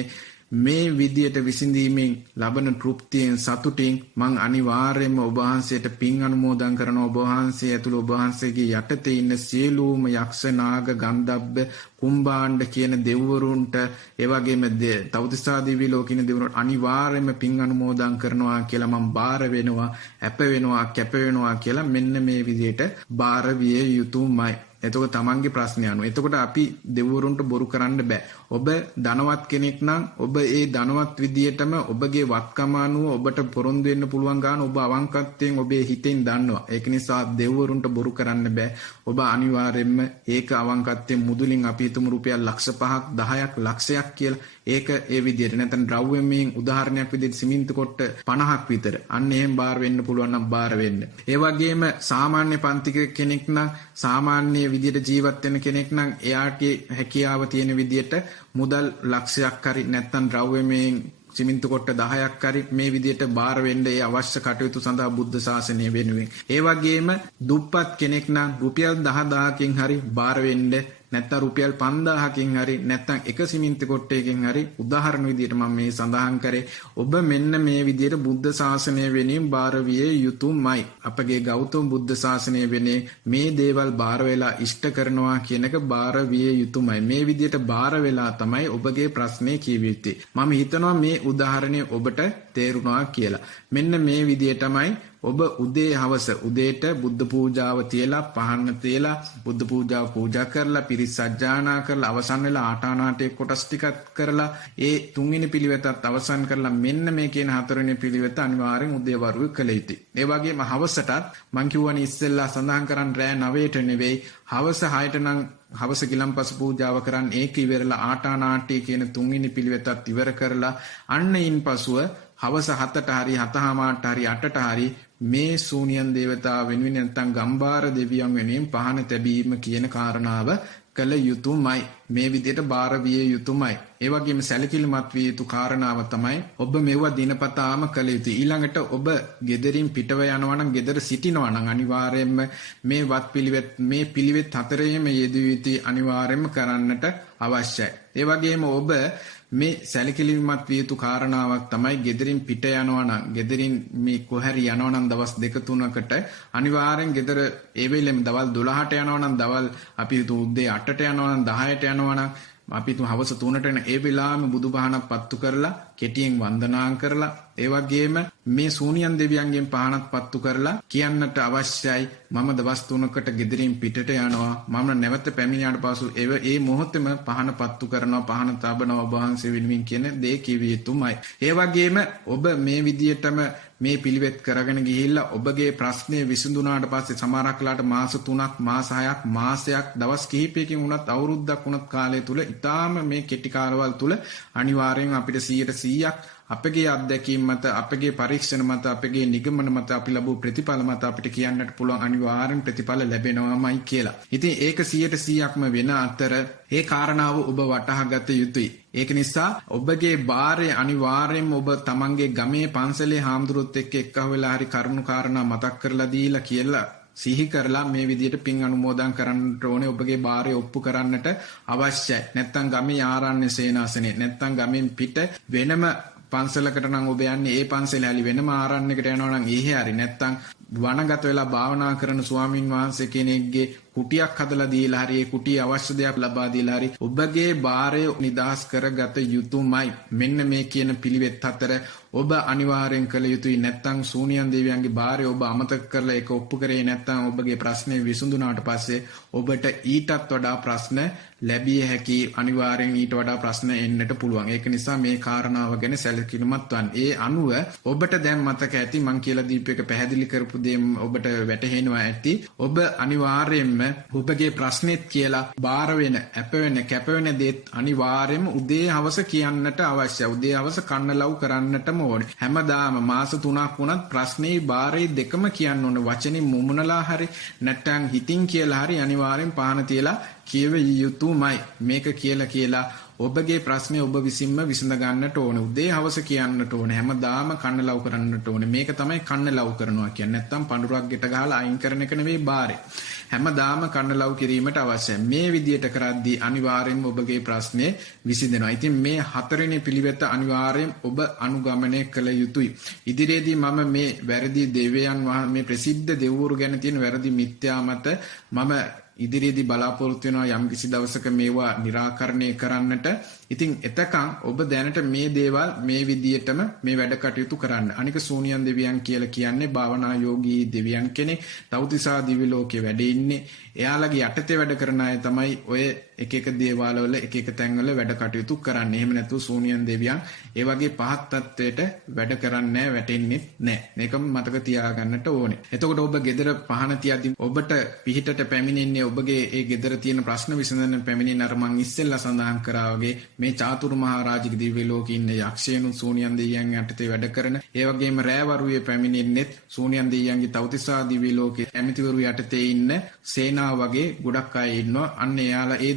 මේ විදියට විසඳීමෙන් ලබන තෘප්තියෙන් සතුටින් මං අනිවාර්යයෙන්ම ඔබ වහන්සේට පින් අනුමෝදන් කරනවා. ඔබ වහන්සේ ඇතුළු ඔබ වහන්සේගේ යටතේ ඉන්න සියලුම යක්ෂ නාග ගන්ධබ්බ කුම්භාණ්ඩ කියන දෙවිවරුන්ට ඒ වගේම තවතිසා දිවි ලෝකින දෙවිවරුන්ට අනිවාර්යයෙන්ම පින් අනුමෝදන් කරනවා කියලා මම බාර වෙනවා, අප වෙනවා, කැප වෙනවා කියලා මෙන්න මේ විදියට බාර විය යුතුමයි. එතකොට තමන්ගේ ප්‍රශ්නය අනුව. එතකොට අපි දෙවිවරුන්ට බොරු කරන්න බෑ. ඔබ ධනවත් කෙනෙක් නම් ඔබ ඒ ධනවත් විදියටම ඔබගේ වත්කම අනුව ඔබට පොරොන්දු වෙන්න පුළුවන් ගාන ඔබ අවංකත්වයෙන් ඔබේ හිතෙන් දන්නවා. ඒක නිසා දෙවිවරුන්ට බොරු කරන්න බෑ. ඔබ අනිවාර්යයෙන්ම ඒක අවංකත්වයෙන් මුදුලින් අපි හිතමු රුපියල් ලක්ෂ 5ක් 10ක් ලක්ෂයක් කියලා. ඒක ඒ විදියට නැත්නම් ද්‍රව්‍යමයෙන් උදාහරණයක් විදියට සිමෙන්ති කොට්ට 50ක් විතර. අන්න එහෙම බාර වෙන්න පුළුවන් නම් බාර වෙන්න. ඒ වගේම සාමාන්‍ය පන්තික කෙනෙක් නම් සාමාන්‍ය විදියට ජීවත් වෙන කෙනෙක් නම් එයාගේ හැකියාව තියෙන විදියට මුදල් ලක්ෂයක් හරි නැත්නම් ද්‍රව්‍යමයෙන් සිමෙන්ති කොට්ට 10ක් හරි මේ විදියට බාර වෙන්න ඒ අවශ්‍ය කටයුතු සඳහා බුද්ධ ශාසනය වෙනුවෙන්. ඒ වගේම දුප්පත් කෙනෙක් නම් රුපියල් 10000කින් හරි බාර වෙන්න නැත්නම් රුපියල් 5000කින් හරි නැත්නම් එක සිමෙන්ති කොට්ටයකින් හරි උදාහරණ විදියට මම මේ සඳහන් කරේ ඔබ මෙන්න මේ විදියට බුද්ධ ශාසනය වෙනුවෙන් බාර විය යුතුමයි. අපගේ ගෞතම බුද්ධ ශාසනය වෙනුවෙන් මේ දේවල් බාර වෙලා ඉෂ්ට කරනවා කියන එක බාර විය යුතුමයි. මේ විදියට බාර වෙලා තමයි ඔබගේ ප්‍රශ්නේ කියවිය යුත්තේ. මම හිතනවා මේ උදාහරණය ඔබට තේරුණා කියලා. මෙන්න මේ විදියටමයි ඔබ උදේ හවස උදේට බුද්ධ පූජාව තියලා පහන්න තියලා බුද්ධ පූජාව පූජා කරලා පිරිස් සජ්ජායනා කරලා අවසන් වෙලා ආටානාටේ කොටස් ටිකක් කරලා ඒ තුන්වෙනි පිළිවෙතත් අවසන් කරලා මෙන්න මේ කියන හතරවෙනි පිළිවෙත අනිවාර්යෙන් උදේ වරුවේ කළ යුතුයි. ඒ වගේම හවසටත් මං කියවනේ ඉස්සෙල්ලා සඳහන් කරන් රෑ 9ට නෙවෙයි හවස 6ට නම් හවස ගිලම්පස පූජාව කරන් ඒක ඉවරලා ආටානාටේ කියන තුන්වෙනි පිළිවෙතත් ඉවර කරලා අන්න ඉන්පසුව හවස 7ට හරි 7:00ට හරි 8ට හරි මේ ශූන්‍යන් දේවතා වෙනුවෙන් නැත්නම් ගම්බාර දෙවියන් වෙනුවෙන් පහන තැබීම කියන කාරණාව කළ යුතුමයි. මේ විදිහට බාර විය යුතුමයි. ඒ වගේම සැලකිලිමත් විය යුතු කාරණාව තමයි ඔබ මෙවුවා දිනපතාම කළ යුතුයි. ඊළඟට ඔබ ගෙදරින් පිටව යනවා නම් ගෙදර සිටිනවා නම් අනිවාර්යයෙන්ම මේ වත් පිළිවෙත් මේ පිළිවෙත් හතරේම යෙදිය යුතුයි අනිවාර්යයෙන්ම කරන්නට අවශ්‍යයි. ඒ වගේම ඔබ මේ සැලකිලිමත් විය යුතු කාරණාවක් තමයි ගෙදරින් පිට යනවා නම් ගෙදරින් මේ කොහරි යනවා නම් දවස් 2-3කට අනිවාර්යෙන් ගෙදර ඒ වෙලෙම දවල් 12ට යනවා නම් දවල් අපි උදේ 8ට යනවා නම් 10ට යනවා නම් අපි හවස 3ට එන ඒ වෙලාවෙම බුදුපහනක් පත්තු කරලා කෙටියෙන් වන්දනා කරලා ඒ වගේම මේ ශූන්‍යන් දෙවියන්ගෙන් පහනක් පත්තු කරලා කියන්නට අවශ්‍යයි මම දවස් 3කට ගෙදරින් පිටට යනවා මම නැවත පැමිණියාට පසු ඒ මොහොතේම පහන පත්තු කරනවා පහන තබනවා වහන්සේ වෙනුවෙන් කියන දේ කිවිය යුතුමයි. ඒ වගේම ඔබ මේ විදියටම මේ පිළිවෙත් කරගෙන ගිහිල්ලා ඔබගේ ප්‍රශ්නේ විසඳුනාට පස්සේ සමහරක්ලාට මාස 3ක් මාස 6ක් මාසයක් දවස් කිහිපයකින් වුණත් අවුරුද්දක් වුණත් කාලය තුල ඊටාම මේ කෙටි කාලවල තුල අනිවාර්යෙන් අපිට 100% අපගේ අත්දැකීම් මත අපගේ පරීක්ෂණ මත අපගේ නිගමන මත අපි ලැබූ ප්‍රතිඵල මත අපිට කියන්නට පුළුවන් අනිවාර්යෙන් ප්‍රතිඵල ලැබෙනවාමයි කියලා. ඉතින් ඒක 100%ක්ම වෙන අතර ඒ කාරණාව ඔබ වටහා ගත යුතුයි. ඒක නිසා ඔබගේ බාරය අනිවාර්යෙන්ම ඔබ තමන්ගේ ගමේ පන්සලේ හාමුදුරුවොත් එක්ක එක්කව වෙලා හරි කරුණු කාරණා මතක් කරලා දීලා කියලා සිහි කරලා මේ විදිහට පින් අනුමෝදන් කරන්නට ඕනේ ඔබගේ බාරය ඔප්පු කරන්නට අවශ්‍යයි. නැත්තම් ගමේ ආරණ්‍ය සේනාසනේ නැත්තම් ගමෙන් පිට වෙනම පන්සලකට නම් ඔබ යන්නේ ඒ පන්සල ඇලි වෙනම ආරණ්‍යයකට යනවා නම් එහෙ හරි නැත්තම් වනගත වෙලා භාවනා කරන ස්වාමින් වහන්සේ කෙනෙක්ගේ කුටියක් හදලා දීලා හරි ඒ කුටිය අවශ්‍ය දේක් ලබා දීලා හරි ඔබගේ බාරය නිදහස් කරගත යුතුමයි. මෙන්න මේ කියන පිළිවෙත් හතර ඔබ අනිවාර්යෙන් කළ යුතුයි. නැත්නම් සූනියන් දෙවියන්ගේ බාරය ඔබ අමතක කරලා ඒක ඔප්පු කරේ නැත්නම් ඔබගේ ප්‍රශ්නේ විසඳුනාට පස්සේ ඔබට ඊටත් වඩා ප්‍රශ්න ලැබිය හැකි. අනිවාර්යෙන් ඊට වඩා ප්‍රශ්න එන්නට පුළුවන්. ඒක නිසා මේ කාරණාව ගැන සැලකිලිමත් වන්න. ඒ අනුව ඔබට දැන් මතක ඇති මං කියලා දීපු එක පැහැදිලි කරපු දේ ඔබට වැටහෙනවා ඇති. ඔබ අනිවාර්යෙන්ම ඔබගේ ප්‍රශ්නෙත් කියලා බාර වෙන, අප වෙන, කැප වෙන දේත් අනිවාර්යෙන්ම උදේ හවස කියන්නට අවශ්‍යයි. උදේ හවස කන්න ලව් කරන්නටම ඕනේ. හැමදාම මාස 3ක් වුණත් ප්‍රශ්නේ බාරේ දෙකම කියන්න ඕනේ. වචනේ මුමුණලා හරි නැත්නම් හිතින් කියලා හරි අනිවාර්යෙන් පහන තියලා කියව යුතුමයි. මේක කියලා ඔබගේ ප්‍රශ්නේ ඔබ විසින්ම විසඳ ගන්නට ඕනේ. උදේ හවස කියන්නට ඕනේ. හැමදාම කන්න ලව් කරන්නට ඕනේ. මේක තමයි කන්න ලව් කරනවා කියන්නේ. නැත්තම් පඳුරක් ගෙට ගහලා අයින් කරන එක නෙවෙයි බාරේ. හැමදාම කන්න ලව් කිරීමට අවශ්‍යයි. මේ විදියට කරද්දී අනිවාර්යෙන්ම ඔබගේ ප්‍රශ්නේ විසඳෙනවා. ඉතින් මේ 4 වෙනි පිළිවෙත අනිවාර්යෙන් ඔබ අනුගමනය කළ යුතුයි. ඉදිරියේදී මම මේ වැරදි දෙවියන් මේ ප්‍රසිද්ධ දෙවිවරු ගැන තියෙන වැරදි මිත්‍යා මත මම ඉදිරියේදී බලාපොරොත්තු වෙනවා යම් කිසි දවසක මේවා निराකරණය කරන්නට. ඉතින් එතකන් ඔබ දැනට මේ දේවල් මේ විදියටම මේ වැඩ කටයුතු කරන්න. අනික සූනියන් දෙවියන් කියලා කියන්නේ භාවනා යෝගී දෙවියන් කෙනෙක්. තවතිසා දිව්‍ය ලෝකේ වැඩ ඉන්නේ. එයාලගේ යටතේ වැඩ කරන අය තමයි ඔය එක එක දේවාල වල එක එක තැන්වල වැඩ කටයුතු කරන්නේ. එහෙම නැතුව සූනියන් දෙවියන් ඒ වගේ පහත් තත්වයට වැඩ කරන්නේ වැටෙන්නේ නැහැ. මේක මතක තියාගන්නට ඕනේ. එතකොට ඔබ ගෙදර පහන තියද්දි ඔබට පිහිටට පැමිණෙන්නේ ඔබගේ ඒ ගෙදර තියෙන ප්‍රශ්න විසඳන පැමිණෙන අර මං ඉස්සෙල්ලා සඳහන් කරා වගේ මේ චාතුරු මහරජික දිව්‍ය ලෝකේ ඉන්න යක්ෂයන් සූනියන් දෙවියන් යටතේ වැඩ කරන ඒ වගේම රෑවරුවේ පැමිණෙන්නේ සූනියන් දෙවියන්ගේ තවතිසා දිව්‍ය ලෝකේ ඇමතිවරු යටතේ ඉන්න සේනාව වගේ ගොඩක් අය ඉන්නවා. අන්න එයාලා ඒ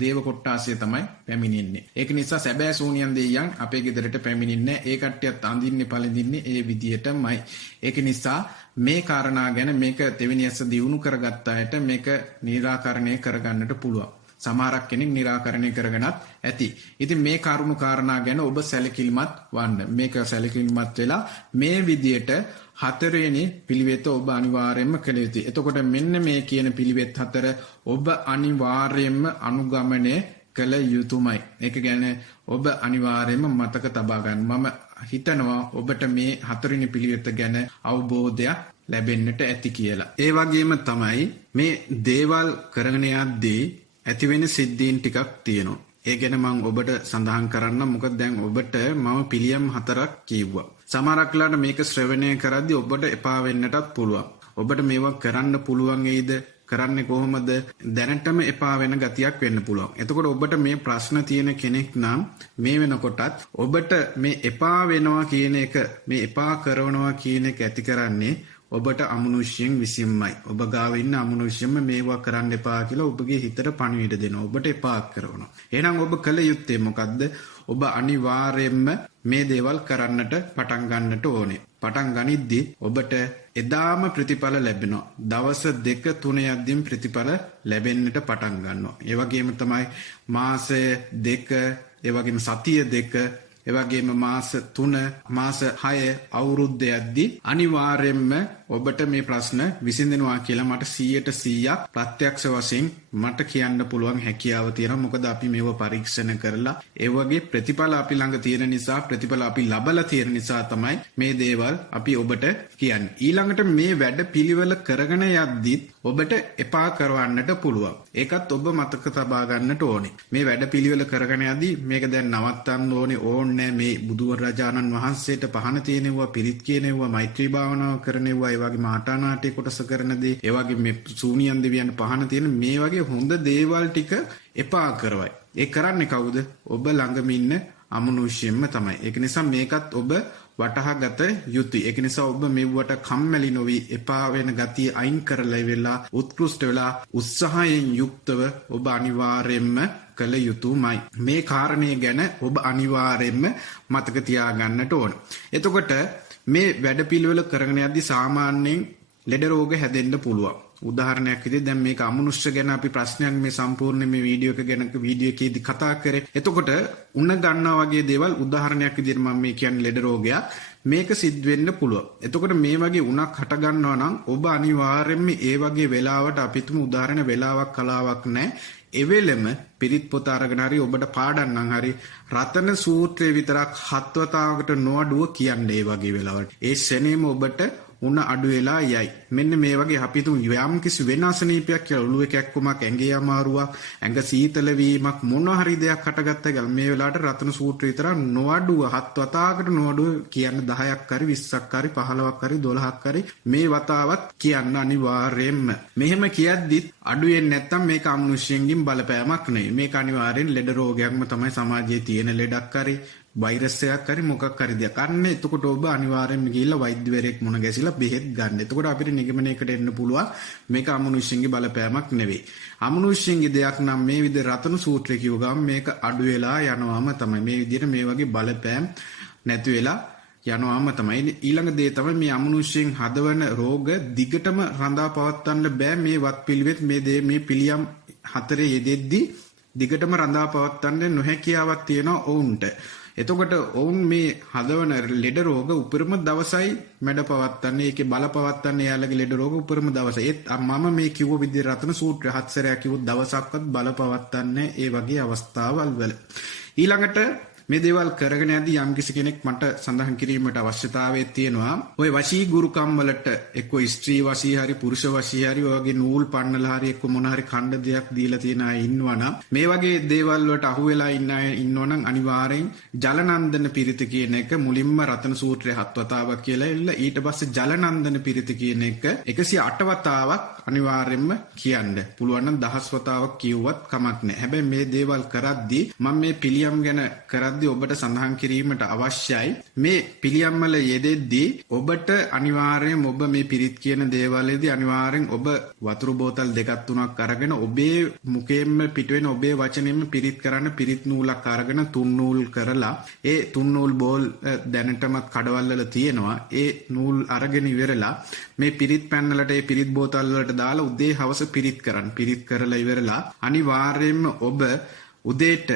දේව කොට්ටාසිය තමයි පැමිණෙන්නේ. ඒක නිසා සැබෑ සූනියන් දෙවියන් අපේ ගෙදරට පැමිණෙන්නේ ඒ කට්ටියත් අඳින්නේ පළඳින්නේ ඒ විදියටමයි. ඒක නිසා මේ කාරණා ගැන මේක දෙවෙනි ඇස දියුණු කරගත්ත අයට මේක निराකරණය කරගන්නට පුළුවන්. සමහරක් කෙනෙක් निराකරණය කරගෙනත් ඇති. ඉතින් මේ කරුණු කාරණා ගැන ඔබ සැලකිලිමත් වන්න. මේක සැලකිලිමත් වෙලා මේ විදියට 4 වෙනි පිළිවෙත ඔබ අනිවාර්යයෙන්ම කළ යුතුයි. එතකොට මෙන්න මේ කියන පිළිවෙත් 4 ඔබ අනිවාර්යයෙන්ම අනුගමනය කළ යුතුමයි. ඒක ගැන ඔබ අනිවාර්යයෙන්ම මතක තබා ගන්න. මම හිතනවා ඔබට මේ 4 වෙනි පිළිවෙත ගැන අවබෝධයක් ලැබෙන්නට ඇති කියලා. ඒ වගේම තමයි මේ දේවල් කරගෙන යද්දී ඇතිවෙන සිද්ධීන් ටිකක් තියෙනවා. ඒ ගැන මම ඔබට සඳහන් කරන්න. මොකද දැන් ඔබට මම පිළියම් 4ක් කිව්වා. සමහරක් වෙලාවට මේක ශ්‍රවණය කරද්දී ඔබට එපා වෙන්නටත් පුළුවන්. ඔබට මේවා කරන්න පුළුවන් වෙයිද? කරන්නේ කොහොමද? දැනටම එපා වෙන ගතියක් වෙන්න පුළුවන්. එතකොට ඔබට මේ ප්‍රශ්න තියෙන කෙනෙක් නම් මේ වෙනකොටත් ඔබට මේ එපා වෙනවා කියන එක, මේ එපා කරනවා කියන එක ඇති කරන්නේ ඔබට අමනුෂ්‍යයෙන් විසින්මයි. ඔබ ගාව ඉන්න අමනුෂ්‍යයෙන්ම මේවා කරන්න එපා කියලා ඔබගේ හිතට පණිවිඩ දෙනවා. ඔබට එපා කරනවා. එහෙනම් ඔබ කළ යුත්තේ මොකද්ද? ඔබ අනිවාර්යයෙන්ම මේ දේවල් කරන්නට පටන් ගන්නට ඕනේ. පටන් ගනිද්දී ඔබට එදාම ප්‍රතිඵල ලැබෙනවා. දවස් 2 3 යද්දීම ප්‍රතිඵල ලැබෙන්නට පටන් ගන්නවා. ඒ වගේම තමයි මාසය 2, ඒ වගේම සතිය 2, ඒ වගේම මාස 3, මාස 6, අවුරුද්ද යද්දී අනිවාර්යයෙන්ම ඔබට මේ ප්‍රශ්න විසඳෙනවා කියලා මට 100% ප්‍රත්‍යක්ෂ වශයෙන් මට කියන්න පුළුවන් හැකියාව තියෙනවා. මොකද අපි මේව පරීක්ෂණ කරලා ඒ වගේ ප්‍රතිඵල අපි ළඟ තියෙන නිසා, ප්‍රතිඵල අපි ලබලා තියෙන නිසා තමයි මේ දේවල් අපි ඔබට කියන්නේ. ඊළඟට මේ වැඩ පිළිවෙල කරගෙන යද්දිත් ඔබට එපා කරවන්නට පුළුවන්. ඒකත් ඔබ මතක තබා ගන්නට ඕනේ. මේ වැඩ පිළිවෙල කරගෙන යද්දී මේක දැන් නවත්තන්න ඕනේ මේ බුදුරජාණන් වහන්සේට පහන තියෙනවා, පිරිත් කියනවා, මෛත්‍රී භාවනාව කරනවා, ඒ වගේ මාටානාටි කොටස කරන දේ, ඒ වගේ මේ සූනියන් දෙවියන් පහන තියෙන මේ වගේ හොඳ දේවල් ටික එපා කරවයි. ඒ කරන්නේ කවුද? ඔබ ළඟම ඉන්න අමනුෂ්‍යයෙන්ම තමයි. ඒක නිසා මේකත් ඔබ වටහා ගත යුතුයි. ඒක නිසා ඔබ මෙව්වට කම්මැලි නොවි එපා වෙන ගතිය අයින් කරලා වෙලා උත්කෘෂ්ඨ වෙලා උත්සාහයෙන් යුක්තව ඔබ අනිවාර්යයෙන්ම කළ යුතුමයි. මේ කාරණේ ගැන ඔබ අනිවාර්යයෙන්ම මතක තියාගන්නට ඕන. එතකොට මේ වැඩපිළිවෙල කරගෙන යද්දී සාමාන්‍යයෙන් ලෙඩ රෝග හැදෙන්න පුළුවන්. උදාහරණයක් විදිහට දැන් මේක අමනුෂ්‍ය ගැන අපි ප්‍රශ්නයක් මේ සම්පූර්ණ මේ වීඩියෝ එක ගැන වීඩියෝ එකේදී කතා කරේ. එතකොට උණ ගන්නවා වගේ දේවල් උදාහරණයක් විදිහට මම මේ කියන්නේ ලෙඩ රෝගයක් මේක සිද්ධ වෙන්න පුළුවන්. එතකොට මේ වගේ උණක් හට ගන්නවා නම් ඔබ අනිවාර්යයෙන්ම ඒ වගේ වෙලාවට අපිටම උදාහරණ වෙලාවක් කලාවක් නැහැ. එවෙලෙම පිරිත් පොත අරගෙන හරි ඔබට පාඩම් නම් හරි රතන සූත්‍රය විතරක් 7 වතාවකට නොඅඩුව කියන්නේ ඒ වගේ වෙලාවට. ඒ ශනේම ඔබට උණ අඩු වෙලා යයි. මෙන්න මේ වගේ අපි යම් කිසි වෙනසනීපයක් කියලා ඔළුවේ කැක්කුමක්, ඇඟේ අමාරුවක්, ඇඟ සීතල වීමක් මොන හරි දෙයක් හටගත්තා කියලා මේ වෙලාවට රතන සූත්‍රය විතර නොඅඩුව 7 වතාවකට නොඅඩුව කියන්න 10ක් හරි 20ක් හරි 15ක් හරි 12ක් හරි මේ වතාවත් කියන්න අනිවාර්යයෙන්ම. මෙහෙම කියද්දිත් අඩු වෙන්නේ නැත්තම් මේක අමනුෂ්‍යයෙන්ගින් බලපෑමක් නෙවෙයි. මේක අනිවාර්යෙන් ලෙඩ රෝගයක්ම තමයි සමාජයේ තියෙන ලෙඩක් හරි වෛරස් එකක් හරි මොකක් හරි දෙයක්. අන්න එතකොට ඔබ අනිවාර්යයෙන්ම ගිහිල්ලා වෛද්‍යවරයෙක් මුණ ගැසිලා බෙහෙත් ගන්න. එතකොට අපිට නිගමනයකට එන්න පුළුවන් මේක අමනුෂ්‍යයෙන්ගේ බලපෑමක් නෙවෙයි. අමනුෂ්‍යයෙන්ගේ දෙයක් නම් මේ විදිහ රතන සූත්‍රය කියව ගමන් මේක අඩු වෙලා යනවාම තමයි. මේ විදිහට මේ වගේ බලපෑම් නැති වෙලා යනවාම තමයි. ඊළඟ දේ තමයි මේ අමනුෂ්‍යයෙන් හදවන රෝග දිගටම රඳා පවත්වන්න බෑ. මේ වත් පිළිවෙත් මේ පිළියම් හතරේ යෙදෙද්දී දිගටම රඳා පවත්වන්න නොහැකියාවක් තියෙනවා ඔවුන්ට. එතකොට ඔවුන් මේ හදවන ලෙඩ රෝග උපරිම දවසයි මැඩ පවත්වන්නේ. ඒකේ බල පවත්වන්නේ යාළගේ ලෙඩ රෝග උපරිම දවස. ඒත් මම මේ කිව්ව විදිහට රතන සූත්‍රය 7 සැරයක් කිව්වොත් දවසක්වත් බල පවත්වන්නේ ඒ වගේ අවස්ථාවල් වල. ඊළඟට මේ දේවල් කරගෙන යද්දී යම්කිසි කෙනෙක් මට සඳහන් කිරීමට අවශ්‍යතාවය තියෙනවා. ওই වශී ගුරුකම් වලට එක්ක ස්ත්‍රී වශී හරි පුරුෂ වශී හරි ඔය වගේ නූල් පන්නලා හරි එක්ක මොන හරි ඛණ්ඩ දෙයක් දීලා තියෙන අය ඉන්නවනම් මේ වගේ දේවල් වලට අහු වෙලා ඉන්න අය ඉන්නවනම් අනිවාර්යෙන් ජලනන්දන පිරිත කියන එක මුලින්ම රතන සූත්‍රයේ 7 වතාවක් කියලා ඉල්ල ඊට පස්සේ ජලනන්දන පිරිත කියන එක 108 වතාවක් අනිවාර්යෙන්ම කියන්න. පුළුවන් නම් 10 වතාවක් කිව්වත් කමක් නැහැ. හැබැයි මේ දේවල් කරද්දී මම මේ පිළියම් ගැන ඔබට සඳහන් කිරීමට අවශ්‍යයි. මේ පිළියම් වල යෙදෙද්දී ඔබට අනිවාර්යයෙන් ඔබ මේ පිරිත් කියන දේවල්වලදී අනිවාර්යෙන් ඔබ වතුර බෝතල් දෙකක් තුනක් අරගෙන ඔබේ මුඛයෙන්ම පිට වෙන ඔබේ වචනෙන්ම පිරිත් කරන්න පිරිත් නූලක් අරගෙන තුන් නූල් කරලා ඒ තුන් නූල් බෝල් දැනටමත් කඩවල් වල තියෙනවා. ඒ නූල් අරගෙන ඉවරලා මේ පිරිත් පැන් වලට ඒ පිරිත් බෝතල් වලට දාලා උදේ හවස පිරිත් කරන්න. පිරිත් කරලා ඉවරලා අනිවාර්යයෙන්ම ඔබ උදේට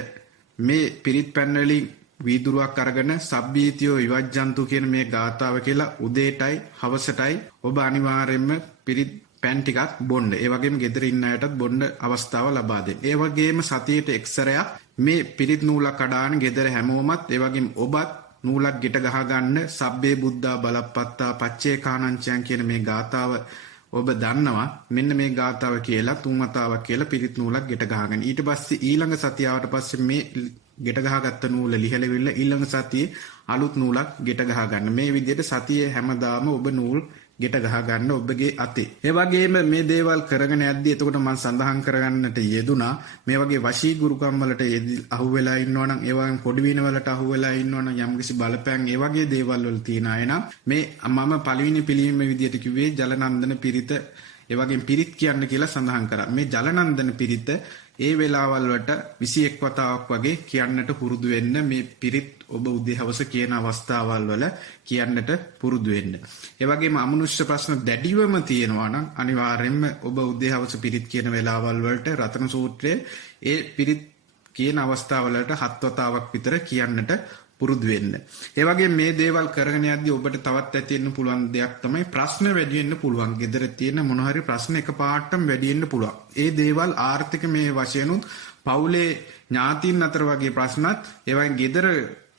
මේ පිරිත් පැන් වලින් වීදුරුවක් අරගෙන සබ්බීතියෝ විවජ්ජන්තු කියන මේ ගාථාව කියලා උදේටයි හවසටයි ඔබ අනිවාර්යයෙන්ම පිරිත් පැන් ටිකක් බොන්න. ඒ වගේම ගෙදර ඉන්න අයටත් බොන්න අවස්ථාව ලබා දෙන්න. ඒ වගේම සතියේට එක් සැරයක් මේ පිරිත් නූලක් කඩාන ගෙදර හැමෝමත් ඒ වගේම ඔබත් නූලක් ගෙට ගහ ගන්න සබ්බේ බුද්ධා බලප්පත්තා පච්චේකානංචයන් කියන මේ ගාථාව ඔබ දන්නවා. මෙන්න මේ ගාථාව කියලා 3 වතාවක් කියලා පිරිත් නූලක් ගෙට ගහගන්න. ඊට පස්සේ ඊළඟ සතියාවට පස්සේ මේ ගෙට ගහගත්ත නූල ලිහලවිල්ල ඊළඟ සතියේ අලුත් නූලක් ගෙට ගහගන්න. මේ විදිහට සතියේ හැමදාම ඔබ නූල් ගෙට ගහගන්න ඔබගේ අතේ. ඒ වගේම මේ දේවල් කරගෙන යද්දී එතකොට මම සඳහන් කරගන්නට යෙදුනා මේ වගේ වශී ගුරුකම් වලට අහු වෙලා ඉන්නවනම් ඒ වගේම පොඩි වින වලට අහු වෙලා ඉන්නවනම් යම්කිසි බලපෑම් ඒ වගේ දේවල් වල තියන අය නම් මේ මම පළවෙනි පිළිවෙම විදියට කිව්වේ ජලනන්දන පිරිත ඒ වගේම පිරිත් කියන්න කියලා සඳහන් කරා. මේ ජලනන්දන පිරිත ඒ වෙලාවල් වලට 21 වතාවක් වගේ කියන්නට පුරුදු වෙන්න. මේ පිරිත් ඔබ උදේ හවස කියන අවස්ථාවල් වල කියන්නට පුරුදු වෙන්න. ඒ වගේම අමනුෂ්‍ය ප්‍රශ්න දැඩිවම තියෙනවා නම් අනිවාර්යයෙන්ම ඔබ උදේ හවස පිරිත් කියන වෙලාවල් වලට රතන සූත්‍රයේ ඒ පිරිත් කියන අවස්ථාවලට 7 වතාවක් විතර කියන්නට පුරුදු වෙන්න. ඒ වගේ මේ දේවල් කරගෙන යද්දී ඔබට තවත් ඇති වෙන්න පුළුවන් දෙයක් තමයි ප්‍රශ්න වැඩි වෙන්න පුළුවන්. ගෙදර තියෙන මොන හරි ප්‍රශ්න එකපාරටම වැඩි වෙන්න පුළුවන්. ඒ දේවල් ආර්ථික මේ වශයෙන් උත් පවුලේ ඥාතීන් අතර වගේ ප්‍රශ්නත් ඒ වගේ ගෙදර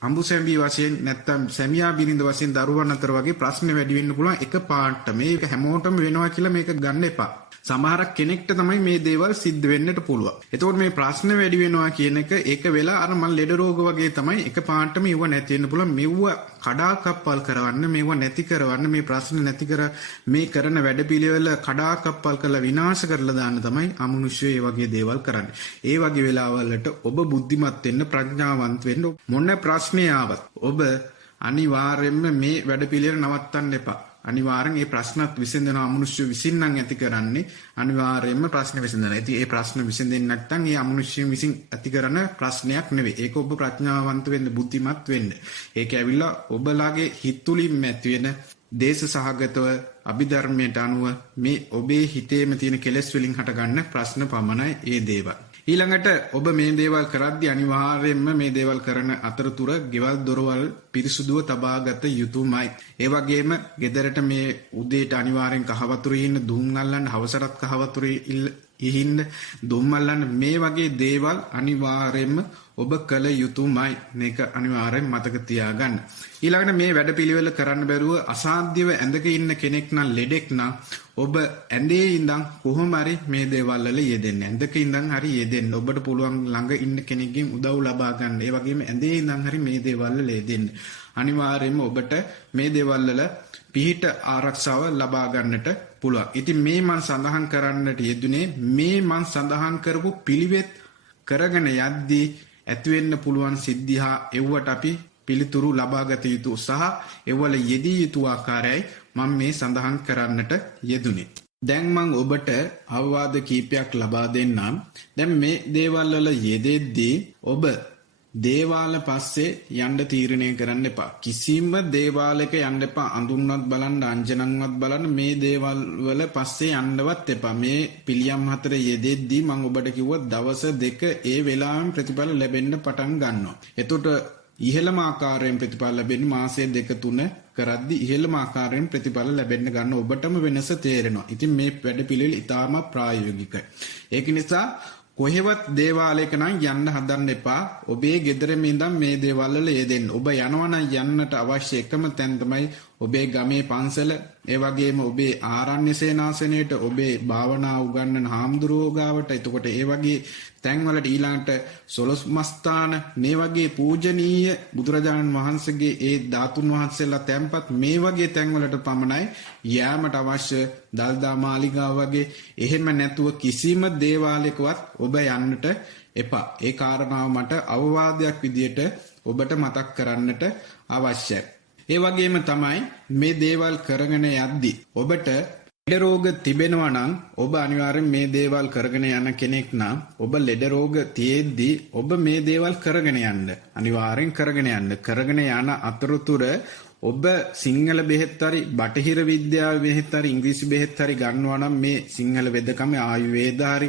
අඹු සැමිය වශයෙන් නැත්තම් සැමියා බිරිඳ වශයෙන් දරුවන් අතර වගේ ප්‍රශ්න වැඩි වෙන්න පුළුවන් එකපාරට. මේක හැමෝටම වෙනවා කියලා මේක ගන්න එපා. සමහර කෙනෙක්ට තමයි මේ දේවල් සිද්ධ වෙන්නට පුළුවන්. එතකොට මේ ප්‍රශ්න වැඩි වෙනවා කියන එක ඒක වෙලා අර මල් ලෙඩ රෝග වගේ තමයි එකපාරටම ඉව නැති වෙන්න පුළුවන්. මෙව්ව කඩාකප්පල් කරවන්න, මෙව්ව නැති කරවන්න, මේ ප්‍රශ්න නැති කර මේ කරන වැඩපිළිවෙල කඩාකප්පල් කරලා විනාශ කරලා දාන්න තමයි අමනුෂ්‍ය ඒ වගේ දේවල් කරන්නේ. ඒ වගේ වෙලාවලට ඔබ බුද්ධිමත් වෙන්න, ප්‍රඥාවන්ත වෙන්න. මොන ප්‍රශ්නේ ආවත් ඔබ අනිවාර්යයෙන්ම මේ වැඩපිළිවෙල නවත්තන්න එපා. අනිවාර්යෙන් මේ ප්‍රශ්නත් විසඳනවා අමනුෂ්‍ය විසින් නම් ඇති කරන්නේ අනිවාර්යයෙන්ම ප්‍රශ්න විසඳනවා. ඉතින් මේ ප්‍රශ්න විසඳෙන්නේ නැත්නම් මේ අමනුෂ්‍ය විසින් ඇති කරන ප්‍රශ්නයක් නෙවෙයි. ඒක ඔබ ප්‍රඥාවන්ත වෙන්න බුද්ධිමත් වෙන්න. ඒක ඇවිල්ලා ඔබලාගේ හිත තුලින්ම ඇති වෙන දේශ සහගතව අභිධර්මයට අනුව මේ ඔබේ හිතේම තියෙන කෙලෙස් වලින් හටගන්න ප්‍රශ්න පමණයි ඒ දේවල්. ඊළඟට ඔබ මේ දේවල් කරද්දී අනිවාර්යයෙන්ම මේ දේවල් කරන අතරතුර ගෙවල් දොරවල් පිරිසුදුව තබාගත යුතුමයි. ඒ වගේම ගෙදරට මේ උදේට අනිවාර්යෙන් කහවතුරේ ඉන්න දුම් අල්ලන්න, හවසටත් කහවතුරේ ඉහින්න දුම් අල්ලන්න මේ වගේ දේවල් අනිවාර්යයෙන්ම ඔබ කළ යුතුමයි. මේක අනිවාර්යෙන් මතක තියාගන්න. ඊළඟට මේ වැඩපිළිවෙල කරන්න බැරුව අසාධ්‍යව ඇඳක ඉන්න කෙනෙක් නම් ලෙඩෙක් නම් ඔබ ඇඳේ ඉඳන් කොහොම හරි මේ දේවල් වල යෙදෙන්න. ඇඳක ඉඳන් හරි යෙදෙන්න. ඔබට පුළුවන් ළඟ ඉන්න කෙනෙක්ගෙන් උදව් ලබා ගන්න. ඒ වගේම ඇඳේ ඉඳන් හරි මේ දේවල් වල යෙදෙන්න. අනිවාර්යයෙන්ම ඔබට මේ දේවල් වල පිහිට ආරක්ෂාව ලබා ගන්නට පුළුවන්. ඉතින් මේ මම සඳහන් කරන්නට යෙදුනේ මේ මම සඳහන් කරපු පිළිවෙත් කරගෙන යද්දී ඇති වෙන්න පුළුවන් සිද්ධිහා එව්වට අපි පිළිතුරු ලබාගත යුතු සහ එවල යෙදී යුතු ආකාරයයි මම මේ සඳහන් කරන්නට යෙදුනේ. දැන් මම ඔබට අවවාද කීපයක් ලබා දෙන්නම්. දැන් මේ දේවල් වල යෙදෙද්දී ඔබ දේවාල පස්සේ යන්න තීරණය කරන්න එපා. කිසිම දේවාලයක යන්න එපා. අඳුන්වත් බලන්න, අංජනන්වත් බලන්න මේ දේවල් වල පස්සේ යන්නවත් එපා. මේ පිළියම් හතර යෙදෙද්දී මම ඔබට කිව්වා දවස් දෙක ඒ වෙලාවෙම ප්‍රතිඵල ලැබෙන්න පටන් ගන්නවා. එතකොට ඉහළම ආකාරයෙන් ප්‍රතිඵල ලැබෙන්නේ මාසය දෙක තුන කරද්දී ඉහළම ආකාරයෙන් ප්‍රතිඵල ලැබෙන්න ගන්න ඔබටම වෙනස තේරෙනවා. ඉතින් මේ වැඩ පිළිවෙල ඉතාම ප්‍රායෝගිකයි. ඒක නිසා කොහෙවත් දේවාලයක නම් යන්න හදන්න එපා. ඔබේ ගෙදරම ඉඳන් මේ දේවල් වල යෙදෙන්න. ඔබ යනවා නම් යන්නට අවශ්‍ය එකම තැන තමයි ඔබේ ගමේ පන්සල, ඒ වගේම ඔබේ ආරණ්‍ය සේනාසනයේට, ඔබේ භාවනා උගන්වන හාමුදුරුවෝ ගාවට. එතකොට ඒ වගේ තැන්වලට ඊළඟට සොළොස් මස්ථාන මේ වගේ පූජනීය බුදුරජාණන් වහන්සේගේ ඒ ධාතුන් වහන්සේලා තැන්පත් මේ වගේ තැන්වලට පමණයි යෑමට අවශ්‍ය. දල්දා මාලිගාව වගේ එහෙම නැතුව කිසිම දේවාලයකවත් ඔබ යන්නට එපා. ඒ කාරණාව මට අවවාදයක් විදියට ඔබට මතක් කරන්නට අවශ්‍යයි. ඒ වගේම තමයි මේ දේවල් කරගෙන යද්දී ඔබට ලෙඩ රෝග තිබෙනවා නම් ඔබ අනිවාර්යෙන් මේ දේවල් කරගෙන යන කෙනෙක් නම් ඔබ ලෙඩ රෝග තියෙද්දී ඔබ මේ දේවල් කරගෙන යන්න. අනිවාර්යෙන් කරගෙන යන්න. කරගෙන යන අතරතුර ඔබ සිංහල බෙහෙත් හරි බටහිර විද්‍යාව බෙහෙත් හරි ඉංග්‍රීසි බෙහෙත් හරි ගන්නවා නම් මේ සිංහල වෙදකම ආයුර්වේද හරි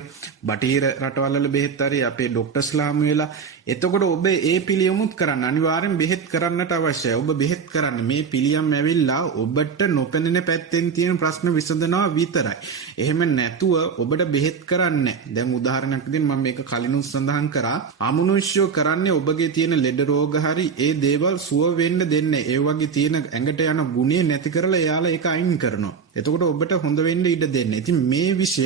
බටහිර රටවල් වල බෙහෙත් හරි අපේ ડોක්ටර්ස්ලාම වෙලා එතකොට ඔබ ඒ පිළියමුත් කරන්න අනිවාර්යෙන් බෙහෙත් කරන්නට අවශ්‍යයි. ඔබ බෙහෙත් කරන්න මේ පිළියම් ඇවිල්ලා ඔබට නොපෙනෙන පැත්තෙන් තියෙන ප්‍රශ්න විසඳනවා විතරයි. එහෙම නැතුව ඔබට බෙහෙත් කරන්නේ. දැන් උදාහරණයක් විදිහට මම මේක කලිනුත් සඳහන් කරා. අමනුෂ්‍යෝ කරන්නේ ඔබගේ තියෙන ලෙඩ රෝග හරි ඒ දේවල් සුව වෙන්න දෙන්නේ. ඒ වගේ තියෙන ඇඟට යන ගුණය නැති කරලා එයාලා ඒක අයින් කරනවා. එතකොට ඔබට හොඳ වෙන්න ඉඩ දෙන්න. ඉතින් මේ විෂය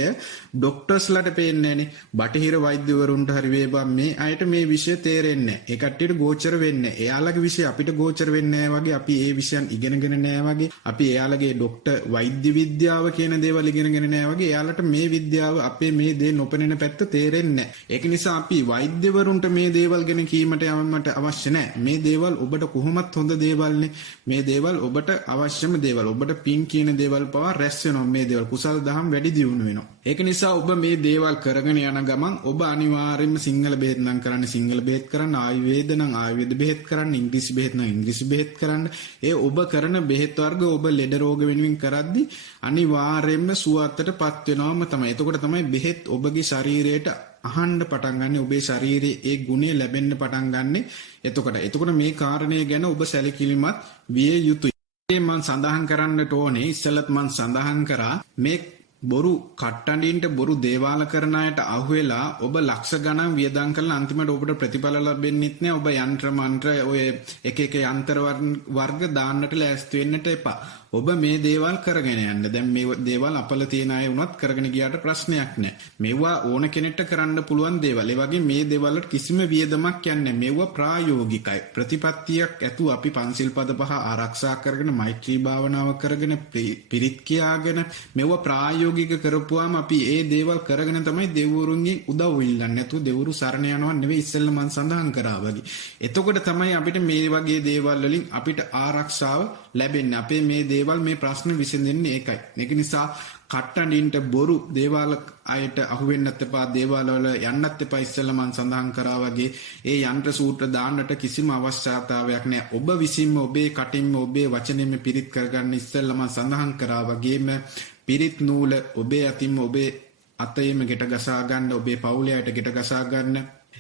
ડોක්ටර්ස්ලාට පේන්නේ නැනේ. බටහිර වෛද්‍යවරුන්ට හරි වේවා මේ අයට මේ විෂය තේරෙන්නේ නැහැ. ඒ කට්ටියට ගෝචර වෙන්නේ. එයාලගේ විෂය අපිට ගෝචර වෙන්නේ නැහැ වගේ අපි ඒ විෂයන් ඉගෙනගෙන නැහැ වගේ අපි එයාලගේ ડોක්ටර් වෛද්‍ය විද්‍යාව කියන දේවල් ඉගෙනගෙන නැහැ වගේ එයාලට මේ විද්‍යාව අපේ මේ දේ නොපෙනෙන පැත්ත තේරෙන්නේ නැහැ. ඒක නිසා අපි වෛද්‍යවරුන්ට මේ දේවල් ගැන කීමට යවන්නට අවශ්‍ය නැහැ. මේ දේවල් ඔබට කොහොමත් හොඳ දේවල්නේ. මේ දේවල් ඔබට අවශ්‍යම දේවල්. ඔබට පින් කියන දේවල් පවා රැස් වෙනවා. මේ දේවල් කුසල් දහම් වැඩි දියුණු වෙනවා. ඒක නිසා ඔබ මේ දේවල් කරගෙන යන ගමන් ඔබ අනිවාර්යයෙන්ම සිංහල බෙහෙත් නම් කරන්න සිංහල බෙහෙත් කරන්න, ආයුර්වේද නම් ආයුර්වේද බෙහෙත් කරන්න, ඉංග්‍රීසි බෙහෙත් නම් ඉංග්‍රීසි බෙහෙත් කරන්න. ඒ ඔබ කරන බෙහෙත් වර්ග ඔබ ලෙඩ රෝග වෙනුවෙන් කරද්දී අනිවාර්යයෙන්ම සුවයටපත් වෙනවම තමයි. එතකොට තමයි බෙහෙත් ඔබගේ ශරීරයට අහන්න පටන් ගන්න. ඔබේ ශරීරයේ ඒ ගුණය ලැබෙන්න පටන් ගන්න. එතකොට මේ කාරණය ගැන ඔබ සැලකිලිමත් විය යුතුයි. මම සඳහන් කරන්නට ඕනේ ඉස්සෙල්ලත් මම සඳහන් කරා මේ බොරු කට්ටඬින්ට බොරු දේවාල කරන අයට අහුවෙලා ඔබ ලක්ෂ ගණන් වියදම් කරලා අන්තිමට ඔබට ප්‍රතිඵල ලැබෙන්නෙත් නෑ. ඔබ යන්ත්‍ර මන්ත්‍ර ඔය එක යන්ත්‍ර වර්ග දාන්නට ලෑස්ති වෙන්නට එපා. ඔබ මේ දේවල් කරගෙන යන්න. දැන් මේ දේවල් අපල තියෙන අය වුණත් කරගෙන ගියාට ප්‍රශ්නයක් නෑ. මේවා ඕන කෙනෙක්ට කරන්න පුළුවන් දේවල්. ඒ වගේ මේ දේවල් වලට කිසිම වියදමක් යන්නේ නෑ. මේවා ප්‍රායෝගිකයි. ප්‍රතිපත්තියක් ඇතුව අපි පන්සිල් පද පහ ආරක්ෂා කරගෙන මෛත්‍රී භාවනාව කරගෙන පිරිත් කියාගෙන මේවා ප්‍රායෝගික ප්‍රායෝගික කරපුවාම අපි ඒ දේවල් කරගෙන තමයි දෙවිවරුන්ගෙන් උදව් ඉල්ලන්නේ. නැතු දෙවිවරු සරණ යනවා නෙවෙයි ඉස්සෙල්ලා මම සඳහන් කරා වගේ. එතකොට තමයි අපිට මේ වගේ දේවල් වලින් අපිට ආරක්ෂාව ලැබෙන්නේ. අපේ මේ දේවල් මේ ප්‍රශ්න විසඳෙන්නේ ඒකයි. ඒක නිසා කට්ටඩින්ට බොරු දේවල් අයට අහු වෙන්නත් එපා, දේවල් වල යන්නත් එපා. ඉස්සෙල්ලා මම සඳහන් කරා වගේ ඒ යන්ත්‍ර සූත්‍ර දාන්නට කිසිම අවශ්‍යතාවයක් නැහැ. ඔබ විසින්ම ඔබේ කටින්ම ඔබේ වචනෙන්ම පිරිත් කරගන්න ඉස්සෙල්ලා මම සඳහන් කරා වගේම පිරිත් නූල ඔබේ අතින්ම ඔබේ අතේම ගෙට ගසා ගන්න, ඔබේ පවුලේ අයට ගෙට ගසා ගන්න.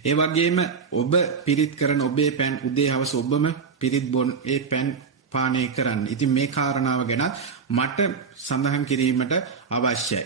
ඒ වගේම ඔබ පිරිත් කරන ඔබේ පෑන් උදේ හවස ඔබම පිරිත් බොන් ඒ පෑන් පානය කරන්න. ඉතින් මේ කාරණාව ගැන මට සඳහන් කිරීමට අවශ්‍යයි.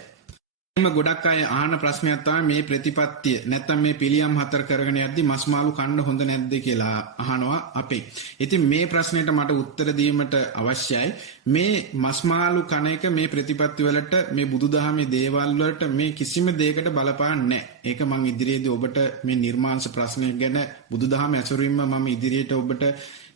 ගොඩක් අය අහන ප්‍රශ්නයක් තමයි මේ ප්‍රතිපත්තිය නැත්නම් මේ පිළියම් 4 කරගෙන යද්දි මස් මාළු කන්න හොඳ නැද්ද කියලා අහනවා අපේ. ඉතින් මේ ප්‍රශ්නෙට මට උත්තර දීමට අවශ්‍යයි. මේ මස් මාළු කන එක මේ ප්‍රතිපත්ති වලට, මේ බුදුදහමේ දේවල් වලට මේ කිසිම දෙයකට බලපාන්නේ නැහැ. ඒක මම ඉදිරියේදී ඔබට මේ නිර්මාංශ ප්‍රශ්නය ගැන බුදුදහම ඇසුරින්ම මම ඉදිරියට ඔබට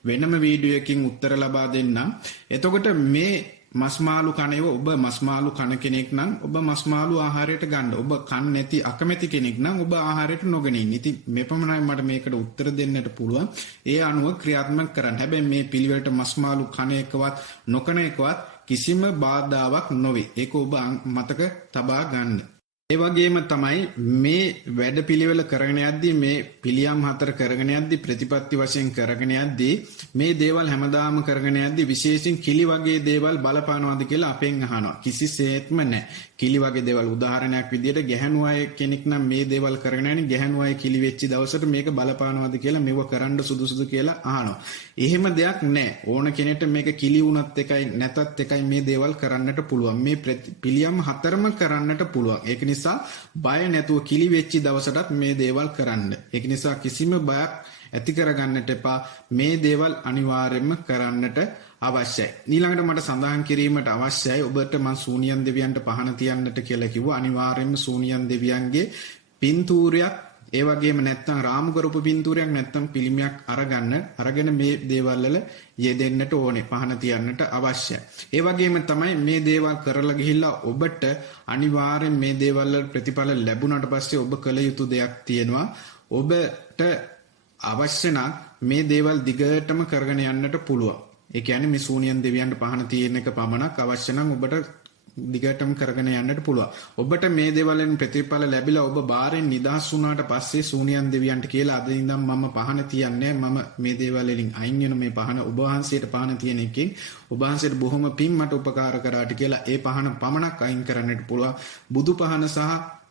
වෙනම වීඩියෝ එකකින් උත්තර ලබා දෙන්නම්. එතකොට මේ මස් මාළු කනේව ඔබ මස් මාළු කන කෙනෙක් නම් ඔබ මස් මාළු ආහාරයට ගන්න. ඔබ කන් නැති අකමැති කෙනෙක් නම් ඔබ ආහාරයට නොගෙන ඉන්න. ඉතින් මේ පමණයි මට මේකට උත්තර දෙන්නට පුළුවන්. ඒ අනුව ක්‍රියාත්මක කරන්න. හැබැයි මේ පිළිවෙලට මස් මාළු කන එකවත් නොකන එකවත් කිසිම බාධාවක් නොවේ. ඒක ඔබ මතක තබා ගන්න. ඒ වගේම තමයි මේ වැඩපිළිවෙල කරගෙන යද්දී, මේ පිළියම් 4 කරගෙන යද්දී, ප්‍රතිපත්ති වශයෙන් කරගෙන යද්දී මේ දේවල් හැමදාම කරගෙන යද්දී විශේෂයෙන් කිලි වගේ දේවල් බලපානවාද කියලා අපෙන් අහනවා. කිසිසේත්ම නැහැ. කිලි වගේ දේවල් උදාහරණයක් විදිහට ගැහණු අය කෙනෙක් නම් මේ දේවල් කරගෙන යන්නේ ගැහණු අය කිලි වෙච්ච දවසට මේක බලපානවාද කියලා මෙව කරන්න සුදුසුද කියලා අහනවා. එහෙම දෙයක් නැහැ. ඕන කෙනෙක්ට මේක කිලි වුණත් එකයි නැතත් එකයි මේ දේවල් කරන්නට පුළුවන්. මේ පිළියම් 4ම කරන්නට පුළුවන්. ඒක නිසා බය නැතුව කිලි වෙච්ච දවසටත් මේ දේවල් කරන්න. ඒක නිසා කිසිම බයක් ඇති කරගන්නට එපා. මේ දේවල් අනිවාර්යයෙන්ම කරන්නට අවශ්‍යයි. ඊළඟට මට සඳහන් කිරීමට අවශ්‍යයි ඔබට මම සූනියන් දෙවියන්ට පහන තියන්නට කියලා කිව්වා. අනිවාර්යයෙන්ම සූනියන් දෙවියන්ගේ පින්තූරයක්, ඒ වගේම නැත්නම් රාමු කරපු පින්තූරයක් නැත්නම් පිළිමයක් අරගෙන මේ දේවල් වල යෙදෙන්නට ඕනේ. පහන තියන්නට අවශ්‍යයි. ඒ වගේම තමයි මේ දේවල් කරලා ගිහිල්ලා ඔබට අනිවාර්යෙන් මේ දේවල් වල ප්‍රතිඵල ලැබුණාට පස්සේ ඔබ කළ යුතු දෙයක් තියෙනවා. ඔබට අවශ්‍ය නම් මේ දේවල් දිගටම කරගෙන යන්නට පුළුවන්. ඒ කියන්නේ මේ සූනියන් දෙවියන්ට පහන තියෙන එක පමණක් අවශ්‍ය නම් ඔබට දිගටම කරගෙන යන්නට පුළුවන්. ඔබට මේ දේවල්ෙන් ප්‍රතිඵල ලැබිලා ඔබ බාරෙන් නිදහස් වුණාට පස්සේ සූනියන් දෙවියන්ට කියලා අද ඉඳන් මම පහන තියන්නේ, මම මේ දේවල් වලින් අයින් වෙන මේ පහන ඔබ වහන්සේට පහන තියෙන එකෙන් ඔබ වහන්සේට බොහොම පින් මට උපකාර කරාට කියලා ඒ පහන පමණක් අයින් කරන්නට පුළුවන්. බුදු පහන සහ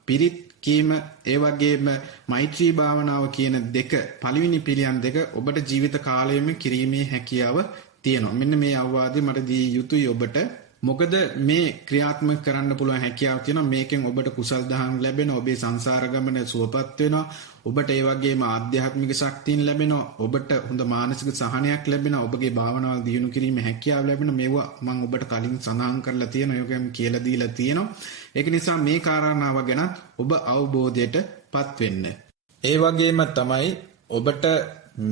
පිරිත් කීම, ඒ වගේම මෛත්‍රී භාවනාව කියන දෙක, පළවෙනි පිළියම් දෙක ඔබට ජීවිත කාලයෙම කිරීමේ හැකියාව තියෙනවා. මෙන්න මේ අවවාදය මට දී යුතුයි ඔබට. මොකද මේ ක්‍රියාත්මක කරන්න පුළුවන් හැකියාව තියෙනවා. මේකෙන් ඔබට කුසල් දහම් ලැබෙනවා. ඔබේ සංසාර ගමන සුවපත් වෙනවා. ඔබට ඒ වගේම ආධ්‍යාත්මික ශක්තියන් ලැබෙනවා. ඔබට හොඳ මානසික සහනයක් ලැබෙනවා. ඔබගේ භාවනාවල් දියුණු කිරීමේ හැකියාව ලැබෙනවා. මේවා මම ඔබට කලින් සඳහන් කරලා තියෙනවා. ඒකම කියලා දීලා තියෙනවා. ඒක නිසා මේ කාරණාව ගැන ඔබ අවබෝධයටපත් වෙන්න. ඒ වගේම තමයි ඔබට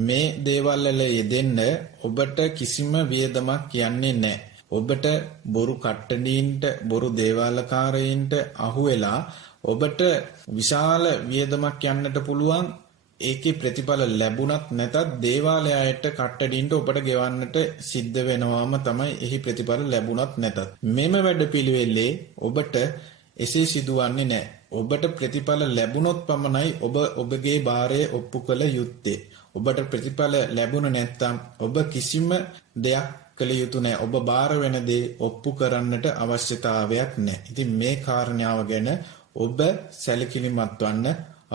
මේ දේවල් වල යෙදෙන්න ඔබට කිසිම වියදමක් යන්නේ නැහැ. ඔබට බොරු කට්ටඩීන්ට, බොරු දේවාලකාරයින්ට අහු වෙලා ඔබට විශාල වියදමක් යන්නට පුළුවන්. ඒකේ ප්‍රතිඵල ලැබුණත් නැතත් දේවාලයට කට්ටඩීන්ට ඔබට ගෙවන්නට සිද්ධ වෙනවාම තමයි එහි ප්‍රතිඵල ලැබුණත් නැතත්. මෙම වැඩපිළිවෙලේ ඔබට එසේ සිදුවන්නේ නැහැ. ඔබට ප්‍රතිඵල ලැබුණොත් පමණයි ඔබ ඔබගේ භාරය ඔප්පු කළ යුත්තේ. ඔබට ප්‍රතිඵල ලැබුණ නැත්නම් ඔබ කිසිම දෙයක් කළ යුතු නැහැ. ඔබ බාර වෙන දේ ඔප්පු කරන්නට අවශ්‍යතාවයක් නැහැ. ඉතින් මේ කාරණාව ගැන ඔබ සැලකිලිමත් වන්න,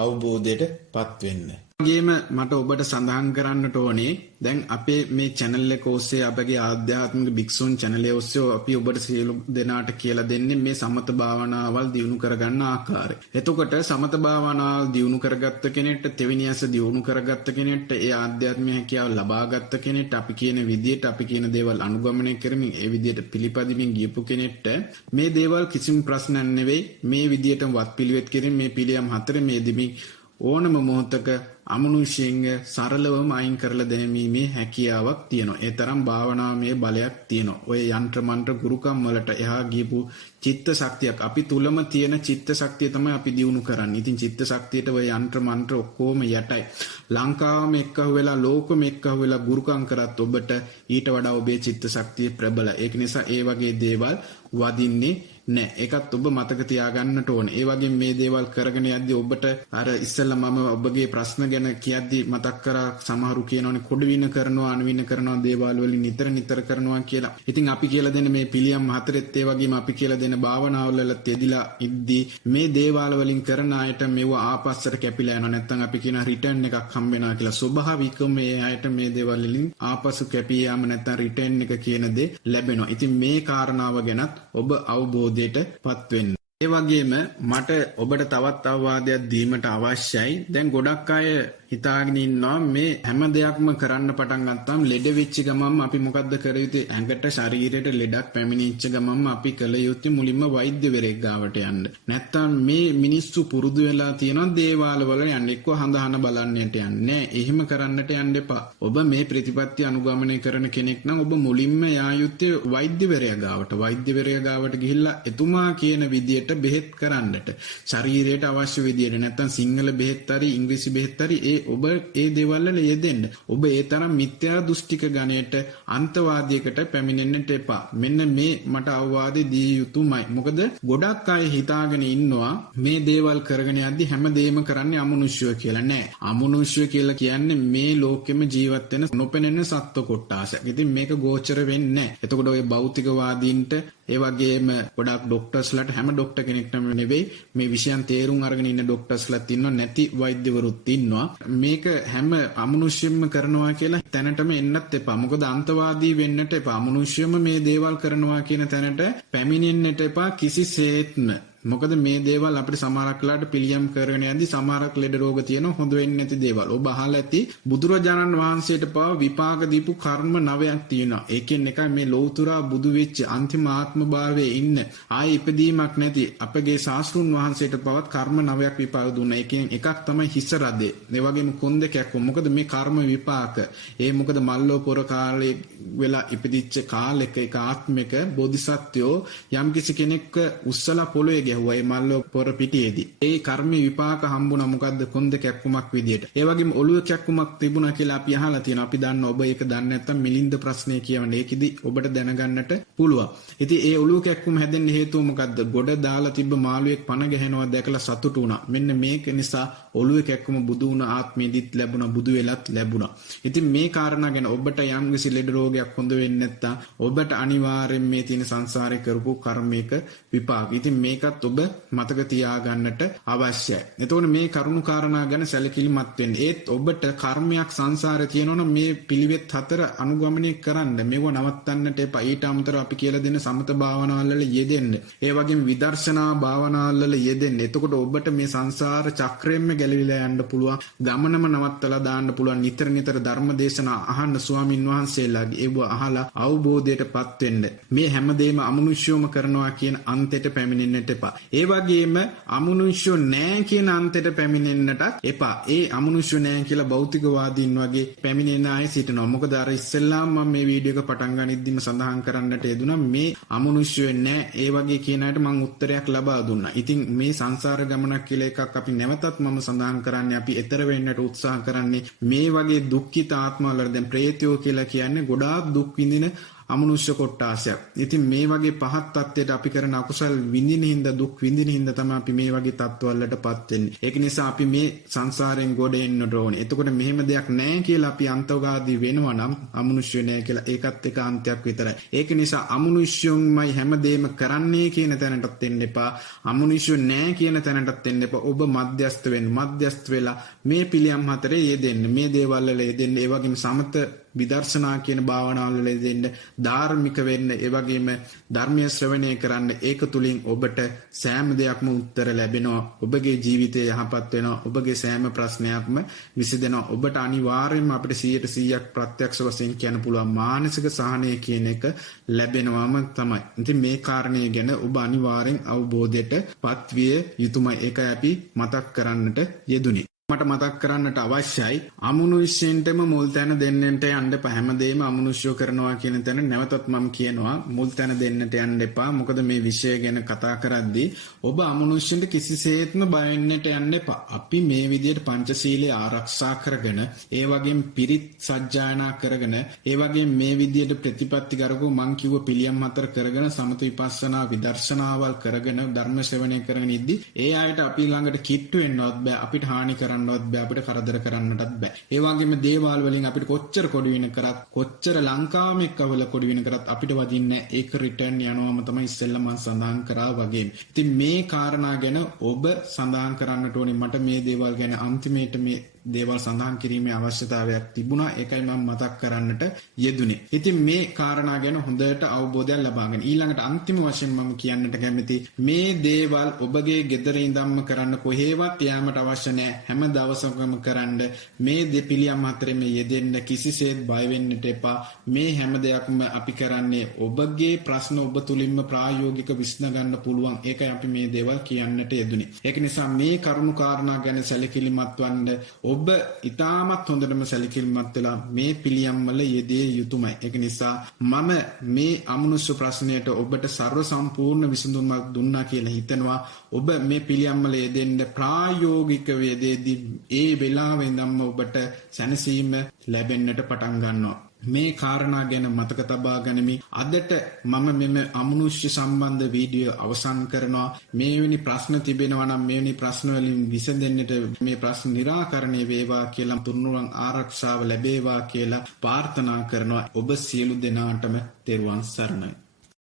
අවබෝධයටපත් වෙන්න. වගේම මට ඔබට සඳහන් කරන්නට ඕනේ, දැන් අපේ මේ channel එක ඔස්සේ, අපගේ ආධ්‍යාත්මික භික්ෂුන් channel එක ඔස්සේ අපි ඔබට සියලු දෙනාට කියලා දෙන්නේ මේ සමත භාවනාවල් දියුණු කරගන්න ආකාරය. එතකොට සමත භාවනාවල් දියුණු කරගත්ත කෙනෙක්ට, තෙවෙනි ඇස දියුණු කරගත්ත කෙනෙක්ට, ඒ ආධ්‍යාත්මික හැකියාව ලබාගත්ත කෙනෙක්ට, අපි කියන විදියට අපි කියන දේවල් අනුගමනය කරමින් ඒ විදියට පිළිපදිමින් ගියපු කෙනෙක්ට මේ දේවල් කිසිම ප්‍රශ්නයක් නෙවෙයි. මේ විදියටම වත් පිළිවෙත් කිරීම, මේ පිළියම් 4 මේ දෙමින් ඕනම මොහොතක අමනුෂ්‍යයන්ගේ සරලවම අයින් කරලා දැමීමේ හැකියාවක් තියෙනවා. ඒ තරම් භාවනාමය බලයක් තියෙනවා. ඔය යන්ත්‍ර මන්ත්‍ර ගුරුකම් වලට එහා ගියපු චිත්ත ශක්තියක් අපි තුලම තියෙන චිත්ත ශක්තිය තමයි අපි දියුණු කරන්නේ. ඉතින් චිත්ත ශක්තියට ඔය යන්ත්‍ර මන්ත්‍ර ඔක්කොම යටයි. ලංකාවම එක්කහුව වෙලා ලෝකෙම එක්කහුව වෙලා ගුරුකම් කරත් ඔබට ඊට වඩා ඔබේ චිත්ත ශක්තිය ප්‍රබල. ඒක නිසා ඒ වගේ දේවල් වදින්නේ නෑ. ඒකත් ඔබ මතක තියාගන්නට ඕනේ. ඒ වගේ මේ දේවල් කරගෙන යද්දී ඔබට අර ඉස්සෙල්ලා මම ඔබගේ ප්‍රශ්න ගැන කියද්දී මතක් කරා සමහරු කියනෝනේ කොඩ වින කරනවා අනවින කරනවා දේවල් වලින් නිතර කරනවා කියලා. ඉතින් අපි කියලා දෙන මේ පිළියම් හතරෙත් ඒ වගේම අපි කියලා දෙන භාවනාවල යෙදිලා ඉද්දී මේ දේවල් වලින් කරන අයට මේව ආපස්සට කැපිලා යනවා. නැත්නම් අපි කියන රිටර්න් එකක් හම්බ වෙනවා කියලා. ස්වභාවිකව මේ අයට මේ දේවල් වලින් ආපසු කැපී යාම නැත්නම් රිටර්න් එක කියන දේ ලැබෙනවා. ඉතින් මේ කාරණාව ගැනත් ඔබ අවබෝධයට පත් වෙන්න. ඒ වගේම මට ඔබට තවත් අවවාදයක් දීමට අවශ්‍යයි. දැන් ගොඩක් අය හිතාගෙන ඉන්නවා මේ හැම දෙයක්ම කරන්න පටන් ගත්තාම ලෙඩ වෙච්ච ගමන්ම අපි මොකද්ද කර යුත්තේ? ඇඟට ශරීරයට ලෙඩක් පැමිණිච්ච ගමන්ම අපි කළ යුත්තේ මුලින්ම වෛද්‍යවරයෙක් ගාවට යන්න. නැත්තම් මේ මිනිස්සු පුරුදු වෙලා තියෙන දේවාල වල යන්න එක්ක හඳහන බලන්නට යන්නේ. එහෙම කරන්නට යන්න එපා. ඔබ මේ ප්‍රතිපත්ති අනුගමනය කරන කෙනෙක් නම් ඔබ මුලින්ම යා යුත්තේ වෛද්‍යවරයා ගාවට. වෛද්‍යවරයා ගාවට ගිහිල්ලා එතුමා කියන විදියට බෙහෙත් කරන්නට. ශරීරයට අවශ්‍ය විදියට නැත්තම් සිංහල බෙහෙත් හරි ඉංග්‍රීසි බෙහෙත් හරි ඔබ ඒ දේවල් වල යෙදෙන්න. ඔබ ඒ තරම් මිත්‍යා දෘෂ්ටික ගණයට අන්තවාදයකට පැමිණෙන්නට එපා. මෙන්න මේ මට අවවාදෙ දී යුතුමයි. මොකද ගොඩක් අය හිතාගෙන ඉන්නවා මේ දේවල් කරගෙන යද්දි හැමදේම කරන්නේ අමනුෂ්‍යය කියලා. නෑ. අමනුෂ්‍ය කියලා කියන්නේ මේ ලෝකෙම ජීවත් වෙන නොපෙනෙන සත්ව කොට්ටාසයක්. ඉතින් මේක ගෝචර වෙන්නේ නෑ. එතකොට ඔය භෞතිකවාදීන්ට ඒ වගේම ගොඩක් ડોක්ටර්ස්ලාට හැම ડોක්ටර් කෙනෙක්ටම නෙවෙයි මේ විෂයන් තේරුම් අරගෙන ඉන්න ડોක්ටර්ස්ලාත් ඉන්නවා නැති වෛද්‍යවරුත් ඉන්නවා. මේක හැම අමනුෂ්‍යයෙන්ම කරනවා කියලා තැනටම එන්නත් එපා. මොකද අන්තවාදී වෙන්නට එපා. අමනුෂ්‍යයෙන්ම මේ දේවල් කරනවා කියන තැනට පැමිණෙන්නට එපා කිසිසේත්ම. මොකද මේ දේවල් අපිට සමහරක් වෙලාවට පිළියම් කරගෙන යද්දි සමහරක් ලෙඩ රෝග තියෙන හොඳ වෙන්නේ නැති දේවල්. ඔබ අහලා ඇති බුදුරජාණන් වහන්සේට පව විපාක දීපු කර්ම 9ක් තියෙනවා. ඒකෙන් එකයි මේ ලෞතුරා බුදු වෙච්ච අන්තිම ආත්ම භාවයේ ඉන්න ආයේ ඉපදීමක් නැති අපගේ ශාස්ත්‍රුන් වහන්සේට පවත් කර්ම 9ක් විපාක දුන්නා. ඒකෙන් එකක් තමයි හිස රදේ. ඒ වගේම කොන් දෙකක්. මොකද මේ කර්ම විපාක. ඒ මොකද මල්ලෝ පොර කාලේ වෙලා ඉපදිච්ච කාලෙක එක ආත්මික බෝධිසත්වෝ යම්කිසි කෙනෙක් උස්සලා පොළොවේ ගැහුවා. ඒ මල්ලෝ පොර පිටියේදී. ඒ කර්ම විපාක හම්බුණා මොකද්ද? කොන්ද කැක්කුමක් විදියට. ඒ වගේම ඔළුව කැක්කුමක් තිබුණා කියලා අපි අහලා තියෙනවා. අපි දන්නවා. ඔබ ඒක දන්නේ නැත්නම් මිලින්ද ප්‍රශ්නේ කියවන්නේ. ඒකෙදි ඔබට දැනගන්නට පුළුවන්. ඉතින් ඒ ඔළුව කැක්කුම හැදෙන්න හේතුව මොකද්ද? ගොඩ දාලා තිබ්බ මාළුවෙක් පණ ගැහෙනවා දැකලා සතුටු වුණා. මෙන්න මේක නිසා ඔළුව කැක්කුම බුදු වුණ ආත්මෙදිත් ලැබුණා. බුදු වෙලත් ලැබුණා. ඉතින් මේ කාරණා ගැන ඔබට යම් කිසි ලෙඩ රෝගයක් හොඳ වෙන්නේ නැත්නම් ඔබට අනිවාර්යෙන් මේ තියෙන සංසාරේ කරපු කර්මයක විපාක. ඉතින් මේකත් ඔබ මතක තියාගන්නට අවශ්‍යයි. එතකොට මේ කරුණු කාරණා ගැන සැලකිලිමත් වෙන්න. ඒත් ඔබට කර්මයක් සංසාරේ තියෙනවනම් මේ පිළිවෙත් 4 අනුගමනය කරන්න. මේව නවත්තන්නට එපා. ඊට අමතරව අපි කියලා දෙන සමත භාවනාවල යෙදෙන්න. ඒ වගේම විදර්ශනා භාවනාවල යෙදෙන්න. එතකොට ඔබට මේ සංසාර චක්‍රයෙන්ම ගැලවිලා යන්න පුළුවන්. ගමනම නවත්තලා දාන්න පුළුවන්. නිතර ධර්ම දේශනා අහන්න ස්වාමින් වහන්සේලාගේ ඒව අහලා අවබෝධයටපත් වෙන්න. මේ හැමදේම අමනුෂ්‍යවම කරනවා කියන අන්තයට පැමිණෙන්නට එපා. ඒ වගේම අමනුෂ්‍ය නෑ කියන අන්තයට පැමිණෙන්නට එපා. ඒ අමනුෂ්‍ය නෑ කියලා භෞතිකවාදීන් වගේ පැමිණෙන අය සිටිනවා. මොකද අර ඉස්සෙල්ලාම මම මේ වීඩියෝ එක පටන් ගනිද්දිම සඳහන් කරන්නට යෙදුණා මේ අමනුෂ්‍ය නෑ ඒ වගේ කියන අයට මම උත්තරයක් ලබා දුන්නා. ඉතින් මේ සංසාර ගමනක් කියලා එකක් අපි නැවතත් මම සඳහන් කරන්නේ අපි ඈතර වෙන්නට උත්සාහ කරන්නේ මේ වගේ දුක්ඛිත ආත්මවල දැන් ප්‍රේතයෝ කියලා කියන්නේ ගොඩාක් දුක් විඳින අමනුෂ්‍ය කොට්ටාසයක්. ඉතින් මේ වගේ පහත් තත්ත්වයට අපි කරන අකුසල් විඳින හින්දා දුක් විඳින හින්දා තමයි අපි මේ වගේ තත්ත්වවලටපත් වෙන්නේ. ඒක නිසා අපි මේ සංසාරයෙන් ගොඩ එන්න ඕනේ. එතකොට මෙහෙම දෙයක් නැහැ කියලා අපි අන්තවාදී වෙනවා නම් අමනුෂ්‍ය නැහැ කියලා ඒකත් එක අන්තයක් විතරයි. ඒක නිසා අමනුෂ්‍යොන්මයි හැමදේම කරන්නේ කියන තැනටත් එන්න එපා. අමනුෂ්‍ය නැහැ කියන තැනටත් එන්න එපා. ඔබ මධ්‍යස්ත වෙන්න. මධ්‍යස්ත වෙලා මේ පිළියම් 4 යෙදෙන්න. මේ දේවල් වල යෙදෙන්න. ඒ වගේම සමත විදර්ශනා කියන භාවනාවල යෙදෙන්න, ධාර්මික වෙන්න, ඒ වගේම ධර්මීය ශ්‍රවණය කරන්න. ඒක තුලින් ඔබට සෑම දෙයක්ම උත්තර ලැබෙනවා. ඔබගේ ජීවිතය යහපත් වෙනවා. ඔබගේ සෑම ප්‍රශ්නයක්ම විසඳෙනවා. ඔබට අනිවාර්යයෙන්ම අපිට 100% ප්‍රත්‍යක්ෂ වශයෙන් කියන්න පුළුවන් මානසික සහනය කියන එක ලැබෙනවම තමයි. ඉතින් මේ කාරණේ ගැන ඔබ අනිවාර්යෙන් අවබෝධයට පත්විය යුතුමයි. ඒකයි අපි මතක් කරන්නට යෙදුනේ. මට මතක් කරන්නට අවශ්‍යයි අමනුෂ්‍යයන්ටම මුල් තැන දෙන්නට යන්න එපා. හැමදේම අමනුෂ්‍යෝ කරනවා කියන තැන නැවතත් මම කියනවා මුල් තැන දෙන්නට යන්න එපා. මොකද මේ විෂය ගැන කතා කරද්දී ඔබ අමනුෂ්‍යන්ට කිසිසේත්ම බය වෙන්නට යන්න එපා. අපි මේ විදිහට පංචශීලයේ ආරක්ෂා කරගෙන ඒ වගේම පිරිත් සජ්ජායනා කරගෙන ඒ වගේම මේ විදිහට ප්‍රතිපත්ති කරගෝ මං කිව්ව පිළියම් හතර කරගෙන සමත විපස්සනා විදර්ශනාවල් කරගෙන ධර්ම ශ්‍රවණය කරගෙන ඉද්දි ඒ ආයත අපි ළඟට කිට්ටු වෙන්නවත් බෑ. අපිට හානි කරන්නවත් බෑ. අපිට කරදර කරන්නටත් බෑ. ඒ වගේම දේවාල වලින් අපිට කොච්චර කොඩි වෙන කරත් කොච්චර ලංකාවෙම එක්කවල කොඩි වෙන කරත් අපිට වදින්නේ ඒක රිටර්න් යනවාම තමයි ඉස්සෙල්ලා මම සඳහන් කරා වගේ. ඉතින් මේ කාරණා ගැන ඔබ සඳහන් කරන්නට ඕනේ මට මේ දේවල් ගැන අන්තිමේට මේ දේවල් සඳහන් කිරීමේ අවශ්‍යතාවයක් තිබුණා. ඒකයි මම මතක් කරන්නට යෙදුනේ. ඉතින් මේ කාරණා ගැන හොඳට අවබෝධයක් ලබාගෙන ඊළඟට අන්තිම වශයෙන් මම කියන්නට කැමති මේ දේවල් ඔබගේ ගෙදර ඉඳන්ම කරන්න කොහේවත් යාමට අවශ්‍ය නැහැ. හැම දවසකම කරන්න මේ දෙපිලියම් හතරෙම යෙදෙන්න කිසිසේත් බය වෙන්නට එපා. මේ හැම දෙයක්ම අපි කරන්නේ ඔබගේ ප්‍රශ්න ඔබ තුලින්ම ප්‍රායෝගික විසඳ ගන්න පුළුවන්. ඒකයි අපි මේ දේවල් කියන්නට යෙදුනේ. ඒක නිසා මේ කරුණු කාරණා ගැන සැලකිලිමත් වන්න ඔබ ඉතාමත් හොඳටම සැලකිලිමත් වෙලා මේ පිළියම් වල යෙදිය යුතුමයි. ඒක නිසා මම මේ අමනුෂ්‍ය ප්‍රශ්නයට ඔබට ਸਰව සම්පූර්ණ විසඳුමක් දුන්නා කියලා හිතනවා. ඔබ මේ පිළියම් වල යෙදෙන්න ප්‍රායෝගික වේදේදී ඒ වෙලාවෙ ඉඳන්ම ඔබට සැනසීම ලැබෙන්නට පටන් ගන්නවා. මේ කාරණා ගැන මතක තබා ගනිමින් අදට මම මෙම අමනුෂ්‍ය සම්බන්ධ වීඩියෝ අවසන් කරනවා. මේවැනි ප්‍රශ්න තිබෙනවා නම් මේවැනි ප්‍රශ්න වලින් විසඳෙන්නට මේ ප්‍රශ්න निराකරණය වේවා කියලා තුනුරුවන් ආරක්ෂාව ලැබේවා කියලා ප්‍රාර්ථනා කරනවා. ඔබ සියලු දෙනාටම තෙරුවන් සරණයි.